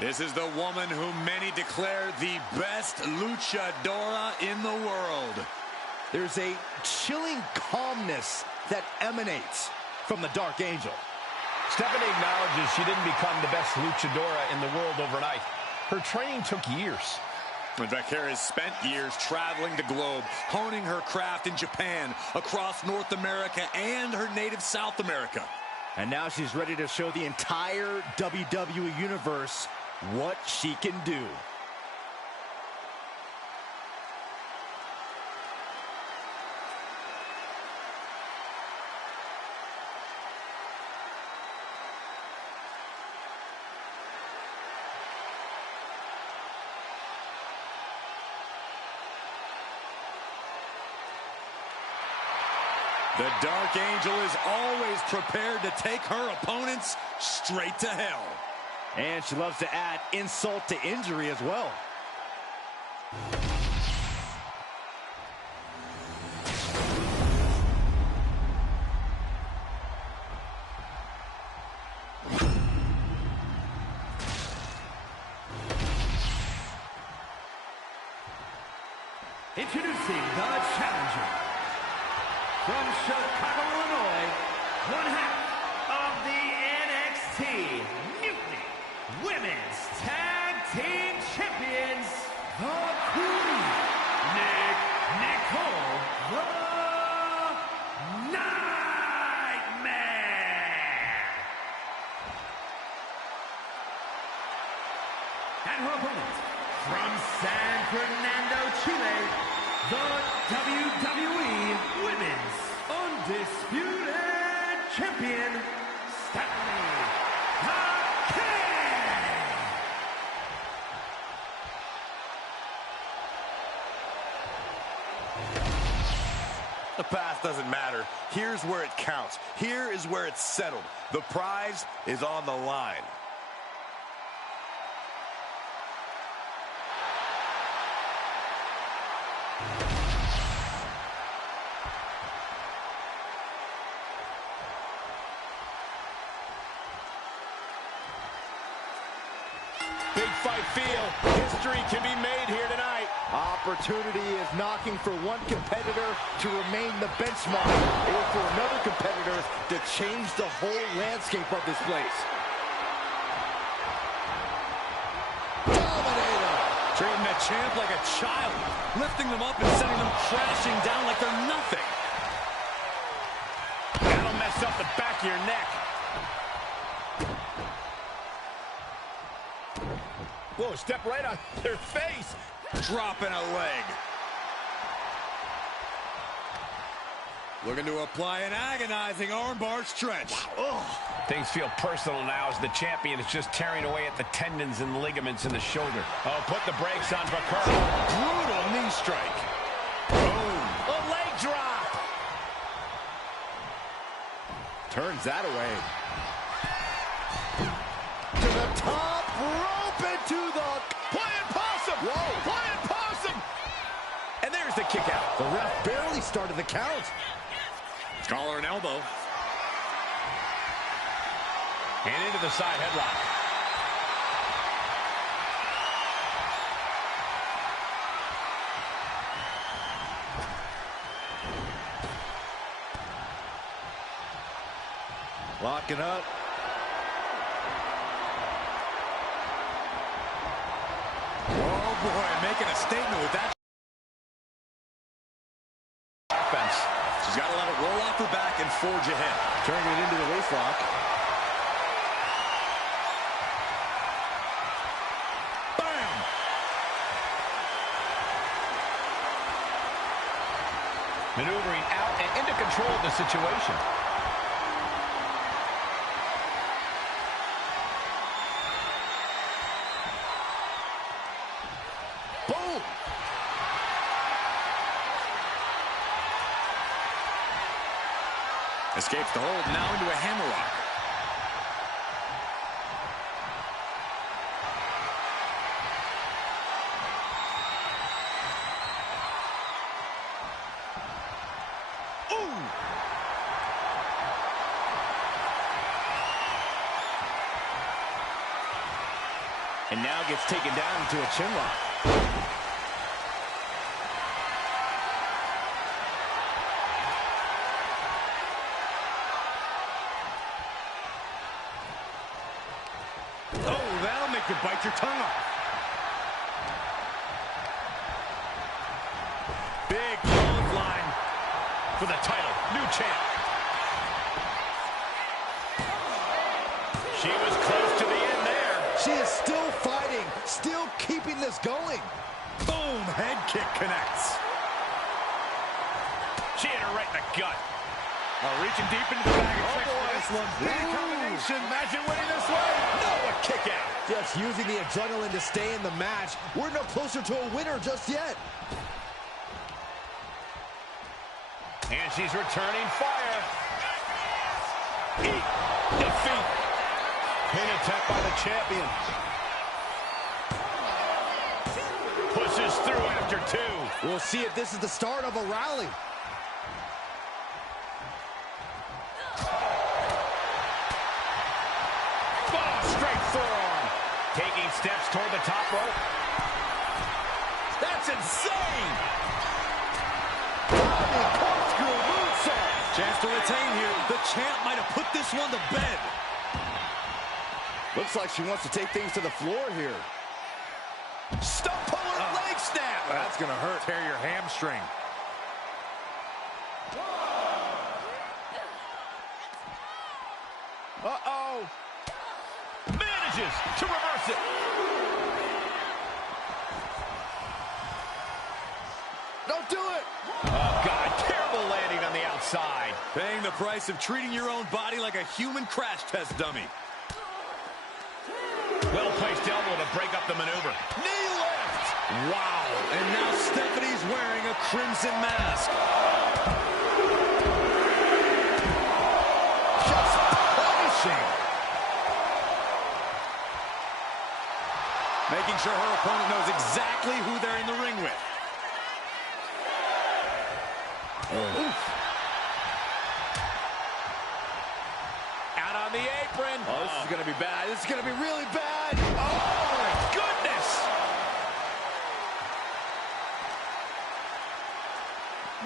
This is the woman whom many declare the best luchadora in the world. There's a chilling calmness that emanates from the Dark Angel. Stephanie acknowledges she didn't become the best luchadora in the world overnight. Her training took years. Vaquera has spent years traveling the globe, honing her craft in Japan, across North America, and her native South America. And now she's ready to show the entire WWE Universe what she can do. The Dark Angel is always prepared to take her opponents straight to hell. And she loves to add insult to injury as well. Introducing the challenger from Chicago, Illinois, one half of the NXT Mutiny Women's Tag Team Champions, the Queen, Nicole, the Nightmare. And her opponent, from San Fernando, Chile, the WWE Women's Undisputed Champion, Stephanie Hackett. The past doesn't matter. Here's where it counts. Here is where it's settled. The prize is on the line. Big fight feel. History can be made here tonight. Opportunity is knocking for one competitor to remain the benchmark, or for another competitor to change the whole landscape of this place. Dominator! Treating the champ like a child, lifting them up and sending them crashing down like they're nothing. That'll mess up the back of your neck. Whoa, step right on their face. Dropping a leg. Looking to apply an agonizing armbar stretch. Things feel personal now as the champion is just tearing away at the tendons and ligaments in the shoulder. Oh, put the brakes on Bakura. Brutal knee strike. Boom. A leg drop. Turns that away. To the top rope and to the... Flying possum. Whoa. Flying possum. And there's the kick out. The ref barely started the count. Collar and elbow. And into the side headlock. Locking up. Oh boy, making a statement with that offense. She's got to let it roll off her back and forge ahead. Turning it into the waist lock. Bam! Maneuvering out and into control of the situation. Boom! Escapes the hold, now into a hammerlock. Ooh! And now gets taken down into a chin lock. Oh, that'll make you bite your tongue off. Big clothesline for the title. New champ. She was close to the end there. She is still fighting, still keeping this going. Boom, head kick connects. She hit her right in the gut. Reaching deep into the bag of Oh, tricks for boy. this one. Big combination. Imagine winning this way. No, a kick out. Just using the adrenaline to stay in the match. We're no closer to a winner just yet. And she's returning fire. Eat defeat. Pin attempt by the champion. Pushes through after two. We'll see if this is the start of a rally. Oh, straight forearm. Taking steps toward the top rope. That's insane. Corkscrew moonsault. Chance to retain here. The champ might have put this one to bed. Looks like she wants to take things to the floor here. Stump puller leg snap. That's going to hurt. Tear your hamstring. Uh-oh. Manages to reverse it. Don't do it. Oh, God, terrible landing on the outside. Paying the price of treating your own body like a human crash test dummy. Well-placed elbow to break up the maneuver. Knee lift. Wow. And now Stephanie's wearing a crimson mask. Just punishing. Making sure her opponent knows exactly who they're in the ring with. Out on the apron. Oh, this is going to be bad. This is going to be really bad. Oh, my goodness.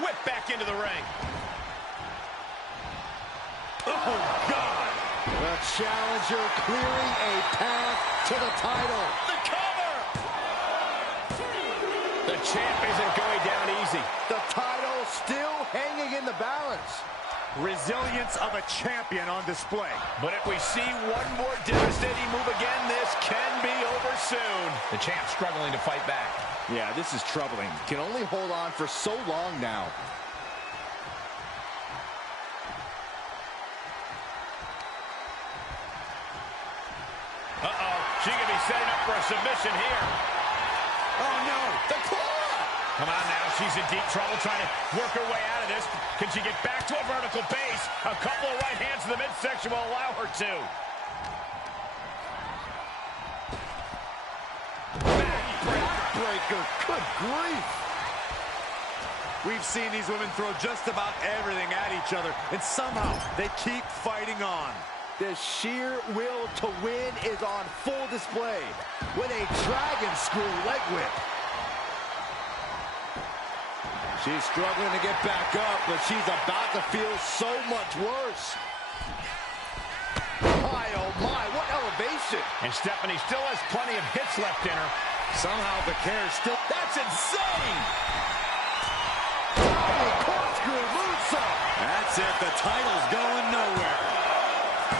Whip back into the ring. Oh, God. The challenger clearing a path to the title. The cover. The champ isn't going down easy. The title still hanging in the balance. Resilience of a champion on display. But if we see one more devastating move again, this can be over soon. The champ struggling to fight back. Yeah, this is troubling. Can only hold on for so long now. Uh-oh, she could be setting up for a submission here. Oh, no, the claw! Come on now, she's in deep trouble trying to work her way out of this. Can she get back to a vertical base? A couple of right hands in the midsection will allow her to. Backbreaker, good grief. We've seen these women throw just about everything at each other, and somehow they keep fighting on. The sheer will to win is on full display with a dragon screw leg whip. She's struggling to get back up, but she's about to feel so much worse. My, oh my, what elevation. And Stephanie still has plenty of hits left in her. Somehow the care is still... That's insane! Corkscrew moonsault. That's it, the title's going nowhere.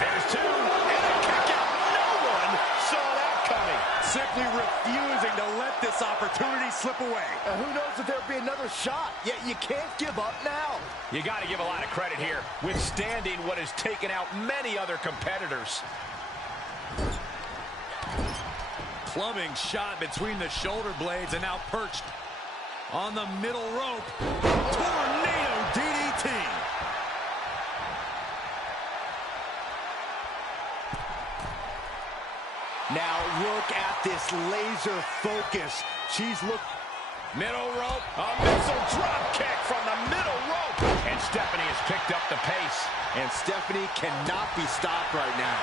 There's two, and a kick out. No one saw that coming. Simply refusing to let this opportunity slip away. Who knows if there'll be another shot, yet you can't give up now. You got to give a lot of credit here, withstanding what has taken out many other competitors. Clubbing shot between the shoulder blades and now perched on the middle rope. Tornado DDT. Now look at this laser focus. She's Middle rope, a missile drop kick from the middle rope. And Stephanie has picked up the pace. And Stephanie cannot be stopped right now.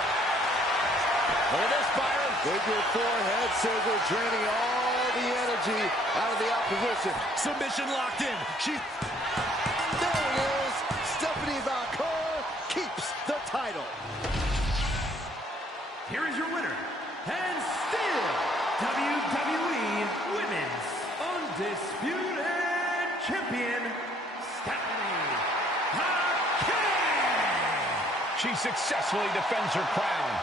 Look at this, Byron. Figure four head scissor, draining all the energy out of the opposition. Submission locked in. There it is. Stephanie Valcour keeps the title. Here is your winner, and still WWE Women's Undisputed Champion, Stephanie Valcour. She successfully defends her crown.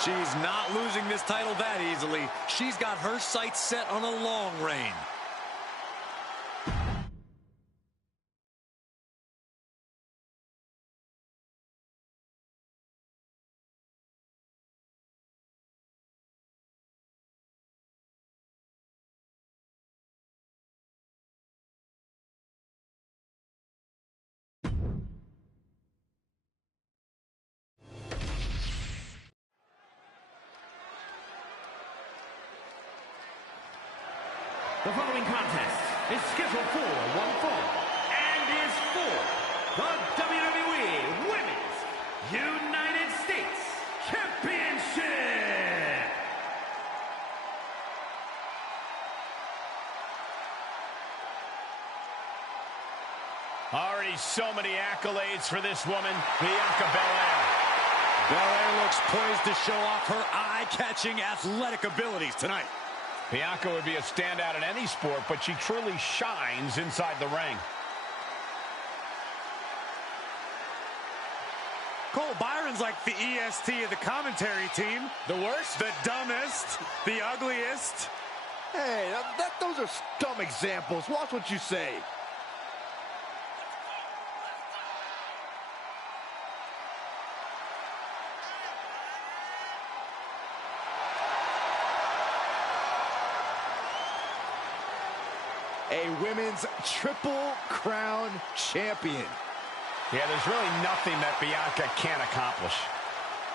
She's not losing this title that easily. She's got her sights set on a long reign. The following contest is scheduled for one fall and is for the WWE Women's United States Championship. Already so many accolades for this woman, Bianca Belair. Belair looks poised to show off her eye-catching athletic abilities tonight. Bianca would be a standout in any sport, but she truly shines inside the ring. Cole Byron's like the EST of the commentary team. The worst? The dumbest, the ugliest. Hey, those are dumb examples. Watch what you say. A women's Triple Crown champion. Yeah, there's really nothing that Bianca can't accomplish.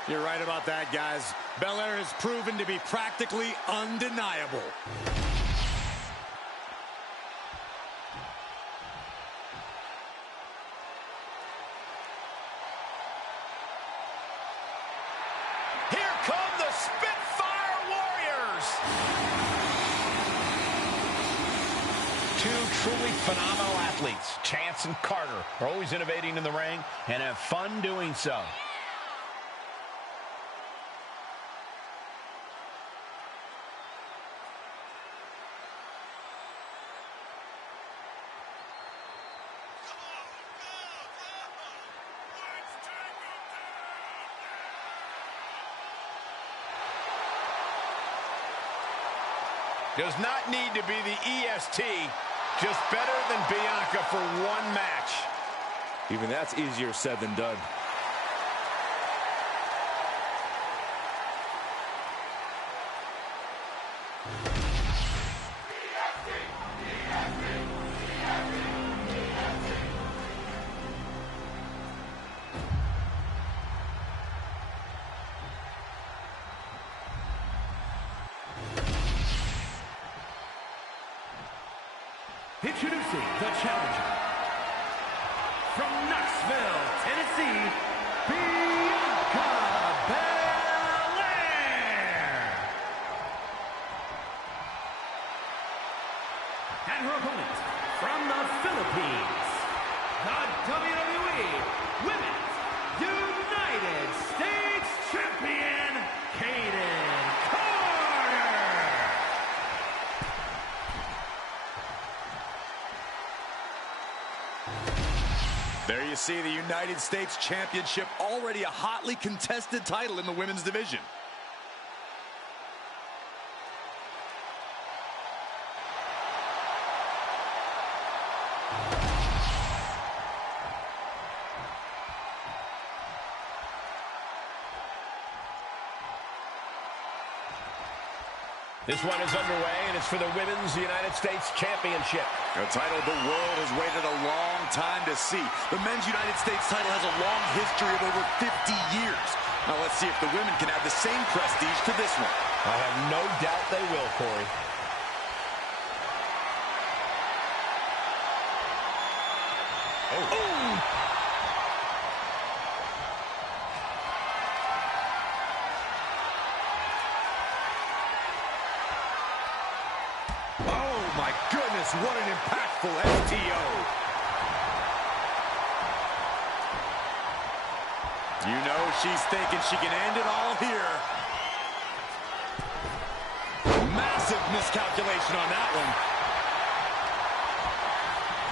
You're right about that, guys. Belair has proven to be practically undeniable. Here come the Spitfire Warriors! Two truly phenomenal athletes, Chance and Carter, are always innovating in the ring and have fun doing so. Does not need to be the EST, just better than Bianca for one match. Even that's easier said than done. Introducing the challenger from Knoxville, Tennessee, Bianca Belair. And her opponent from the Philippines, the WWE Women's United States Champion, Kaden Carter. There you see the United States Championship, already a hotly contested title in the women's division. This one is underway, and it's for the Women's United States Championship. A title the world has waited a long time to see. The Men's United States title has a long history of over 50 years. Now let's see if the women can add the same prestige to this one. I have no doubt they will, Corey. Oh. Oh my goodness, what an impactful STO. You know she's thinking she can end it all here. Massive miscalculation on that one.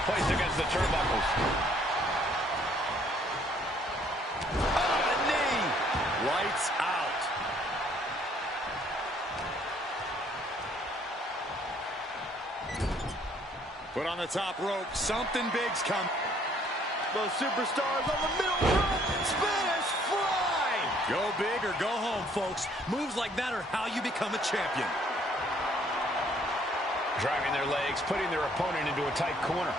Placed against the turnbuckles. Oh, a knee. Lights out. Put on the top rope. Something big's come. Those superstars on the middle rope. Spanish fly. Go big or go home, folks. Moves like that are how you become a champion. Driving their legs, putting their opponent into a tight corner.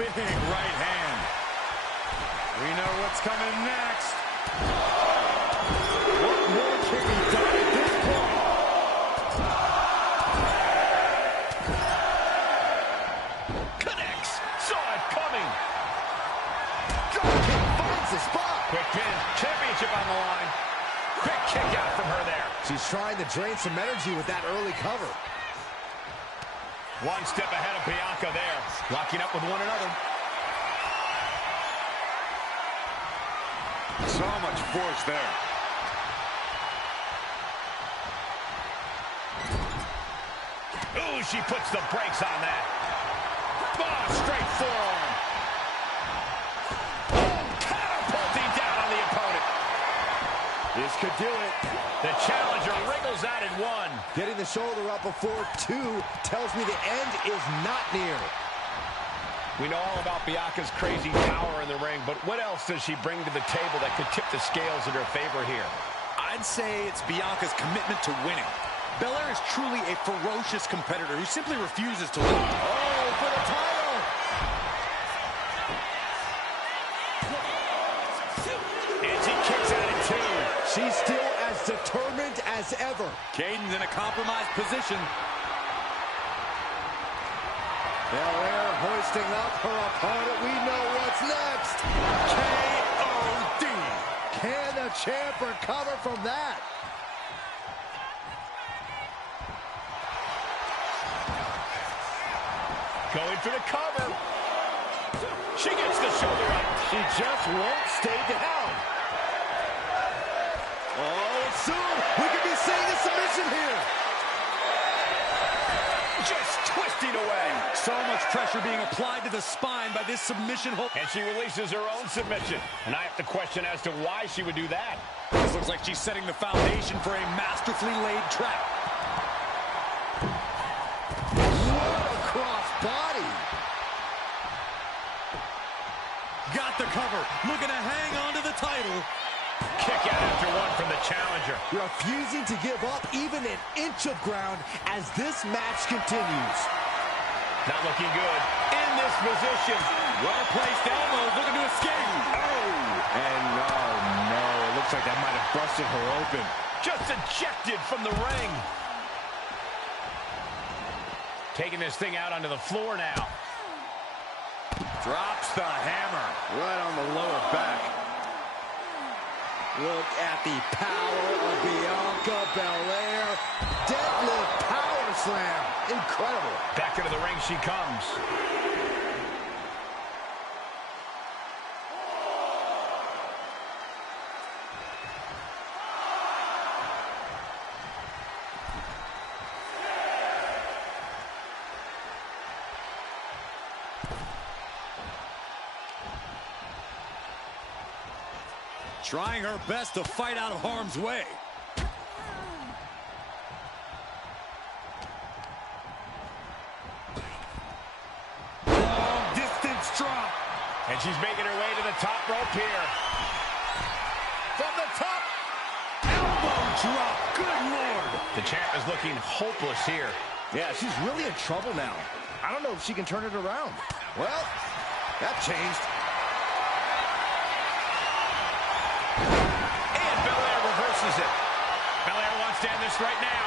Big right hand. We know what's coming next. What more can be done at this point? Connects. Saw it coming. Dropkick finds the spot. Quick pin. Championship on the line. Quick kick out from her there. She's trying to drain some energy with that early cover. One step ahead of Bianca there. Locking up with one another. So much force there. Ooh, she puts the brakes on that. Oh, straight forearm. Oh, catapulting down on the opponent. This could do it. The challenger wriggles out at 1. Getting the shoulder up before 2 tells me the end is not near. We know all about Bianca's crazy power in the ring, but what else does she bring to the table that could tip the scales in her favor here? I'd say it's Bianca's commitment to winning. Belair is truly a ferocious competitor who simply refuses to lose. Oh, for the title! And she kicks out at 2. She's still as determined as ever. Caden's in a compromised position. Belair hoisting up her opponent. We know what's next. K.O.D. Can the champ recover from that? Going for the cover. She gets the shoulder up. She just won't stay down. Oh, soon we could be seeing a submission here. Just twisting away. So much pressure being applied to the spine by this submission hold. And she releases her own submission. And I have to question as to why she would do that. This looks like she's setting the foundation for a masterfully laid trap. Body. Got the cover. Looking to hang on to the title. Kick out after 1 from the challenger. Refusing to give up even an inch of ground as this match continues. Not looking good. In this position. Well-placed elbows. Looking to escape. Oh. And oh no, it looks like that might have busted her open. Just ejected from the ring. Taking this thing out onto the floor now. Drops the hammer. Right on the lower back. Look at the power of Bianca Belair. Deadlift power slam. Incredible. Back into the ring she comes. Trying her best to fight out of harm's way. Long distance drop. And she's making her way to the top rope here. From the top. Elbow drop. Good Lord. The champ is looking hopeless here. Yeah, she's really in trouble now. I don't know if she can turn it around. Well, that changed. And Belair reverses it. Belair wants to end this right now.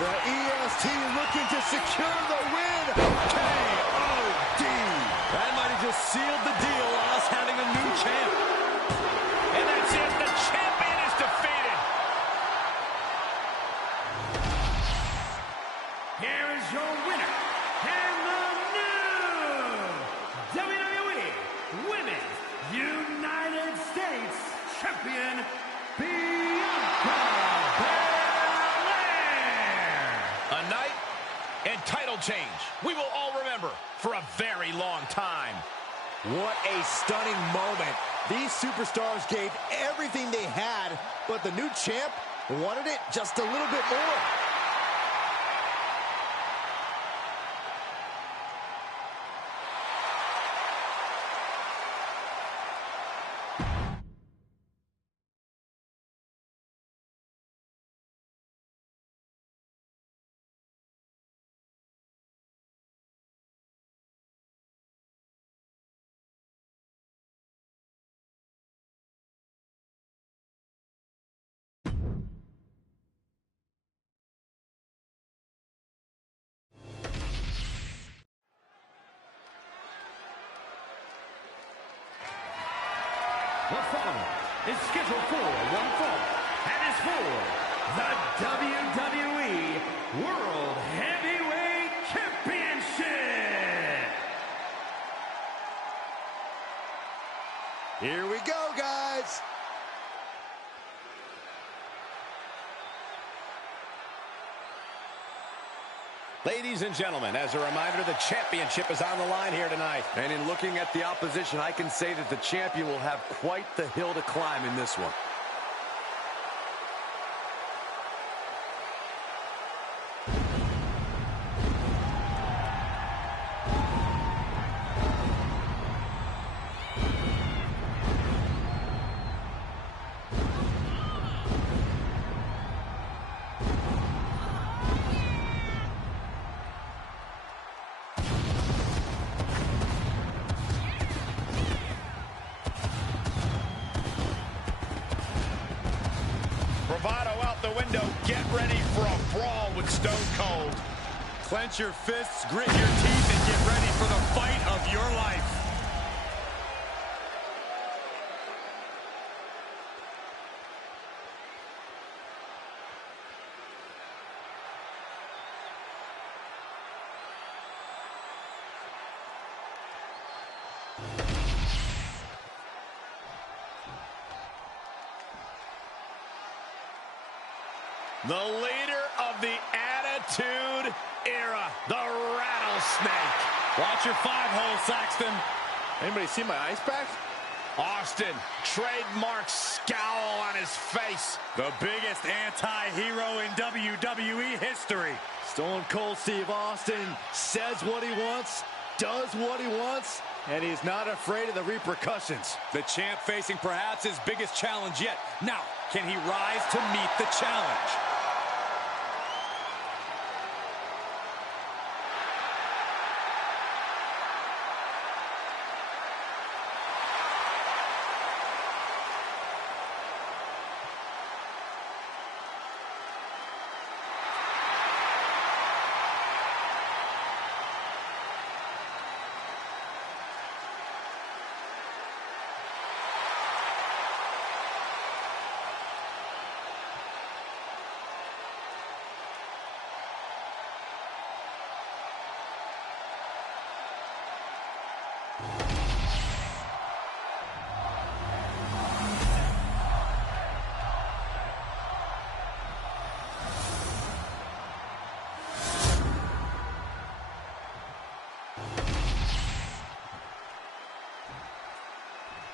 The EST looking to secure the win. K.O.D. That might have just sealed the deal on us having a new champ. And that's it. The champion is defeated. Here is your winner, and the new WWE Women's United States Champion, Bianca Belair. A night and title change we will all remember for a very long time. What a stunning moment. These superstars gave everything they had, but the new champ wanted it just a little bit more. The following is scheduled for one fall and is for the WWE World Heavyweight Championship. Here we go, guys. Ladies and gentlemen, as a reminder, the championship is on the line here tonight. And in looking at the opposition, I can say that the champion will have quite the hill to climb in this one. Bravado out the window. Get ready for a brawl with Stone Cold. Clench your fists, grit your teeth, and get ready for the fight of your life. The leader of the Attitude Era, the Rattlesnake. Watch your 5-hole, Saxton. Anybody see my ice packs? Austin, trademark scowl on his face. The biggest anti-hero in WWE history. Stone Cold Steve Austin says what he wants, does what he wants, and he's not afraid of the repercussions. The champ facing perhaps his biggest challenge yet. Now, can he rise to meet the challenge?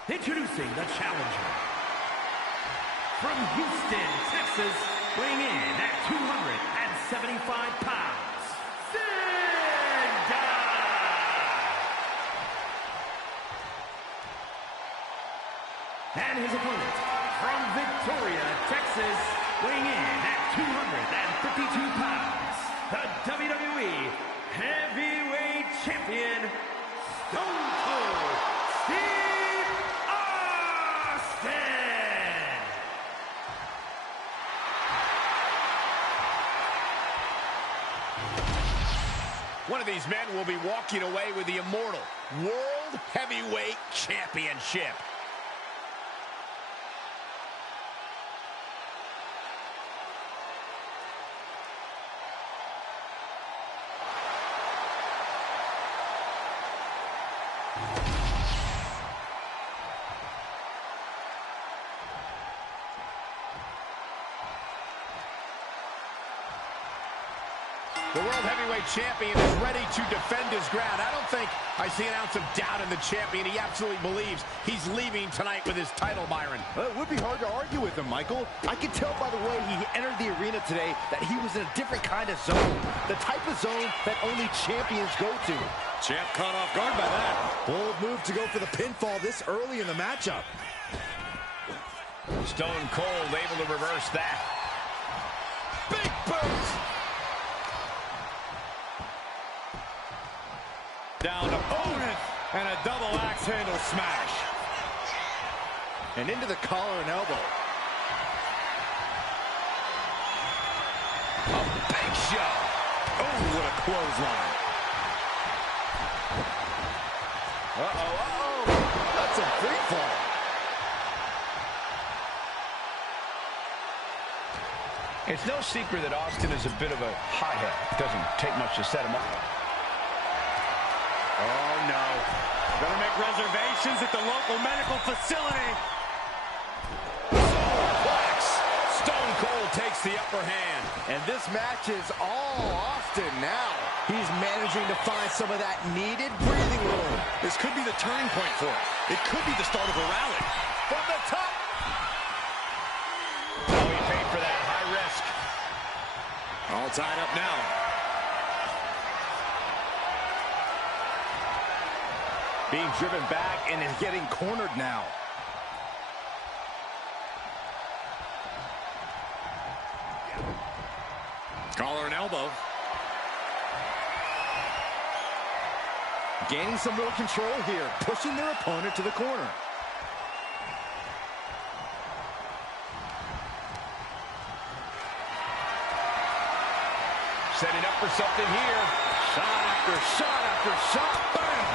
Introducing the challenger. From Houston, Texas, weighing in at 275 pounds, Cinder! And his opponent, from Victoria, Texas, weighing in at 252 pounds, the WWE Heavyweight Champion, Stone Cold Steve Austin! One of these men will be walking away with the immortal World Heavyweight Championship. The World Heavyweight Champion is ready to defend his ground. I don't think I see an ounce of doubt in the champion. He absolutely believes he's leaving tonight with his title, Byron. Well, it would be hard to argue with him, Michael. I could tell by the way he entered the arena today that he was in a different kind of zone. The type of zone that only champions go to. Champ caught off guard by that. Bold move to go for the pinfall this early in the matchup. Stone Cold able to reverse that. Big boot! Down opponent and a double axe handle smash. And into the collar and elbow. A big show. Oh, what a clothesline. Uh-oh. That's a free fall. It's no secret that Austin is a bit of a hothead. It doesn't take much to set him up. Oh, no. Gonna make reservations at the local medical facility. Superplex. Stone Cold takes the upper hand. And this match is all Austin now. He's managing to find some of that needed breathing room. This could be the turning point for him. It could be the start of a rally. From the top. Oh, he paid for that. High risk. All tied up now. Being driven back and is getting cornered now. Collar and elbow. Gaining some more control here, pushing their opponent to the corner. Setting up for something here. Shot after shot after shot. Bang!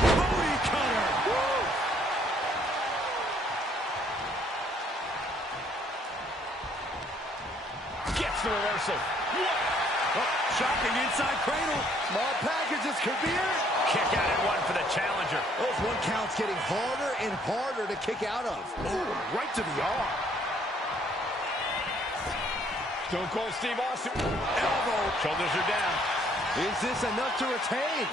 Booty cutter. Woo! Gets the reversal. Oh, shocking inside cradle. Small packages could be it. Kick out at one for the challenger. Those one counts getting harder and harder to kick out of. Ooh, right to the arm. Stone Cold Steve Austin. Elbow. Shoulders are down. Is this enough to retain?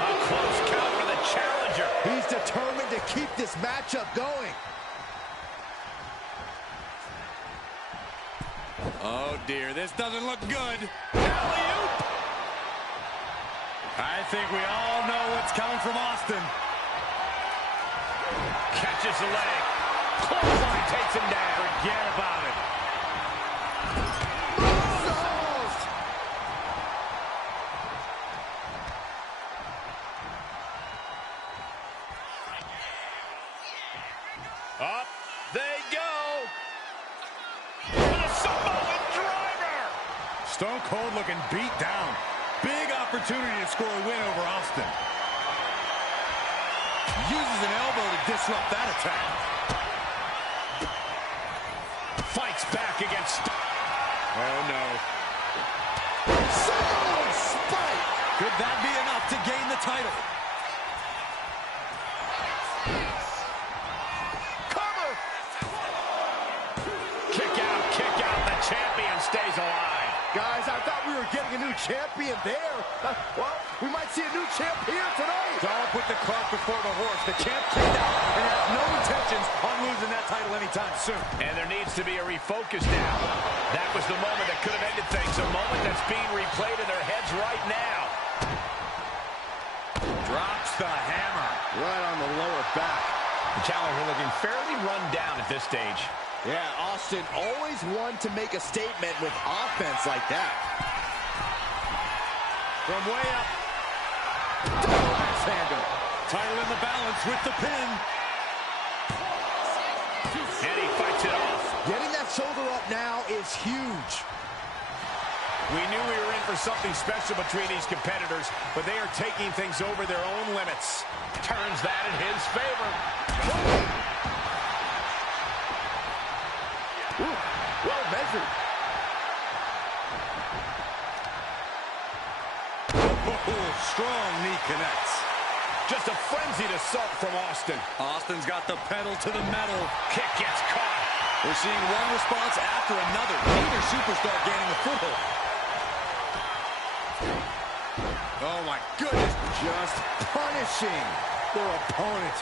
A close count for the challenger. He's determined to keep this matchup going. Oh, dear. This doesn't look good. Alley-oop. I think we all know what's coming from Austin. Catches the leg. Clothesline takes him down. Forget about it. Up they go. And a Samoan driver. Stone Cold looking beat down. Big opportunity to score a win over Austin. Uses an elbow to disrupt that attack. Fights back against. Oh, no. Samoan spike. Could that be enough to gain the title? Cover. Kick out, kick out. The champion stays alive. Guys, I thought we were getting a new champion there. Well, we might see a new champ here tonight. Don't put the cart before the horse. The champ came out and has no intentions on losing that title anytime soon. And there needs to be a refocus now. That was the moment that could have ended things. A moment that's being replayed in their heads right now. Drops the hammer. Right on the lower back. The challenger looking fairly run down at this stage. Yeah, Austin always one to make a statement with offense like that. From way up. Double axe handle. Title in the balance with the pin. And he fights it off. Getting that shoulder up now is huge. We knew we were in for something special between these competitors, but they are taking things over their own limits. Turns that in his favor. Ooh, well measured. Oh, strong knee connects. Just a frenzied assault from Austin. Austin's got the pedal to the metal. Kick gets caught. We're seeing one response after another. Neither superstar gaining a foothold. Oh, my goodness. Just punishing their opponent.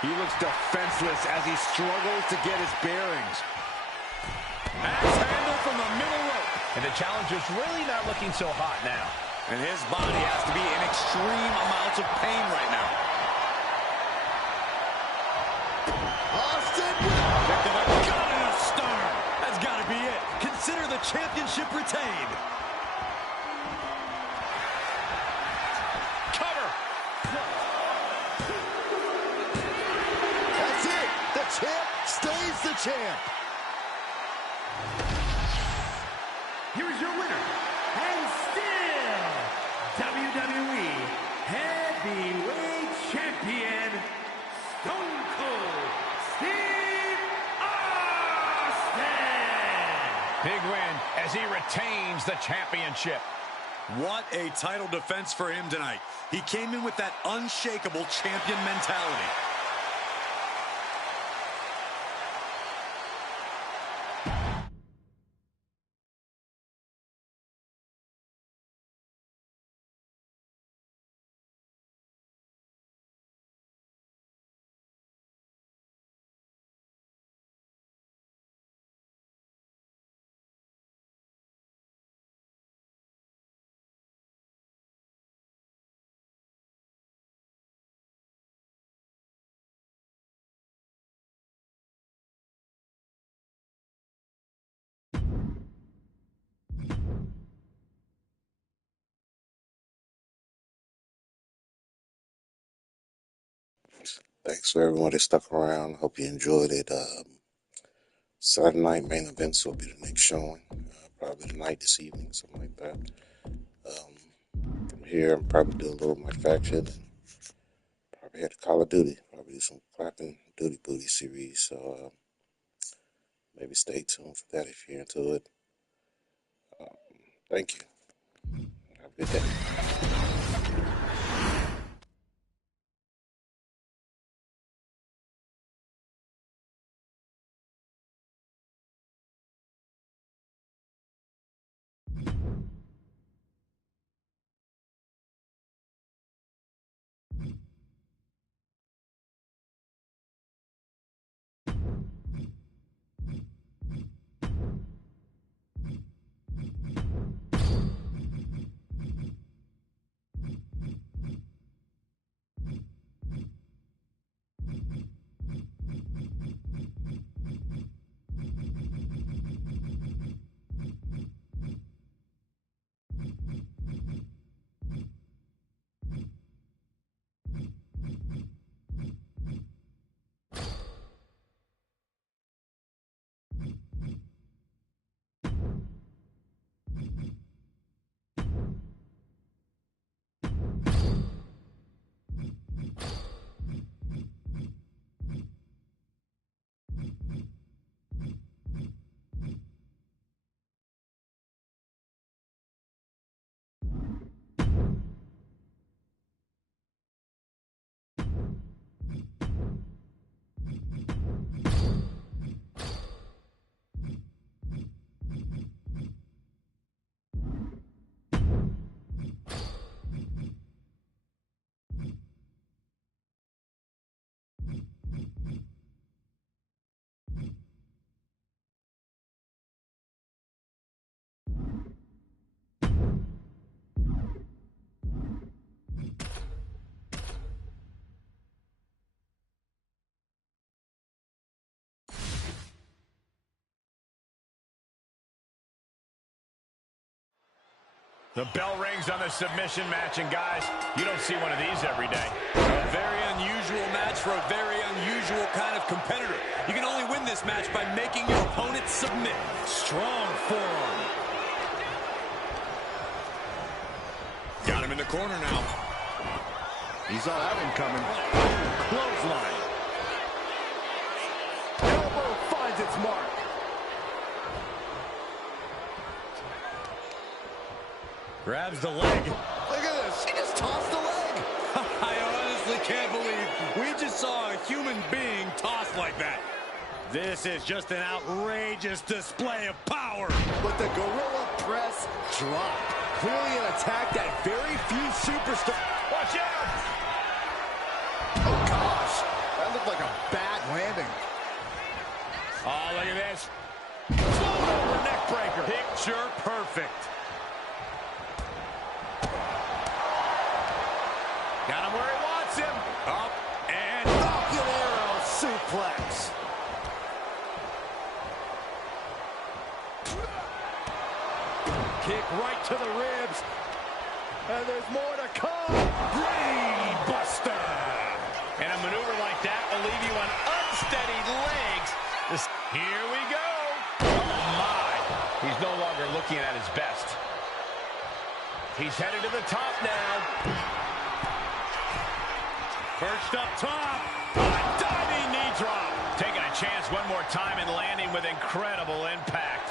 He looks defenseless as he struggles to get his bearings. Axe handle from the middle rope. And the challenger's really not looking so hot now. And his body has to be in extreme amounts of pain right now. Austin! Victim of a gun and a star. That's got to be it. Consider the championship retained. Cover. That's it. The champ stays the champ. Here's your winner, and still WWE Heavyweight Champion, Stone Cold Steve Austin. Big win as he retains the championship. What a title defense for him tonight. He came in with that unshakable champion mentality. Thanks for everyone that stuck around. Hope you enjoyed it. Saturday night main events will be the next showing. Probably tonight, this evening, something like that. From here, I'll probably do a little of my faction. Probably head to Call of Duty. Probably do some clapping Duty Booty series. So maybe stay tuned for that if you're into it. Thank you. Have a good day. The bell rings on the submission match, and guys, you don't see one of these every day. A very unusual match for a very unusual kind of competitor. You can only win this match by making your opponent submit. Strong forearm. Got him in the corner now. He saw that one coming. Clothesline. Elbow finds its mark. Grabs the leg. Look at this. He just tossed the leg. I honestly can't believe we just saw a human being tossed like that. This is just an outrageous display of power. But the gorilla press dropped. Clearly an attack that very few superstars... Watch out! Oh, gosh. That looked like a bad landing. Oh, look at this. Float over neck breaker. Picture perfect. Got him where he wants him. Up and Arrow suplex. Kick right to the ribs. And there's more to come. Brain buster. And a maneuver like that will leave you on unsteady legs. Here we go. Oh, my. He's no longer looking at his best. He's headed to the top now. Perched up top. A diving knee drop. Taking a chance one more time and landing with incredible impact.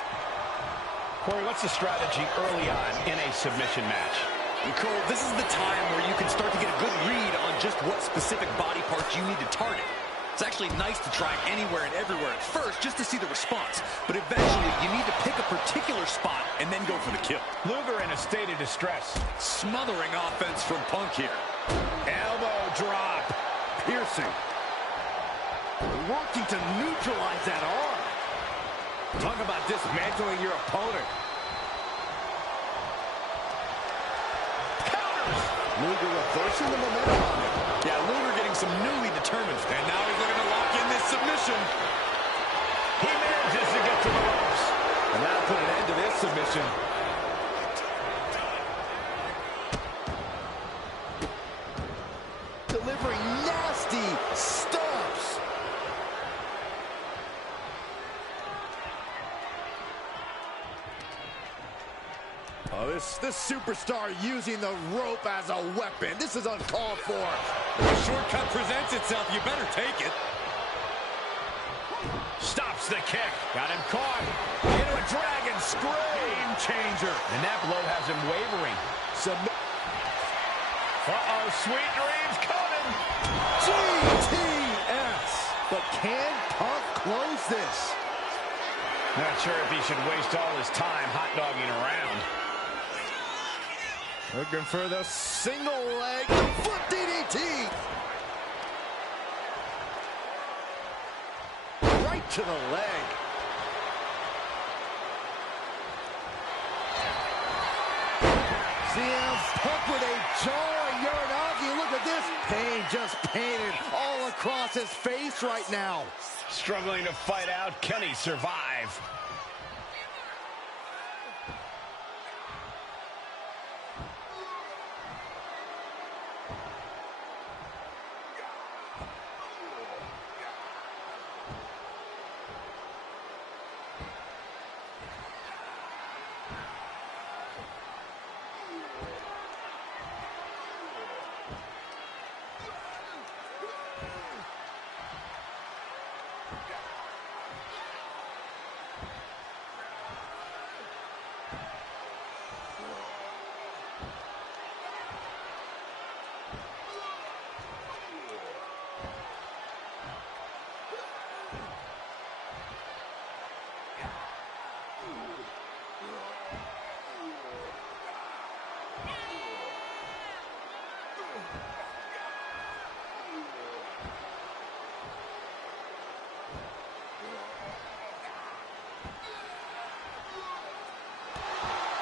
Corey, what's the strategy early on in a submission match? And Cole, this is the time where you can start to get a good read on just what specific body parts you need to target. It's actually nice to try anywhere and everywhere at first just to see the response. But eventually, you need to pick a particular spot and then go for the kill. Luger in a state of distress. Smothering offense from Punk here. Elbow drop. Piercing. Working to neutralize that arm. Talk about dismantling your opponent. Counters. Luger reversing the momentum on him. Yeah, Luger getting some newly determined. And now he's looking to lock in this submission. He manages to get to the ropes. And that'll put an end to this submission. Delivering nasty stomps. Oh, this superstar using the rope as a weapon. This is uncalled for. If a shortcut presents itself, you better take it. Stops the kick. Got him caught. Into a dragon screw. Game changer. And that blow has him wavering. Uh-oh, sweet dreams coming. GTS. But can Punk close this? Not sure if he should waste all his time hot-dogging around. Looking for the single leg foot DDT. Right to the leg. CM Punk with a jarring Uranagi. Look at this. Pain just painted all across his face right now. Struggling to fight out. Can he survive?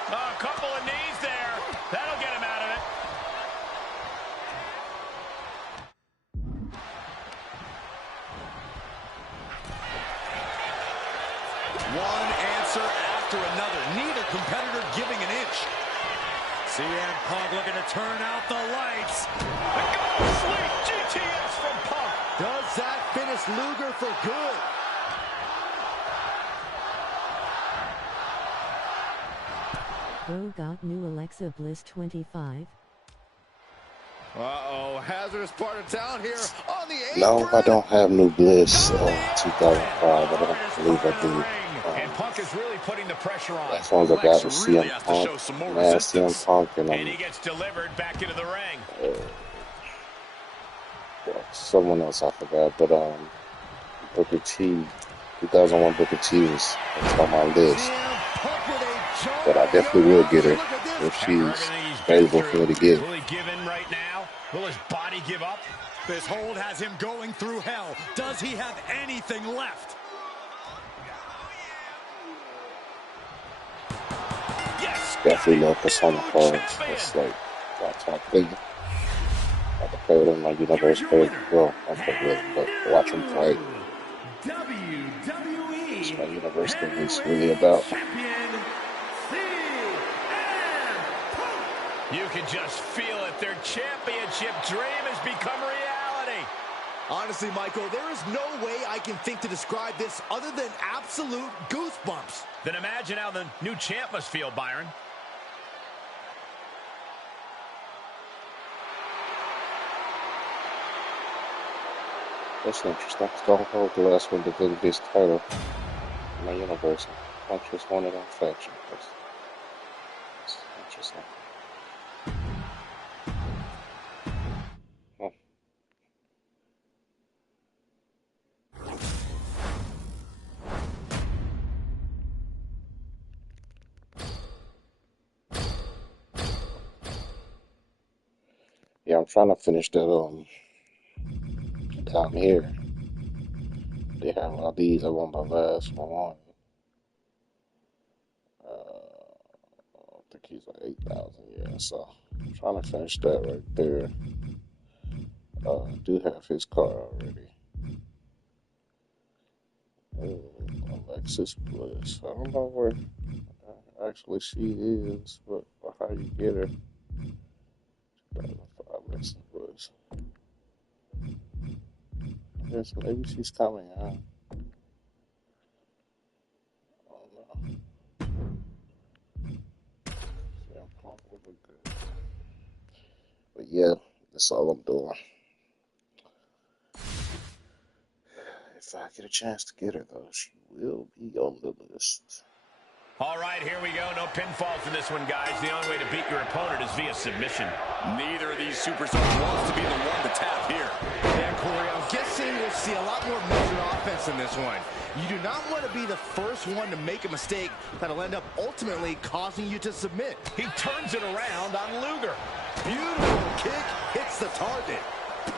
A couple of knees there. That'll get him out of it. One answer after another. Neither competitor giving an inch. CM Punk looking to turn out the lights. Sweet GTS from Punk. Does that finish Luger for good? Bro got new Alexa Bliss 25. Uh-oh, hazardous part of town here on the apron. No, I don't have new Bliss 2005. I don't believe I do. And Punk is really putting the pressure on. As long as I got with really CM has to show Punk, some more man, resistance. CM Punk, and And he gets delivered back into the ring. well, someone else I forgot, but Booker T, 2001 Booker T was on my list. But I definitely will get her if she's available for me to get. Will he give in right now? Will his body give up? This hold has him going through hell. Does he have anything left? Yes. Definitely no Persona cards. It's like watch how play. I can play with them like Universe play. Well, I play with them, but watch them play. That's what Universe thing is really about. You can just feel it. Their championship dream has become reality. Honestly, Michael, there is no way I can think to describe this other than absolute goosebumps. Then imagine how the new champ must feel, Byron. That's interesting. Stone Cold the last one to defend his title in my universe. I just wanted to infection. It's interesting. Oh. Yeah, I'm trying to finish that down here. They have one of these. I want my last one. I think he's like 8,000. Yeah, so I'm trying to finish that right there. I do have his card already. Alexis Bliss. I don't know where actually she is, but how you get her? 2005 Alexis Bliss. I guess maybe she's coming out. I don't know. Yeah, I'm probably good. But yeah, that's all I'm doing. If I get a chance to get her, though, she will be on the list. All right, here we go. No pinfalls in this one, guys. The only way to beat your opponent is via submission. Neither of these superstars wants to be the one to tap here. Yeah, Corey, I'm guessing we'll see a lot more measured offense in this one. You do not want to be the first one to make a mistake that'll end up ultimately causing you to submit. He turns it around on Luger. Beautiful kick hits the target.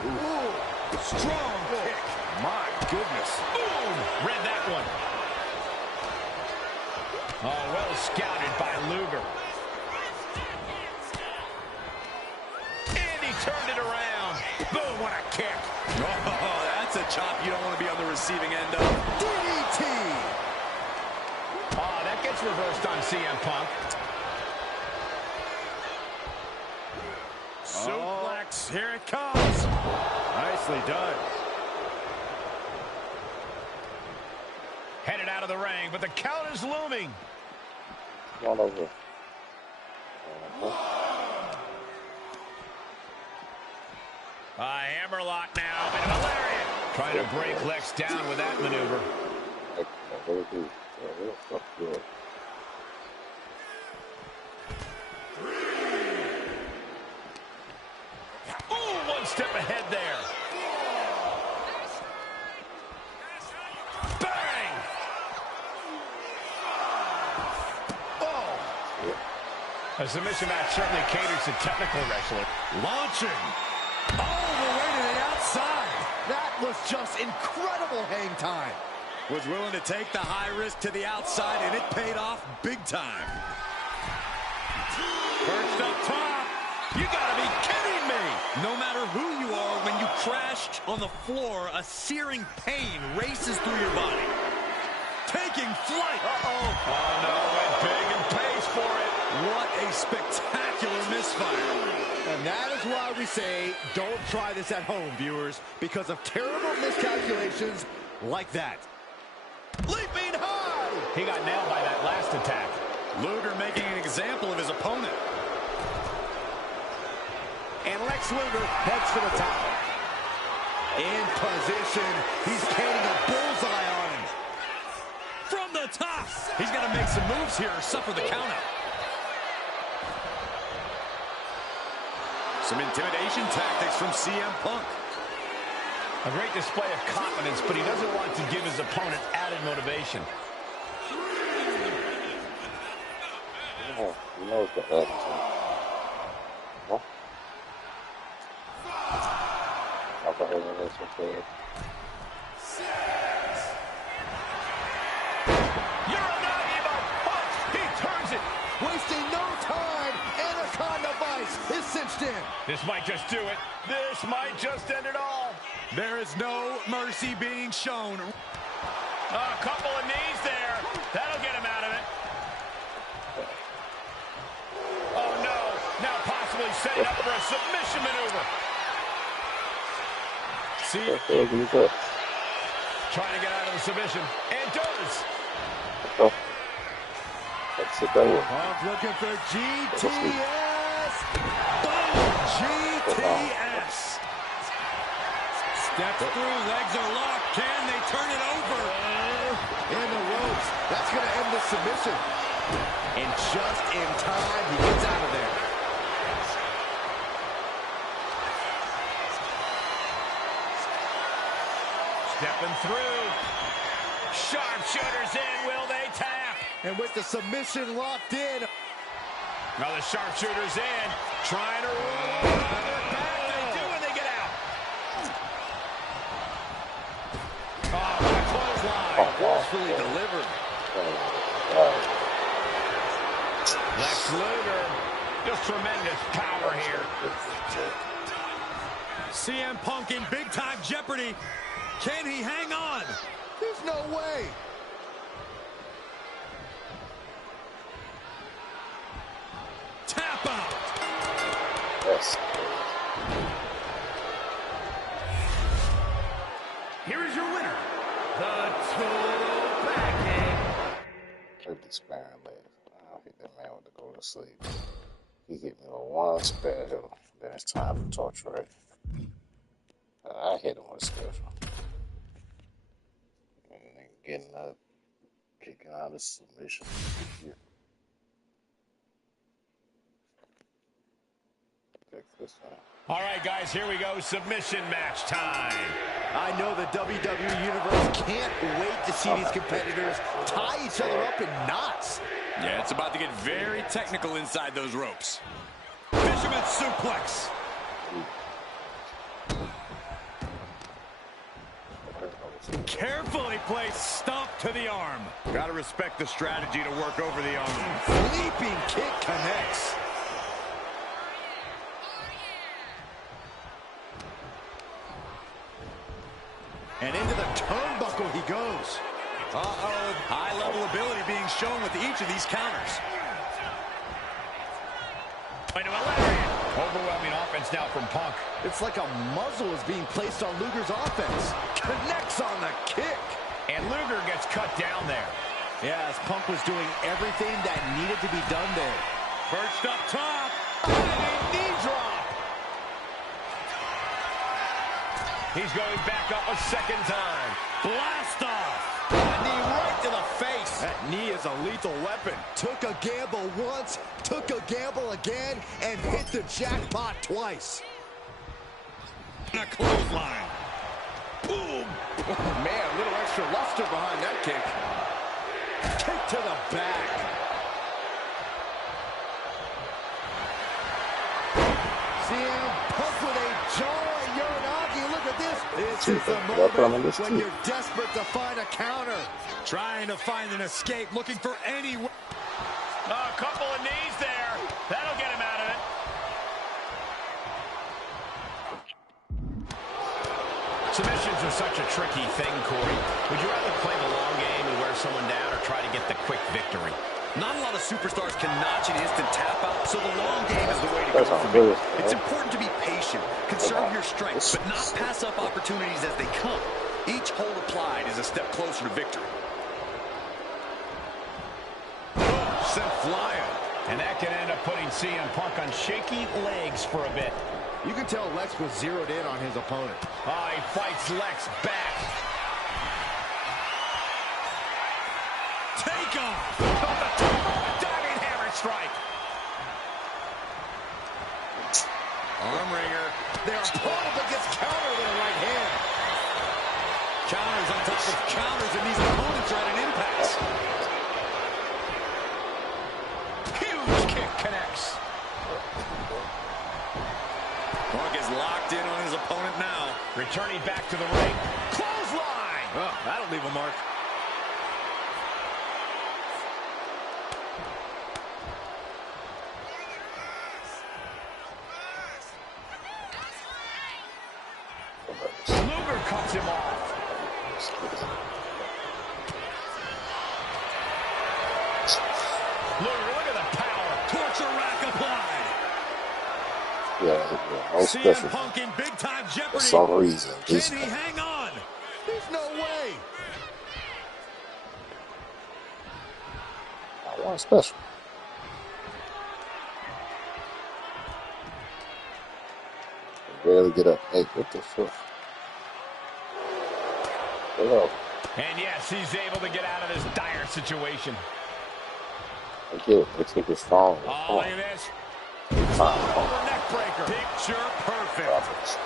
Ooh, strong kick. My goodness. Boom! Read that one. Oh, well scouted by Luger. And he turned it around. Boom, what a kick. Oh, that's a chop you don't want to be on the receiving end of. DDT! Oh, that gets reversed on CM Punk. Suplex, here it comes. Nicely done. Headed out of the ring, but the count is looming. One over. A hammerlock now into a lariat. Trying to break Lex down with that maneuver. I really do. That's good. Ooh, one step ahead there. Bang! Oh! A submission match certainly caters to technical wrestling. Launching. All the way to the outside. That was just incredible hang time. Was willing to take the high risk to the outside, and it paid off big time. Perched up top. You gotta be kidding me. No matter who you are, when you crash on the floor, a searing pain races through your body. Taking flight. Uh-oh. Oh, no, went big and pays for it. What a spectacular misfire. And that is why we say, don't try this at home, viewers, because of terrible miscalculations like that. Leaping high. He got nailed by that last attack. Luger making an example of his opponent. And Lex Luger heads for the top. In position, he's painting a bullseye on him. From the top. He's got to make some moves here or suffer the countout. Some intimidation tactics from CM Punk. A great display of confidence, but he doesn't want to give his opponent added motivation. Oh, you know it's got that. Huh? I thought it was okay. Uranagi punch! He turns it! Wasting no time. Anaconda Vice is cinched in. This might just do it. This might just end it all. There is no mercy being shown. A couple of knees there. That'll get him out of it. Oh, no. Now possibly setting up for a submission maneuver. See? Trying to get out of the submission. And does. Oh. Let's sit down. Punk looking for GTS. Boom! GTS. Steps through, legs are locked. Can they turn it over? In the ropes. That's going to end the submission. And just in time, he gets out of there. Stepping through. Sharpshooters in. Will they tap? And with the submission locked in. Now the sharpshooters in. Trying to roll over their back. They do when they get out. Oh, what a clothesline. Forcefully delivered. Lex Luger. Just tremendous power here. CM Punk in big-time jeopardy. Can he hang on? There's no way. Tap out. Yes. Here is your winner, the Total Backhand. Hurt the sparring leg. I'll hit that man with the go to sleep. He hit me with one special. Then it's time for torture, right? I hit him with a special. And then getting up, kicking out of submission. Yeah. All right, guys, here we go. Submission match time. I know the WWE Universe can't wait to see these competitors tie each other up in knots. Yeah, it's about to get very technical inside those ropes. Fisherman suplex. Carefully placed stomp to the arm. Gotta respect the strategy to work over the arm. Leaping kick connects. And into the turnbuckle he goes. Uh-oh, high-level ability being shown with each of these counters. Into a lariat. Overwhelming offense now from Punk. It's like a muzzle is being placed on Luger's offense. Connects on the kick. And Luger gets cut down there. Yeah, as Punk was doing everything that needed to be done there. Perched up top. Knee drop. He's going back up a second time. Blast off. A knee right to the face. That knee is a lethal weapon. Took a gamble once, took a gamble again, and hit the jackpot twice. A clothesline. Boom. Oh, man, a little extra luster behind that kick. Kick to the back. CM Punk with a jawing Uranagi. Look at this. This is the moment when you're desperate to find a counter. Trying to find an escape, looking for any... A couple of knees there. That'll get him out of it. Submissions are such a tricky thing, Corey. Would you rather play the long game and wear someone down or try to get the quick victory? Not a lot of superstars can notch an instant tap out, so the long game is the way to go for me. It's important to be patient, conserve your strength, but not pass up opportunities as they come. Each hold applied is a step closer to victory. Sent flying. And that can end up putting CM Punk on shaky legs for a bit. You can tell Lex was zeroed in on his opponent. Oh, he fights Lex back. Take off. Diving hammer strike. Arm wringer. Their opponent but gets countered with a right hand. Counters on top of counters, and these opponents are at an impasse. Huge kick connects. Punk is locked in on his opponent now. Returning back to the ring. Clothesline. Oh, that'll leave a mark. Luger cuts him off. Luger, look at the power. Torture rack applied. Yeah, no special. CM Punk in big time jeopardy. For some reason. Can he hang on? There's no way. I want a special. Barely get up. Hey, what the fuck? And yes, he's able to get out of this dire situation. Okay, let's keep it strong. Oh, look at this. Over neck breaker. Picture perfect.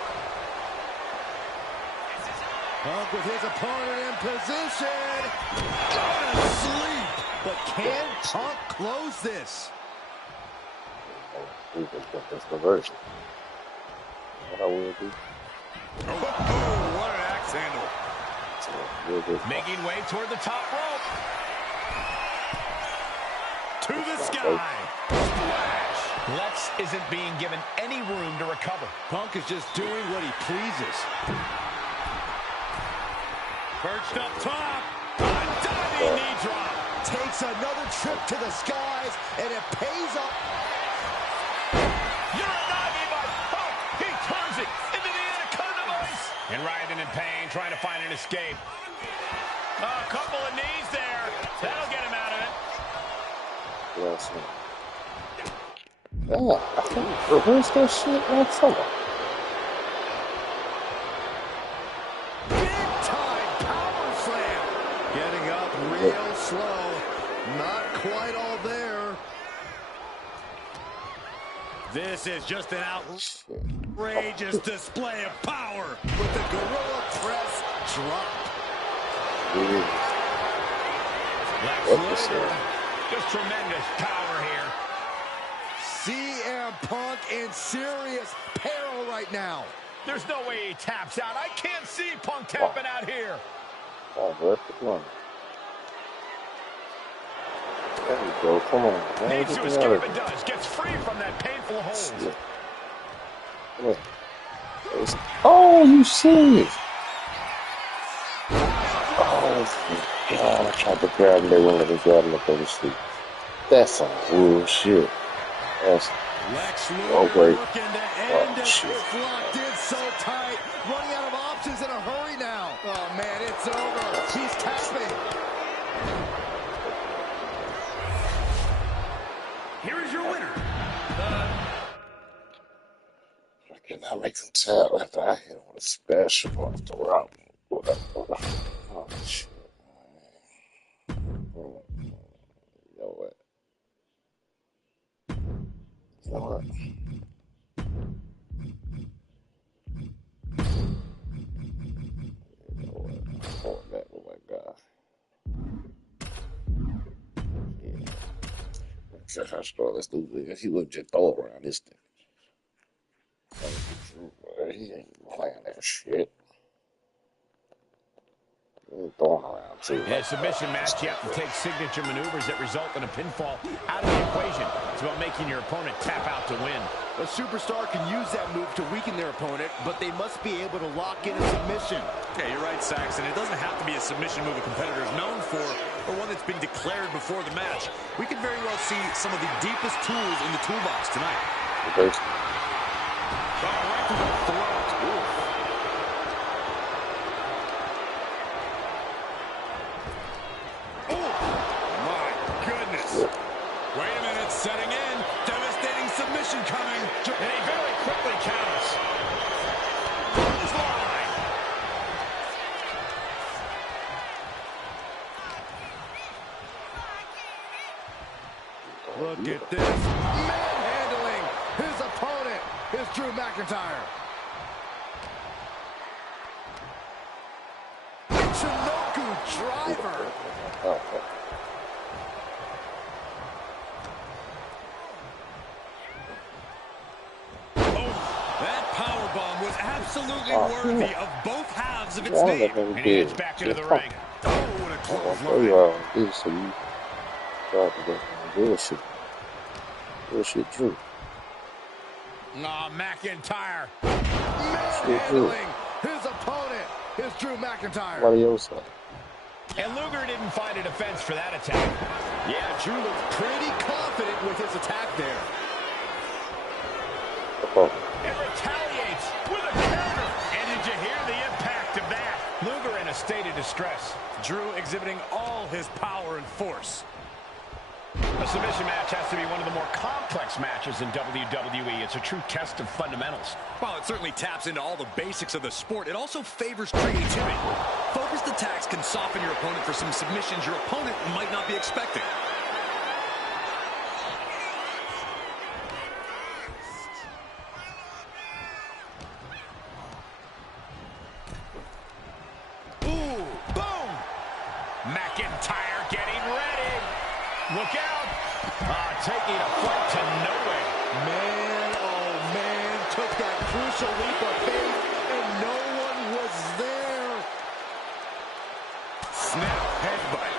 Punk with his opponent in position. Go to sleep. But can Punk close this? We can get this reversion. What I will do. Oh, what an axe handle. Making way toward the top rope. To the sky. Splash. Lex isn't being given any room to recover. Punk is just doing what he pleases. Perched up top. A diving knee drop. Takes another trip to the skies, and it pays off. Uranagi by Punk. He turns it into the Anaconda Vice. And writhing in pain, trying to find an escape. A couple of knees there. That'll get him out of it. Yes, yeah, I think reverse that shit like someone. Big time power slam. Getting up real slow. Not quite all there. This is just an outrageous display of power. With the gorilla press drop. Lex Luger. Just tremendous power here. CM Punk in serious peril right now. There's no way he taps out. I can't see Punk tapping out here. Oh, where's the one? There we go. Come on. Man, Needs to escape and does. Gets free from that painful hold. Come on. Oh, you serious? Oh, God, I tried to grab him. They wouldn't let me grab him up over sleep. That's some bullshit. That's Lex Luger great. looking to end it. It's locked in so tight. Running out of options in a hurry now. Oh, man, it's over. He's tapping. Here is your winner. I cannot make him tell after I hit him with a special off the route. Oh, shit. You know what? You know what? Oh, that, oh my God. Yeah. Let's do this. He wouldn't just throw around this thing. He ain't playing that shit. Throwing around too. In a submission match, you have to take signature maneuvers that result in a pinfall out of the equation. It's about making your opponent tap out to win. A superstar can use that move to weaken their opponent, but they must be able to lock in a submission. Yeah, you're right, Saxon. It doesn't have to be a submission move a competitor is known for, or one that's been declared before the match. We could very well see some of the deepest tools in the toolbox tonight. Okay. Right to the throat. Ooh. Wait a minute, setting in. Devastating submission coming. And he very quickly counters. Fly. Look at this. Manhandling his opponent is Drew McIntyre. Michinoku driver. That powerbomb was absolutely worthy of both halves of its Yeah, name. And he heads back into the ring. Oh, what a close There line. you are. This so you tried to get bullshit. Bullshit Drew. Oh, McIntyre. Manhandling his opponent is Drew McIntyre. What do you say? And Luger didn't find a defense for that attack. Yeah, Drew looks pretty confident with his attack there. Oh, It retaliates with a counter. And did you hear the impact of that? Luger in a state of distress. Drew exhibiting all his power and force. A submission match has to be one of the more complex matches in WWE. It's a true test of fundamentals. While it certainly taps into all the basics of the sport, it also favors creativity. Focused attacks can soften your opponent for some submissions your opponent might not be expecting. Ooh, boom! McIntyre getting ready. Look out! Taking a fight to nowhere. Man, oh man, took that crucial leap of faith, and no one was there. Snap headbutt.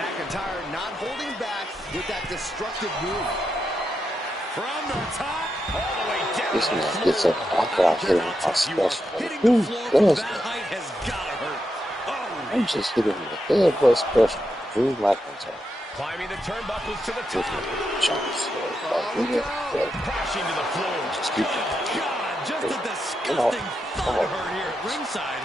McIntyre not holding back with that destructive move. From the top, all the way down. This man gets up after I hit him with my special. Who does that? Has gotta hurt. Oh, I'm just hitting the headbutt special. Drew McIntyre. Climbing the turnbuckles to the top. Crashing to the floor. God, just a disgusting thought hurt here at ringside.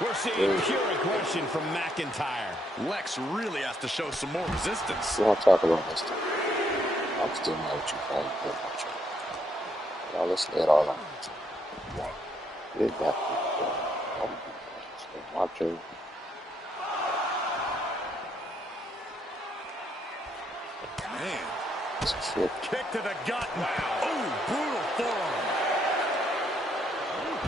We're seeing pure aggression from McIntyre. Lex really has to show some more resistance. We want to talk about this. I'm still mad at you for all you did, now let's lay it all out. Get back to Macho. Man. Kick to the gut. Wow. Ooh, brutal forearm.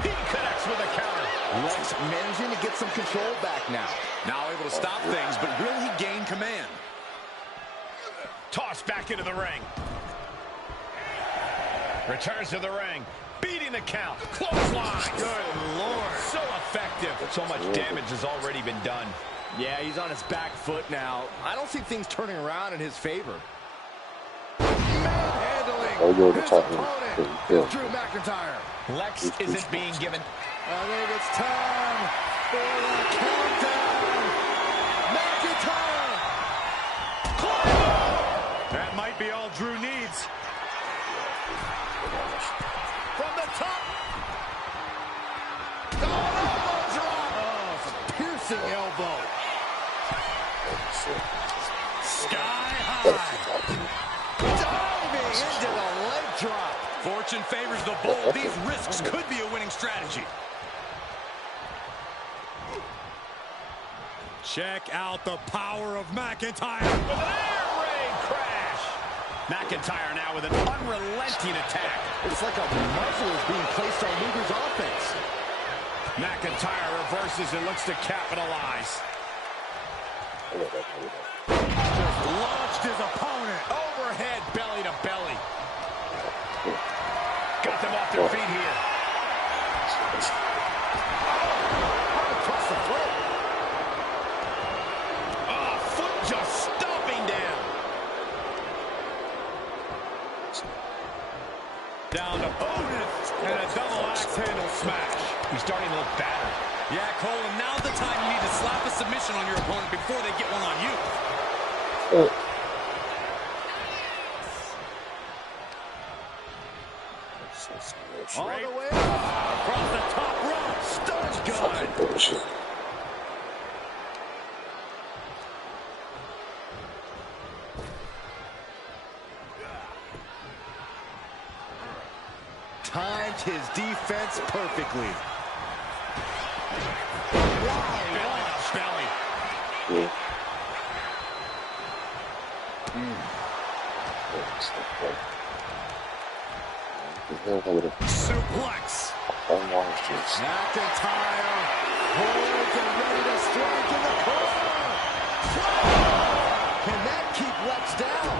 He connects with a counter. Lex managing to get some control back now. Now able to stop things, but will he gain command? Tossed back into the ring. Returns to the ring. Beating the count. Clothesline. Good Lord. So effective. So much damage has already been done. Yeah, he's on his back foot now. I don't see things turning around in his favor. Handling his opponent, Drew McIntyre. Lex isn't being given. I think it's time for the countdown. McIntyre. That might be all Drew needs. From the top. Oh, drop. Oh, it's a piercing elbow. Sky high. Diving into the leg drop. Fortune favors the bold. These risks could be a winning strategy. Check out the power of McIntyre with an air raid crash. McIntyre now with an unrelenting attack. It's like a muzzle is being placed on Luger's offense. McIntyre reverses and looks to capitalize. Just launched his opponent. Overhead, belly to belly. Got them off their feet here. Across the throat. Oh, foot just stomping down. Down to opponent and a double axe handle smash. He's starting to look battered. Yeah, Cole, and now's the time you need to slap a submission on your opponent before they get one on you. All the way across the top rope. Stunning gun. Timed his defense perfectly. Belly. Suplex. McIntyre holds and ready to strike in the corner. Can that keep Lex down?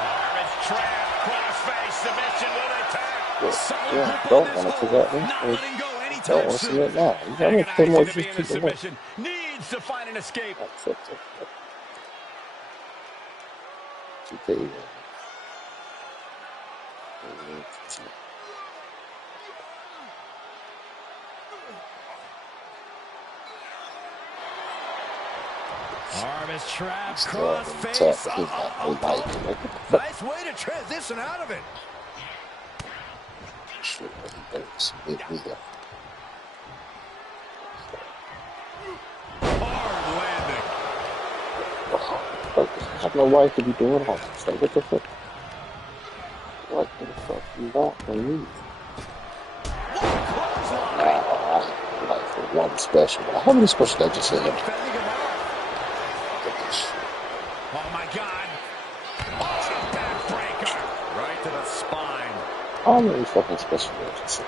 Arm is trapped. Crossface submission with attack. Yeah, don't want to forget me. Not letting go anytime Don't want to see it now. You got to put more to be in a juice to the submission. Needs to find an escape. Arm is trapped. Crossface. Nice way to transition out of it. Hard landing. have no right to be doing all this. Like, what the fuck? What the fuck you want from me? Like for one special. How many special I just said? Oh my God. Oh, backbreaker. Right to the spine. How many fucking special I just said?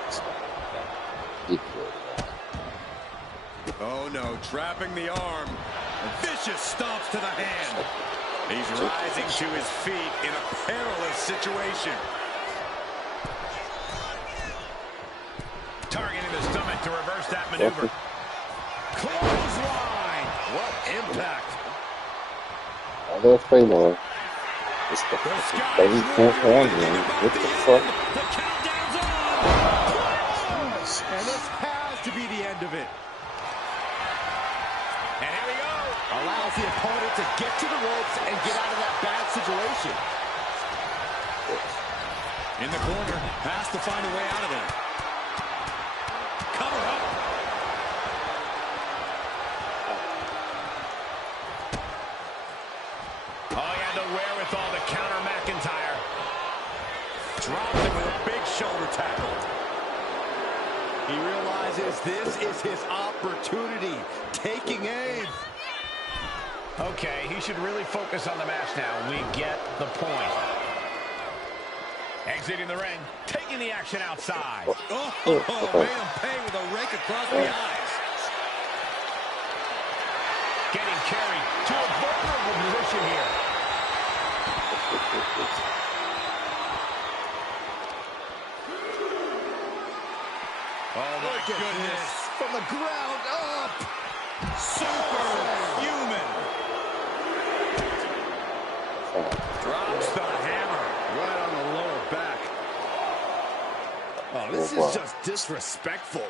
Oh no, trapping the arm. Vicious stomps to the hand. He's rising to his feet in a perilous situation. Targeting the stomach to reverse that maneuver. Clothesline. What impact. Another Claymore. It's the 34th one, man. What the fuck? The countdown's on. And this has to be the end of it. And here we go. Allows the opponent to get to the ropes and get out of that bad situation. In the corner, has to find a way out of there. Cover up. Oh, he had the wherewithal to counter McIntyre. Dropped him with a big shoulder tackle. He realizes this is his opportunity. Taking aim. Okay, he should really focus on the match now. We get the point. Exiting the ring, taking the action outside. Made him pay with a rake across the eyes. Getting carried to a vulnerable position here. Oh my goodness. From the ground up. Superhuman. Drops the hammer right on the lower back. Oh, this is just disrespectful.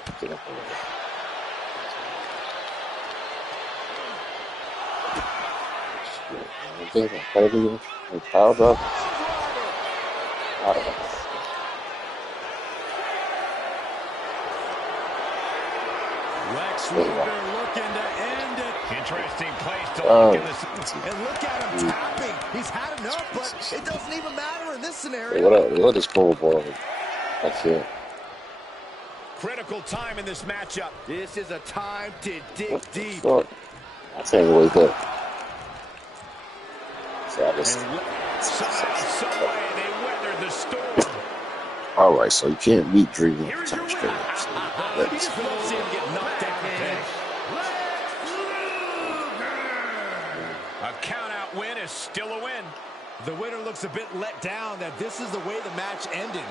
Heavy and power up. Lex Luger looking to end it. Interesting place to look in this. And look at him tapping. He's had enough, but it doesn't even matter in this scenario. What is cool, boy? That's it. Critical time in this matchup. This is a time to dig deep. Fuck? I can't wake up. So I just... Some way they weathered the storm. Alright, so you can't beat Dream every Here's time your straight winner. up. So You just won't see him get knocked out of the A count-out win is still a win. The winner looks a bit let down that this is the way the match ended.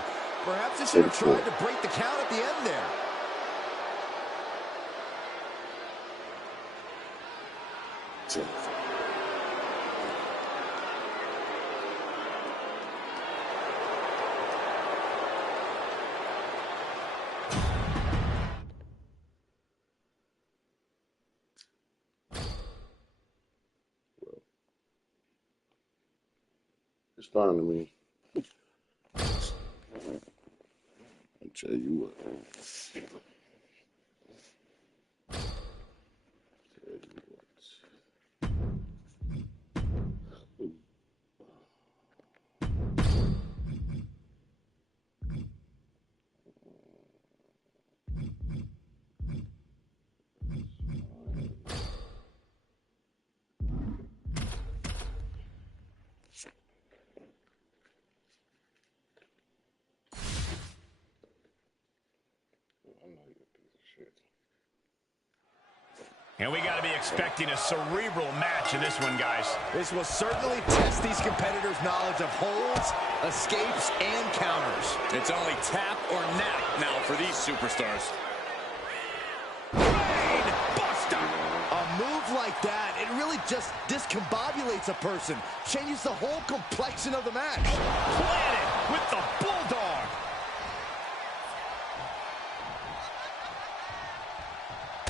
Perhaps he should have tried to break the count at the end there. It's fine to me. I'll tell you what. And we got to be expecting a cerebral match in this one, guys. This will certainly test these competitors' knowledge of holds, escapes, and counters. It's only tap or nap now for these superstars. Brain Buster! A move like that, it really just discombobulates a person. Changes the whole complexion of the match. Planted with the Bulldog.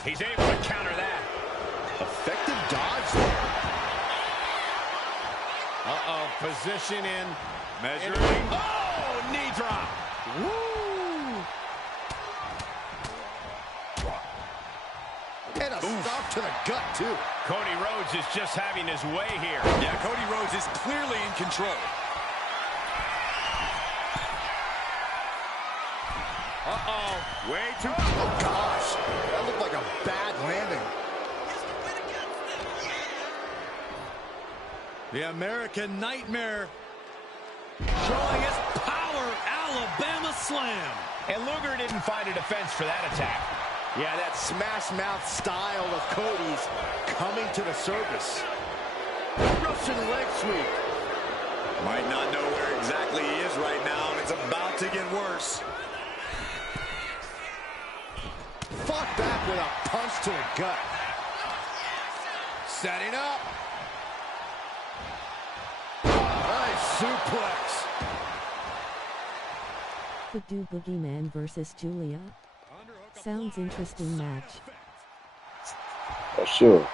He's able to counter that. Effective dodge there. Uh-oh, position in. Measuring. Oh, knee drop. Woo! And a stop to the gut, too. Cody Rhodes is just having his way here. Yeah, Cody Rhodes is clearly in control. Uh-oh. Way too... Oh, gosh. That looked like a bad landing. The American Nightmare. Showing his power, Alabama Slam. And Luger didn't find a defense for that attack. Yeah, that smash mouth style of Cody's coming to the surface. Russian leg sweep. Might not know where exactly he is right now, and it's about to get worse. Fought back with a punch to the gut. Setting up. Nice suplex. Could do Boogeyman versus Julia. Sounds interesting match. Sure.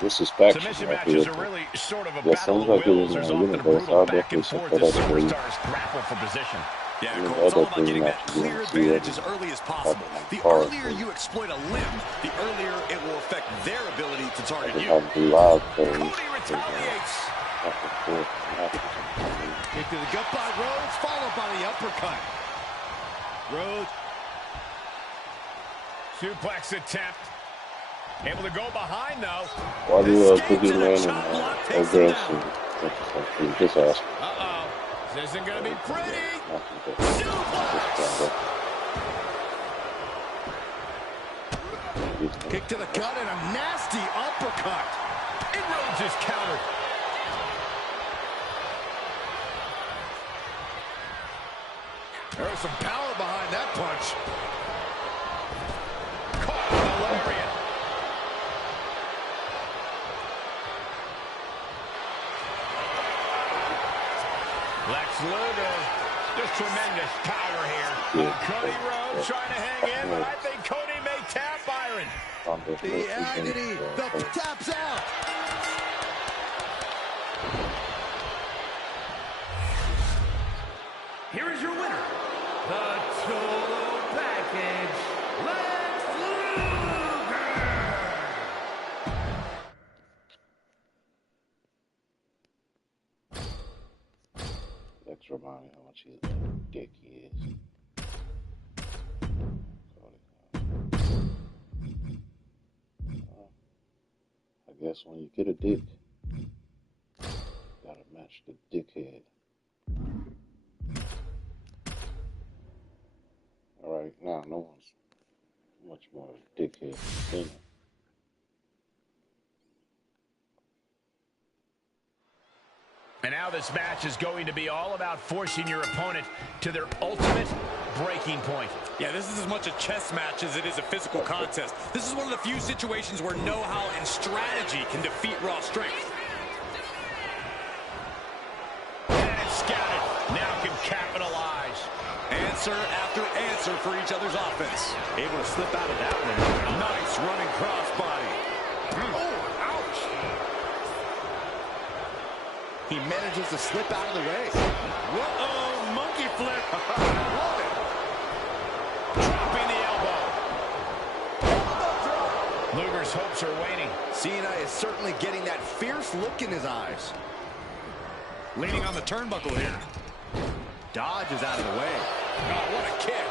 This is faction. Submission matches are really sort of a Yeah, battle sounds of like it wills. was There's in often a Universe. brutal I'll back and definitely forth check as that out for you. superstars grapple for position. Yeah, You know, Cole, it's all other about thing getting that that you clear want to see advantage is as early as possible. The hard earlier you exploit a limb, the earlier it will affect their ability to I target just you. have to do live things. Cody retaliates. Back and forth and matches and something. Kick to the gut by Rhodes, followed by the uppercut. Rhodes. Suplex attempt. Able to go behind, though. Why do Escapes and a Boogeyman chop block and takes him Ogres down. and just ask? Uh-oh. This isn't going to be pretty. Kick to the gut and a nasty uppercut. And Rhodes is countered. There was some power behind that punch. Caught with a lariat. Lex Luger. Just tremendous power here. Cody Rhodes trying to hang in, but I think Cody may tap Byron. The agony. The taps out. Here is your winner, the Total Package, Lex Luger. Let's remind me how much of a dick he is. I guess when you get a dick, you gotta match the dickhead. Alright, now no one's much more of a dickhead than Cena. And now this match is going to be all about forcing your opponent to their ultimate breaking point. Yeah, this is as much a chess match as it is a physical contest. This is one of the few situations where know-how and strategy can defeat raw strength. And it's scouted. Now can capitalize. Answer after answer for each other's offense. Able to slip out of that one. Nice running crossbody. Oh, ouch. He manages to slip out of the way. Whoa, monkey flip. Love it. Dropping the elbow. Luger's hopes are waning. Cena is certainly getting that fierce look in his eyes. Leaning on the turnbuckle here. Dodges out of the way. Oh, what a kick.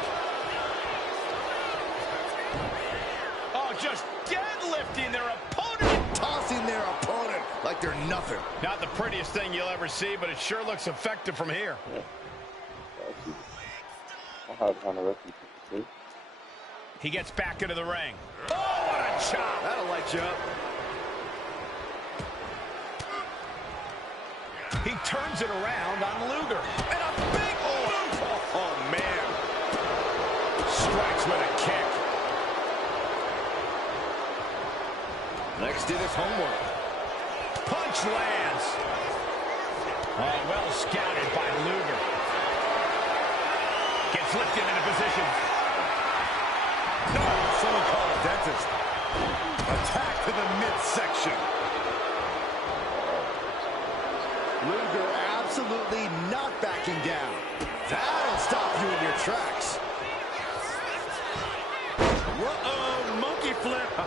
Oh, just deadlifting their opponent. Tossing their opponent like they're nothing. Not the prettiest thing you'll ever see, but it sure looks effective from here. He gets back into the ring. Oh, what a chop. That'll light you up. He turns it around on Luger. And a big boot. Oh, man. Strikes with a kick. Lex did his homework. Punch lands. Oh, well scouted by Luger. Gets lifted into position. No, someone call a dentist. Attack to the midsection. Luger absolutely not backing down. That'll stop you in your tracks. Whoa, monkey flip. I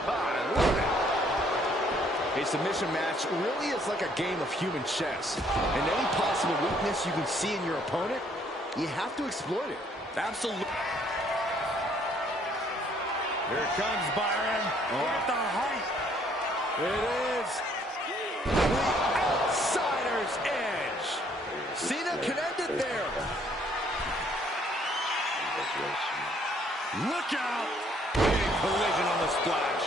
love it. A submission match really is like a game of human chess. And any possible weakness you can see in your opponent, you have to exploit it. Absolutely. Here comes Byron. Look at the height. It is the outsider's edge. Cena can end it there. Look out. Big collision on the splash.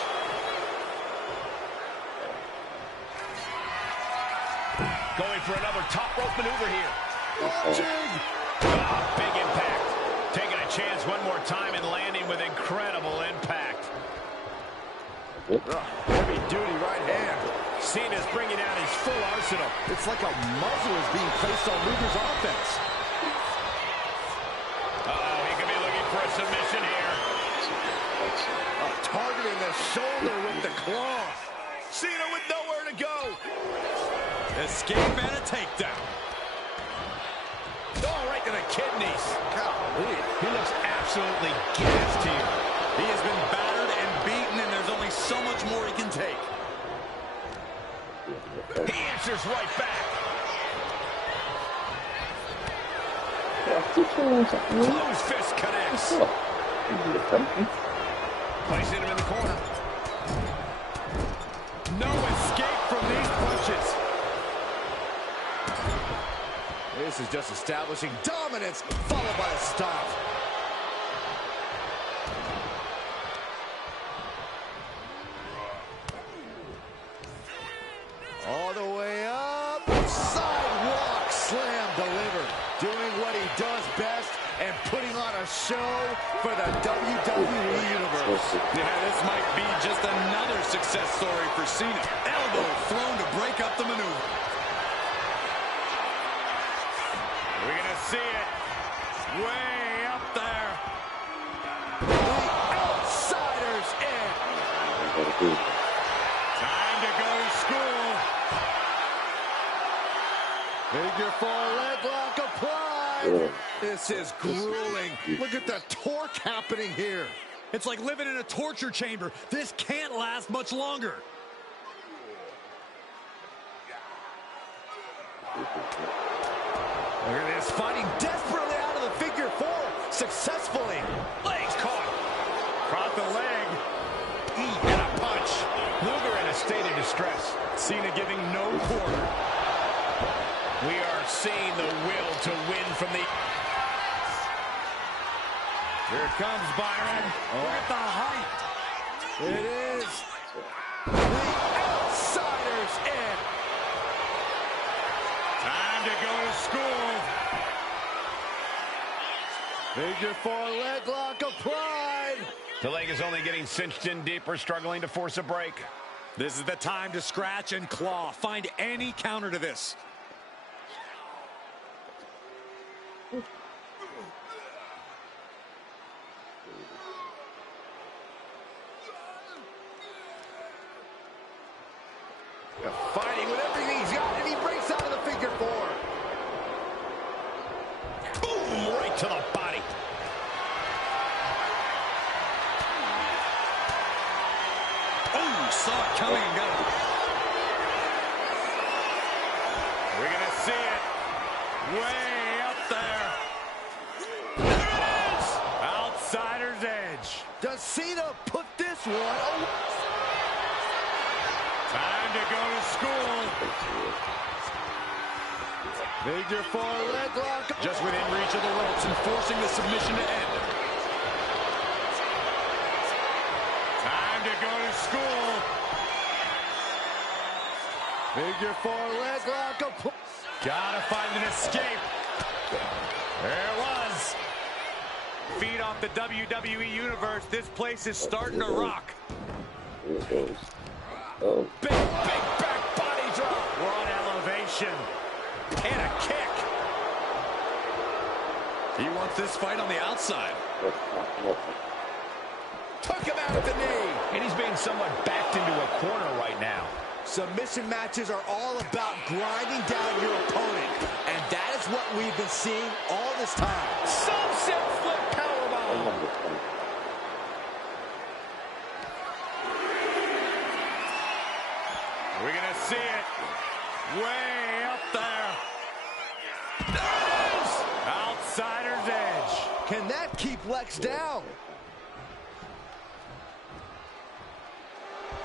Going for another top rope maneuver here. Oh, big impact. Taking a chance one more time and landing with incredible impact. Heavy-duty right hand. Cena's bringing out his full arsenal. It's like a muzzle is being placed on Luger's offense. Uh-oh, he could be looking for a submission here. Targeting the shoulder with the claw. Cena with nowhere to go. Escape and a takedown. Oh, right to the kidneys. Golly. He looks absolutely gassed here. He has been battered and beaten, and there's only so much more he can take. He answers right back. Close fist connects. Placing him in the corner. No escape from these punches. This is just establishing dominance, followed by a stop. All the way up. Sidewalk slam delivered. Doing what he does best and putting on a show for the WWE Universe. Yeah, this might be just another success story for Cena. Elbow thrown to break up the maneuver. We're going to see it. Way up there. The outsider's edge. Time to go to school. Figure four leg lock applied. This is grueling. Look at the torque happening here. It's like living in a torture chamber. This can't last much longer. Look at this, fighting desperately out of the figure four, successfully. Legs caught. Caught the leg. And a punch. Luger in a state of distress. Cena giving no quarter. We are seeing the will to win from the... Here comes Byron. Look at the height. It is the outsider's edge. Time to go to school. Figure four leg lock applied. The leg is only getting cinched in deeper, struggling to force a break. This is the time to scratch and claw. Find any counter to this. Fighting with everything he's got, and he breaks out of the figure four. Boom, right to the body. Oh, saw it coming and got it. We're going to see it. Way up there. There it is. Outsider's edge. Does Cena put this one away? Time to go to school. Figure four leg lock. Just within reach of the ropes and forcing the submission to end. Time to go to school. Figure four leg lock. Gotta find an escape. There it was. Feed off the WWE Universe. This place is starting to rock. Big back body drop. We're on elevation. And a kick. He wants this fight on the outside. Took him out at the knee. And he's being somewhat backed into a corner right now. Submission matches are all about grinding down your opponent. And that is what we've been seeing all this time. Sunset flip powerbomb. backs down.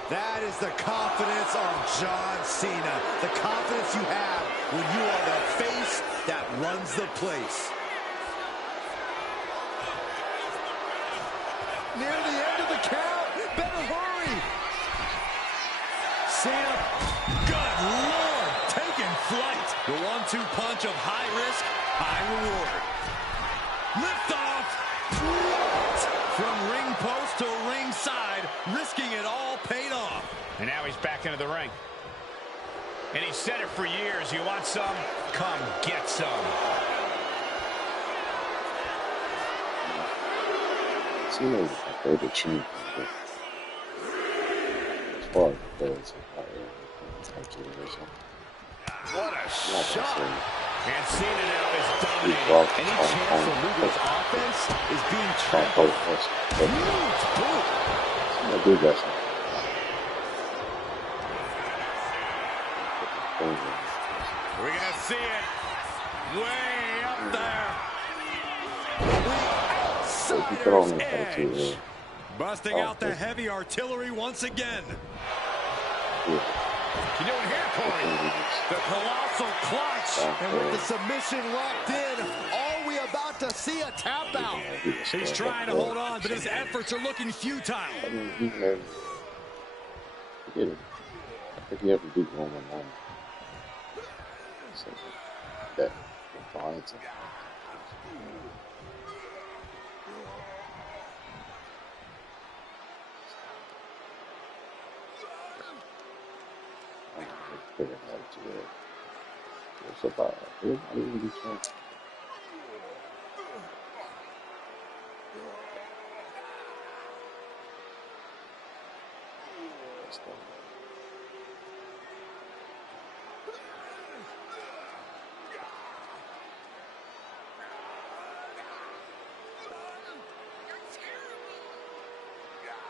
That is the confidence of John Cena. The confidence you have when you are the face that runs the place. Near the end of the count. Better hurry. Cena, good Lord, taking flight. The 1-2 punch of high risk, high reward. Lift off. From ring post to ringside, risking it all paid off. And now he's back into the ring. And he said it for years. You want some? Come get some. Cena is my favorite champion. As far as it goes, What a shot. And Cena now is Any dominating. chance for Luger's offense is being trampled. Huge boot. I do that. We're going to see it way up there. Outsider's edge. Busting out the heavy artillery once again. You do it here, Corey. The colossal clutch. And with the submission locked in, are we about to see a tap out? He's trying to hold on, but his efforts are looking futile. I mean, he never, forget it. I think he ever beat Roman Reigns. So that defines him. Figuring out to it. It's about it. I didn't be trying.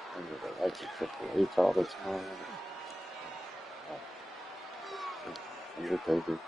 I like the Triple H all the time. Undertaker.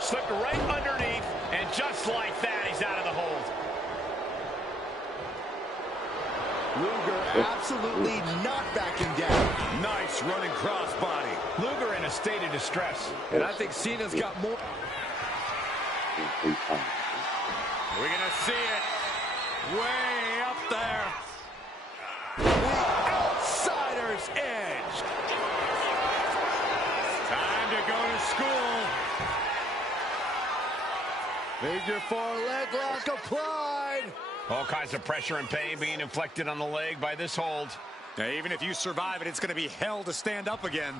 Slipped right underneath, and just like that, he's out of the hold. Luger absolutely not backing down. Nice running crossbody. Luger in a state of distress. And I think Cena's got more. We're going to see it way up there. The outsider's edge. Time Time to go to school. Figure 4 leg lock applied. All kinds of pressure and pain being inflicted on the leg by this hold. Now, even if you survive it, it's going to be hell to stand up again.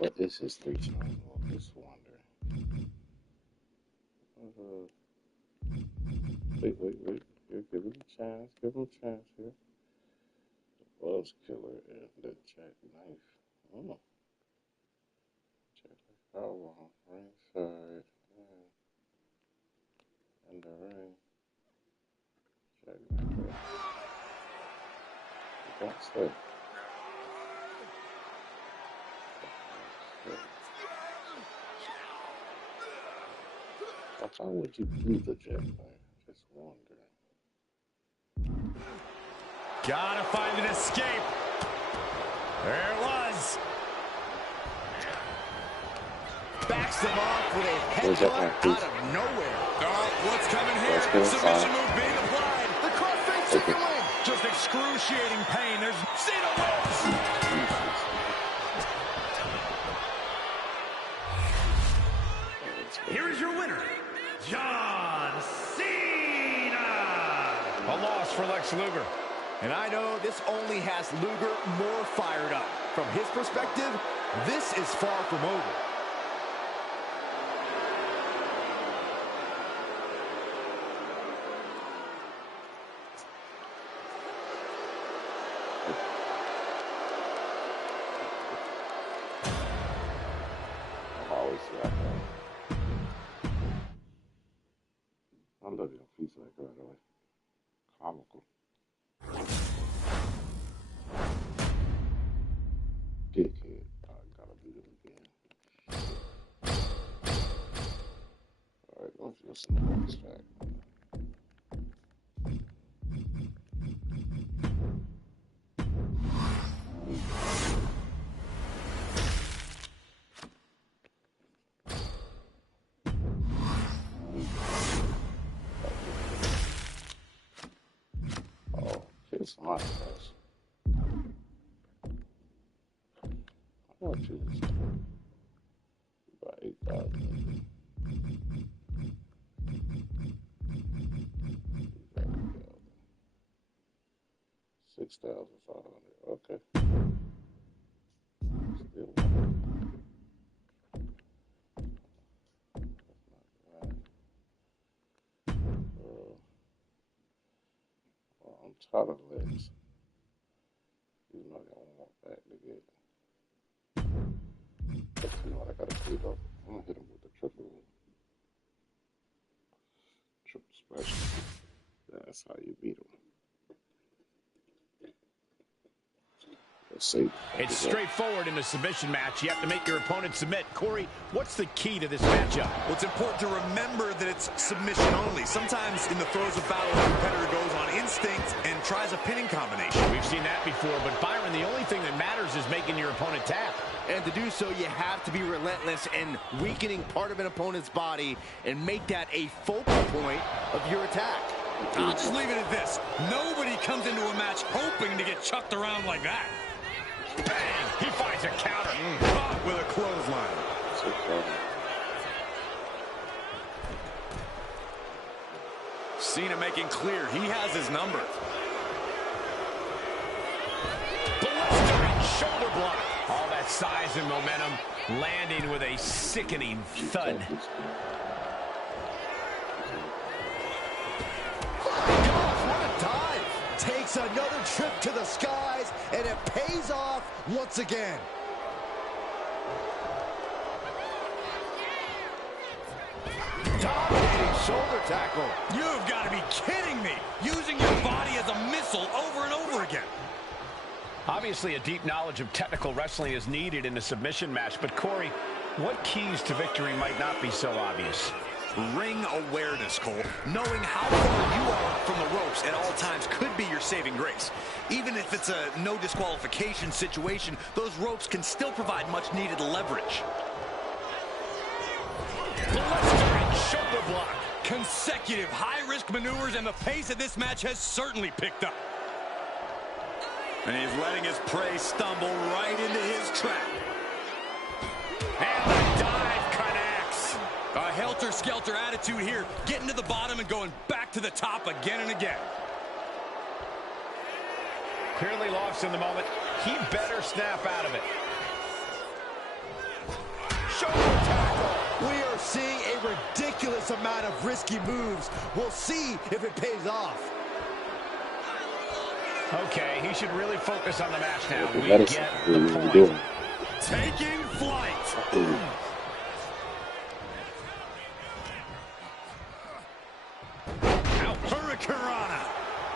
But this is 3 times. I'm just wondering. Wait. Here, give him a chance. Give him a chance here. The Buzz Killer and the Jackknife. Oh. Jackknife power ringside. And the ring. Jackknife. You can't stay. How would you do the jackknife? Just wondering. Gotta find an escape. There it was. Backs them off with a headbutt out of nowhere. What's coming here? Submission move being applied. The crossface chicken wing. Just excruciating pain. There's Cena wins. Here is your winner, John Cena. A loss for Lex Luger. And I know this only has Luger more fired up. From his perspective, this is far from over. I love your piece like that, right? Comical. Dickhead. I gotta beat him again. Alright, let's listen to this track. Kiss my ass. I want you to about 8,000. 6,500. Okay. Still I'm tired of legs. don't want that to get. You know what I gotta do though? I'm gonna hit him with the triple splash. That's how you beat him. It's straightforward in a submission match. You have to make your opponent submit. Corey, what's the key to this matchup? Well, it's important to remember that it's submission only. Sometimes in the throes of battle, the competitor goes on instinct and tries a pinning combination. We've seen that before, but Byron, the only thing that matters is making your opponent tap. And to do so, you have to be relentless in weakening part of an opponent's body and make that a focal point of your attack. I'll just leave it at this. Nobody comes into a match hoping to get chucked around like that. Bang! He finds a counter. Caught with a clothesline. Cena making clear he has his number. Blistering shoulder block. All that size and momentum landing with a sickening thud. Takes another trip to the skies, and it pays off once again. Dominating shoulder tackle. You've got to be kidding me. Using your body as a missile over and over again. Obviously, a deep knowledge of technical wrestling is needed in a submission match, but Corey, what keys to victory might not be so obvious? Ring awareness, Cole. Knowing how far you are from the ropes at all times could be your saving grace. Even if it's a no disqualification situation, those ropes can still provide much needed leverage. Blistering shoulder block. Consecutive high-risk maneuvers, and the pace of this match has certainly picked up. And he's letting his prey stumble right into his trap. And the dive connects. A helter-skelter attitude here, getting to the bottom and going back to the top again and again. Clearly lost in the moment. He better snap out of it. Shoulder tackle. We are seeing a ridiculous amount of risky moves. We'll see if it pays off. Okay, he should really focus on the match now. We That is get really the point. doing. Taking flight. Hurricanrana.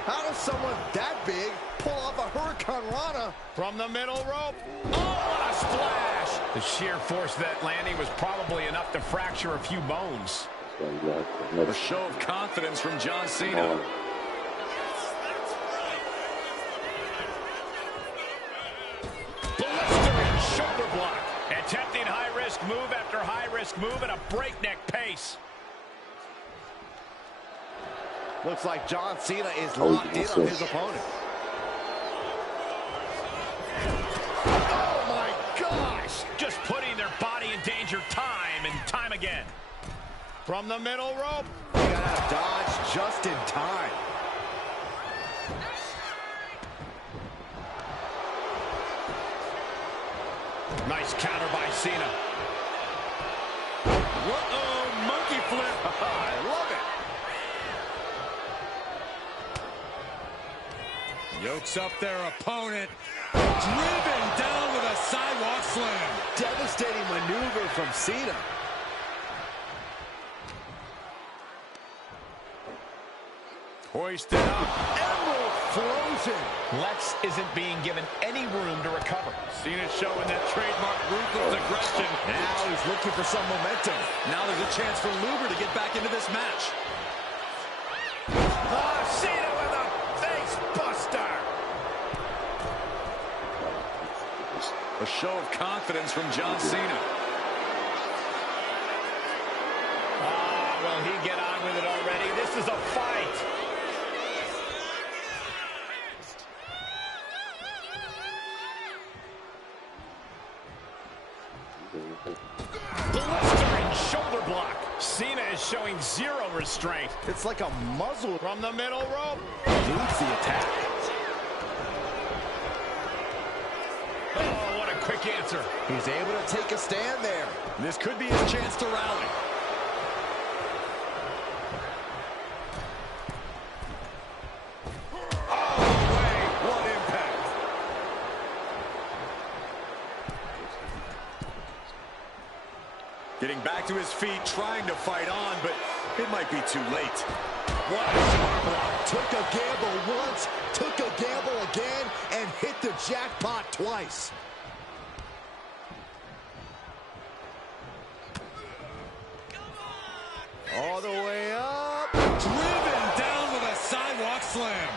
How does someone that big pull off a Hurricanrana? From the middle rope. Oh, what a splash. The sheer force of that landing was probably enough to fracture a few bones. A show of confidence from John Cena. Blistering shoulder block. Attempting high-risk move after high-risk move at a breakneck pace. Looks like John Cena is locked in on his opponent. Oh, my gosh. Just putting their body in danger time and time again. From the middle rope. He got out of dodge just in time. Nice counter by Cena. Uh-oh, monkey flip. I love it. Yokes up their opponent. Driven down with a sidewalk slam. Devastating maneuver from Cena. Hoisted up. Emerald Frozen. Lex isn't being given any room to recover. Cena showing that trademark ruthless aggression. Now he's looking for some momentum. Now there's a chance for Luger to get back into this match. Cena with a face buster. A show of confidence from John Cena. Will he get on with it already? This is a fight. Blistering shoulder block. Cena is showing zero restraint. It's like a muzzle. From the middle rope. Leads the attack. Oh, what a quick answer. He's able to take a stand there. This could be his chance to rally. Getting back to his feet, trying to fight on, but it might be too late. What a smart block. Took a gamble once, took a gamble again, and hit the jackpot twice. All the way up. Driven down with a sidewalk slam.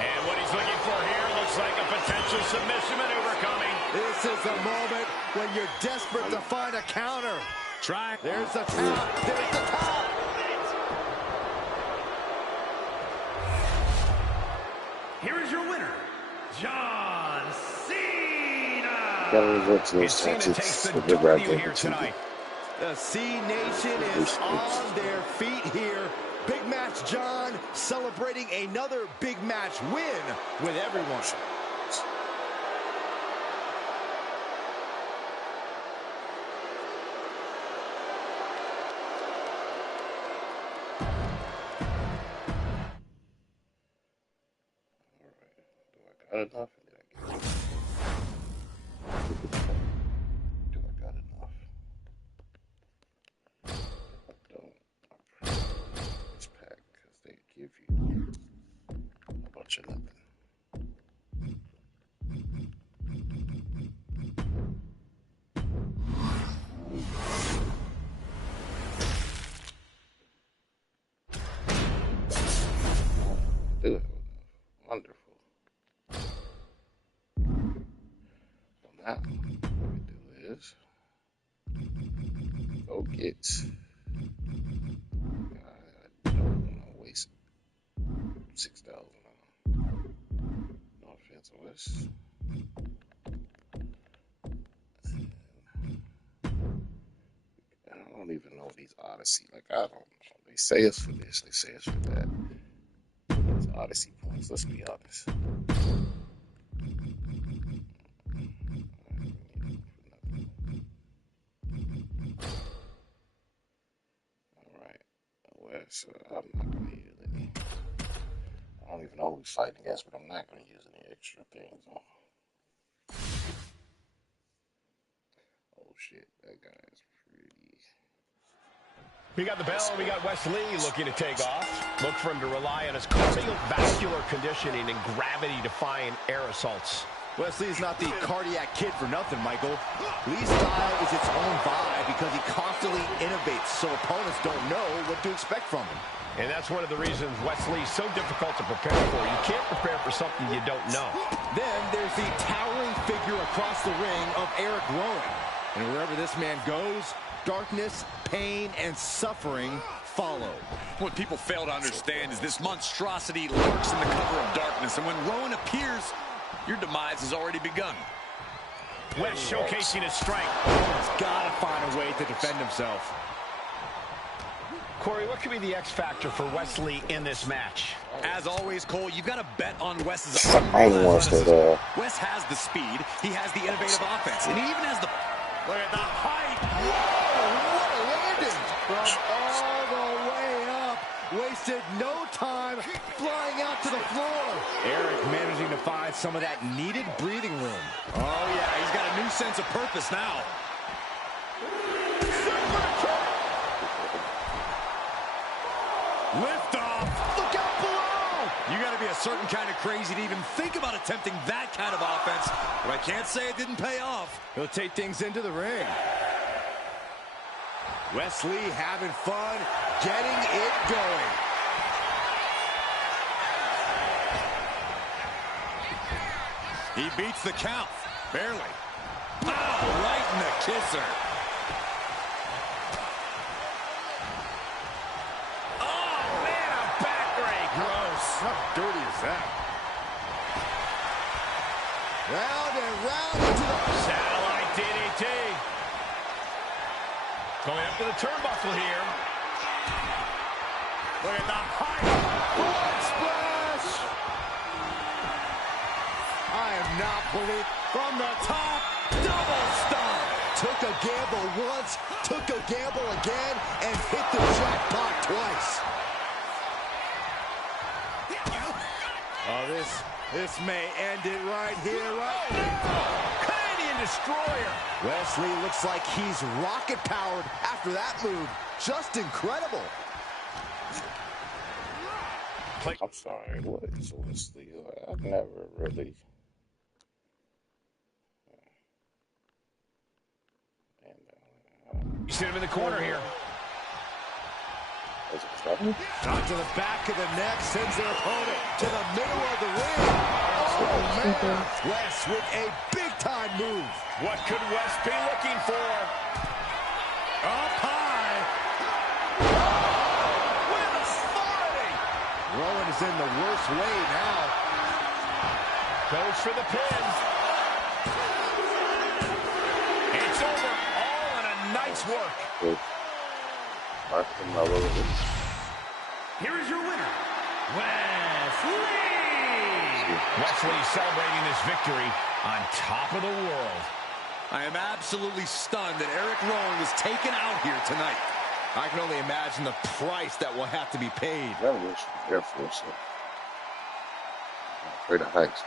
And what he's looking for here looks like a potential submission maneuver coming. This is the moment when you're desperate to find a counter. Try. There's the tap. There's the tap. Here is your winner, John Cena. Gotta resort to those Cena takes tactics the with the right W here tonight. The C Nation is on their feet here. Big match, John, celebrating another big match win with everyone. Do I got enough? Do I got enough? I don't. This pack, because they give you a bunch of nothing. Do have enough. Wonderful. Now, what we do is go get. I don't want to waste $6,000 on. No offense, Wes. I don't even know these Odyssey. Like, I don't know. They say it's for this, they say it's for that. These Odyssey points, let's be honest. So I'm not going to use any. I don't even know who he's fighting against, but I'm not going to use any extra things on. Oh shit, that guy is pretty. We got the bell, we got Wes Lee looking to take off. Look for him to rely on his cardiovascular conditioning and gravity-defying air assaults. Wesley's not the cardiac kid for nothing, Michael. Lee's style is its own vibe because he constantly innovates, so opponents don't know what to expect from him. And that's one of the reasons Wesley's so difficult to prepare for. You can't prepare for something you don't know. Then there's the towering figure across the ring of Eric Rowan. And wherever this man goes, darkness, pain, and suffering follow. What people fail to understand is this monstrosity lurks in the cover of darkness, and when Rowan appears, your demise has already begun. Wes showcasing his strength. He's got to find a way to defend himself. Corey, what could be the X factor for Wes Lee in this match? As always, Cole, you've got to bet on Wes's athleticism. Wes has the speed, he has the innovative offense, and he even has the... Look at the height! Whoa, what a landing! From all the way up, wasted no time flying out to the floor. Eric managing to find some of that needed breathing room. Oh yeah, he's got a new sense of purpose now. Lift off! Look out below! You got to be a certain kind of crazy to even think about attempting that kind of offense, but I can't say it didn't pay off. He'll take things into the ring. Wes Lee having fun, getting it going. He beats the count, barely. Oh, right in the kisser. How dirty is that? Round and round into the satellite DDT. Going up to the turnbuckle here. Look at the height. Blood splash. I am not believing. From the top, double stomp. Took a gamble once, took a gamble again, and hit the jackpot twice. Oh, this may end it right here, right now. Canadian Canadian destroyer. Wesley looks like he's rocket-powered after that move. Just incredible. I'm sorry, what is Wesley? I've never really... You see him in the corner here. Shot to the back of the neck, sends their opponent to the middle of the ring. Oh, man. Wes with a big-time move. What could Wes be looking for? Up high. With authority. Rowan is in the worst way now. Goes for the pin. It's over. All in a night's work. Here is your winner, Wesley! Wesley celebrating this victory on top of the world. I am absolutely stunned that Eric Rowan was taken out here tonight. I can only imagine the price that will have to be paid. That was careful, so. I'm afraid of heights.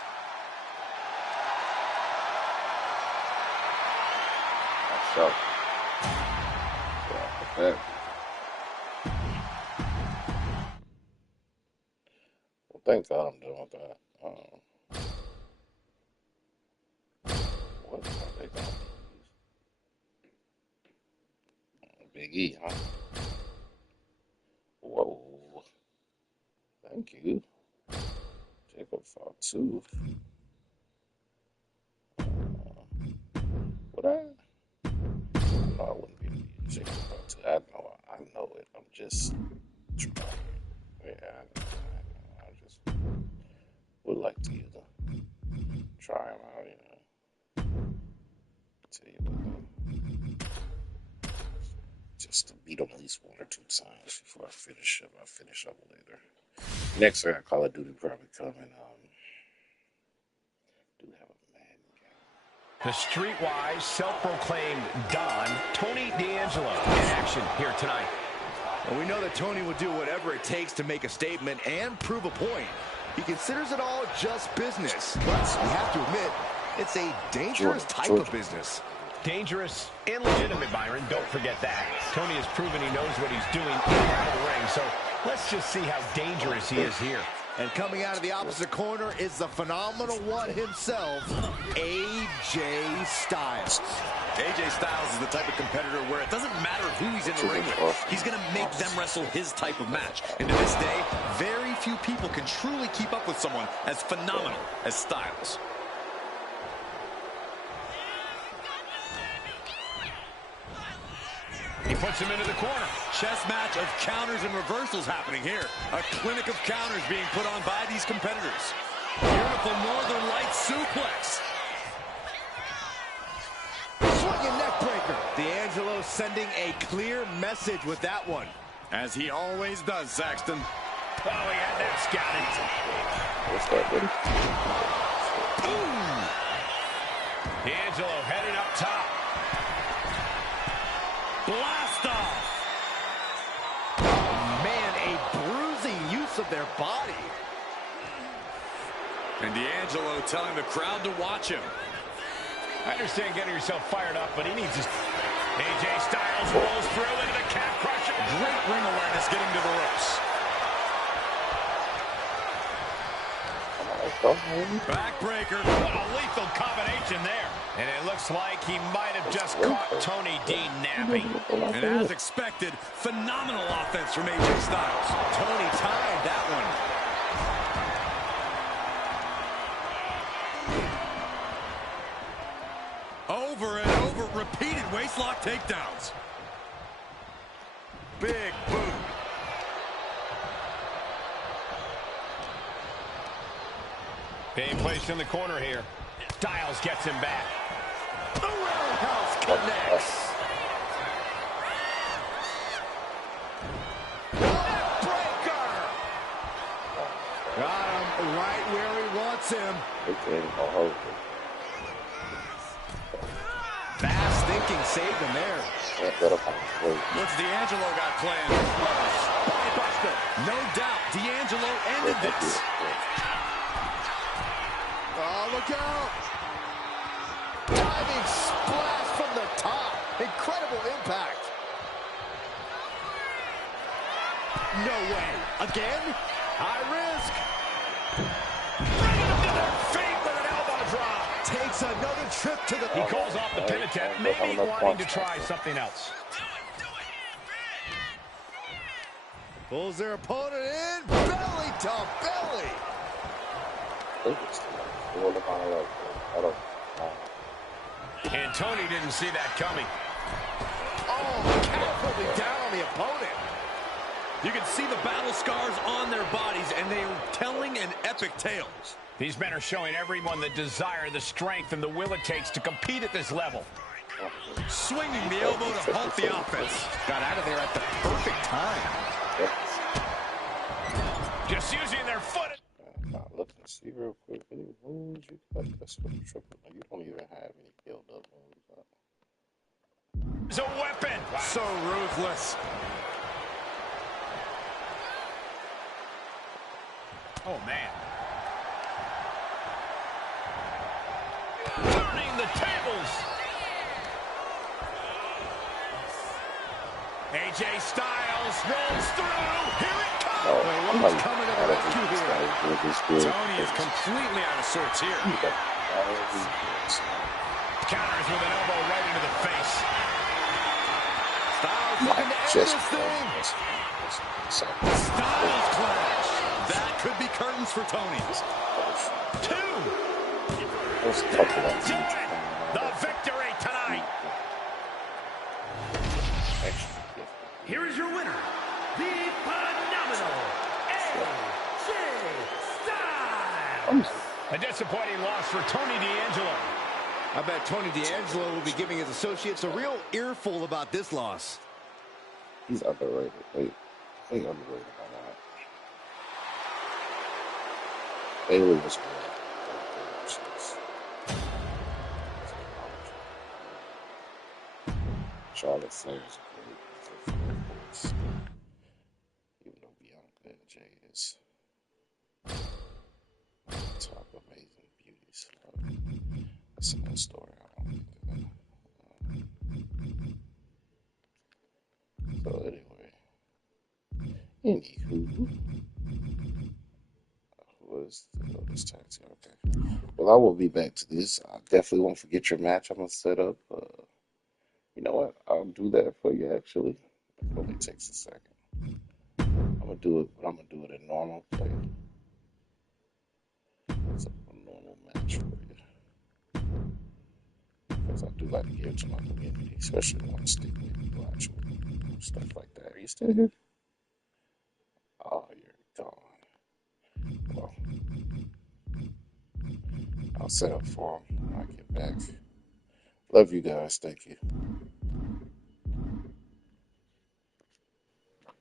Nice shot. Yeah, okay. Thank God I'm done with that. What are they going to use? Big E, huh? Whoa. Thank you. Jacob fought too. Would I? No, I wouldn't be able to use Jacob fought too. I know it. I'm just trying. Yeah, would like to either try them out, you know. Tell you what, just to beat them at least 1 or 2 times before I finish up. I'll finish up later. Next, I got Call of Duty probably coming. Do have a man game. The streetwise, self-proclaimed Don, Tony D'Angelo, in action here tonight. Well, we know that Tony will do whatever it takes to make a statement and prove a point. He considers it all just business. But we have to admit, it's a dangerous type of business. Dangerous and legitimate, Byron. Don't forget that. Tony has proven he knows what he's doing in the ring. So let's just see how dangerous he is here. And coming out of the opposite corner is the phenomenal one himself, AJ Styles. AJ Styles is the type of competitor where it doesn't matter who he's in the ring with. He's going to make them wrestle his type of match. And to this day, very few people can truly keep up with someone as phenomenal as Styles. He puts him into the corner. Chess match of counters and reversals happening here. A clinic of counters being put on by these competitors. Beautiful Northern Lights suplex. Swinging neck breaker. D'Angelo sending a clear message with that one. As he always does, Saxton. Oh, he had that scouted. What's that, buddy? Boom! D'Angelo headed up top. Blast off! Man, a bruising use of their body. And D'Angelo telling the crowd to watch him. I understand getting yourself fired up, but he needs his... AJ Styles rolls through into the calf crusher. Great ring awareness getting to the ropes. Backbreaker. What a lethal combination there. And it looks like he might have just caught Tony D napping. And as expected, phenomenal offense from AJ Styles. Tony timed that one. Over and over, repeated waistlock takedowns. Big boot. Being placed in the corner here. Styles gets him back. The roundhouse connects. Neckbreaker. Got him right where he wants him. Fast thinking saved him there. What's D'Angelo got planned? Spinebuster. No doubt, D'Angelo ended this. Oh, look out! Diving splash from the top. Incredible impact. No way. Again? High risk. Bringing them to their feet with an elbow drop. Takes another trip to the... He calls off the pin attempt, maybe wanting to try something else. Pulls their opponent in. Belly to belly. And Tony didn't see that coming. Oh, catapulting down on the opponent. You can see the battle scars on their bodies, and they are telling an epic tale. These men are showing everyone the desire, the strength, and the will it takes to compete at this level. Swinging the elbow to halt the offense. Got out of there at the perfect time. Just using their foot. Look and see real quick. Any moves you got? That's what triple. You don't even have any build up moves. It's a weapon. Wow. So ruthless. Oh, man. Turning the tables. AJ Styles rolls through. Here it comes. Who's coming to the rescue here? Tony is completely out of sorts here. Counters with an elbow right into the face. Styles looking to end this thing. Styles clash. That could be curtains for Tony. 2. The victory tonight. Here is your winner, the phenomenal AJ Styles. A disappointing loss for Tony D'Angelo. I bet Tony D'Angelo will be giving his associates a real earful about this loss. He's underrated. Wait, underrated on that. Bailey was good. Charlotte Flair's great. Even though Bianca and Jay is top amazing beauties. That's another story. I don't get to that. So anyway, anywho, was this tag team? Okay. Well, I will be back to this. I definitely won't forget your match. I'm gonna set up. You know what? I'll do that for you. Actually, it only takes a second. I'm gonna do it, but I'm gonna do it in normal play. It's a normal match for you. Because I do like to give to my community, especially the ones stick with me, watch me, stuff like that. Are you still here? Oh, you're gone. Well, I'll set up for them when I get back. Love you guys. Thank you.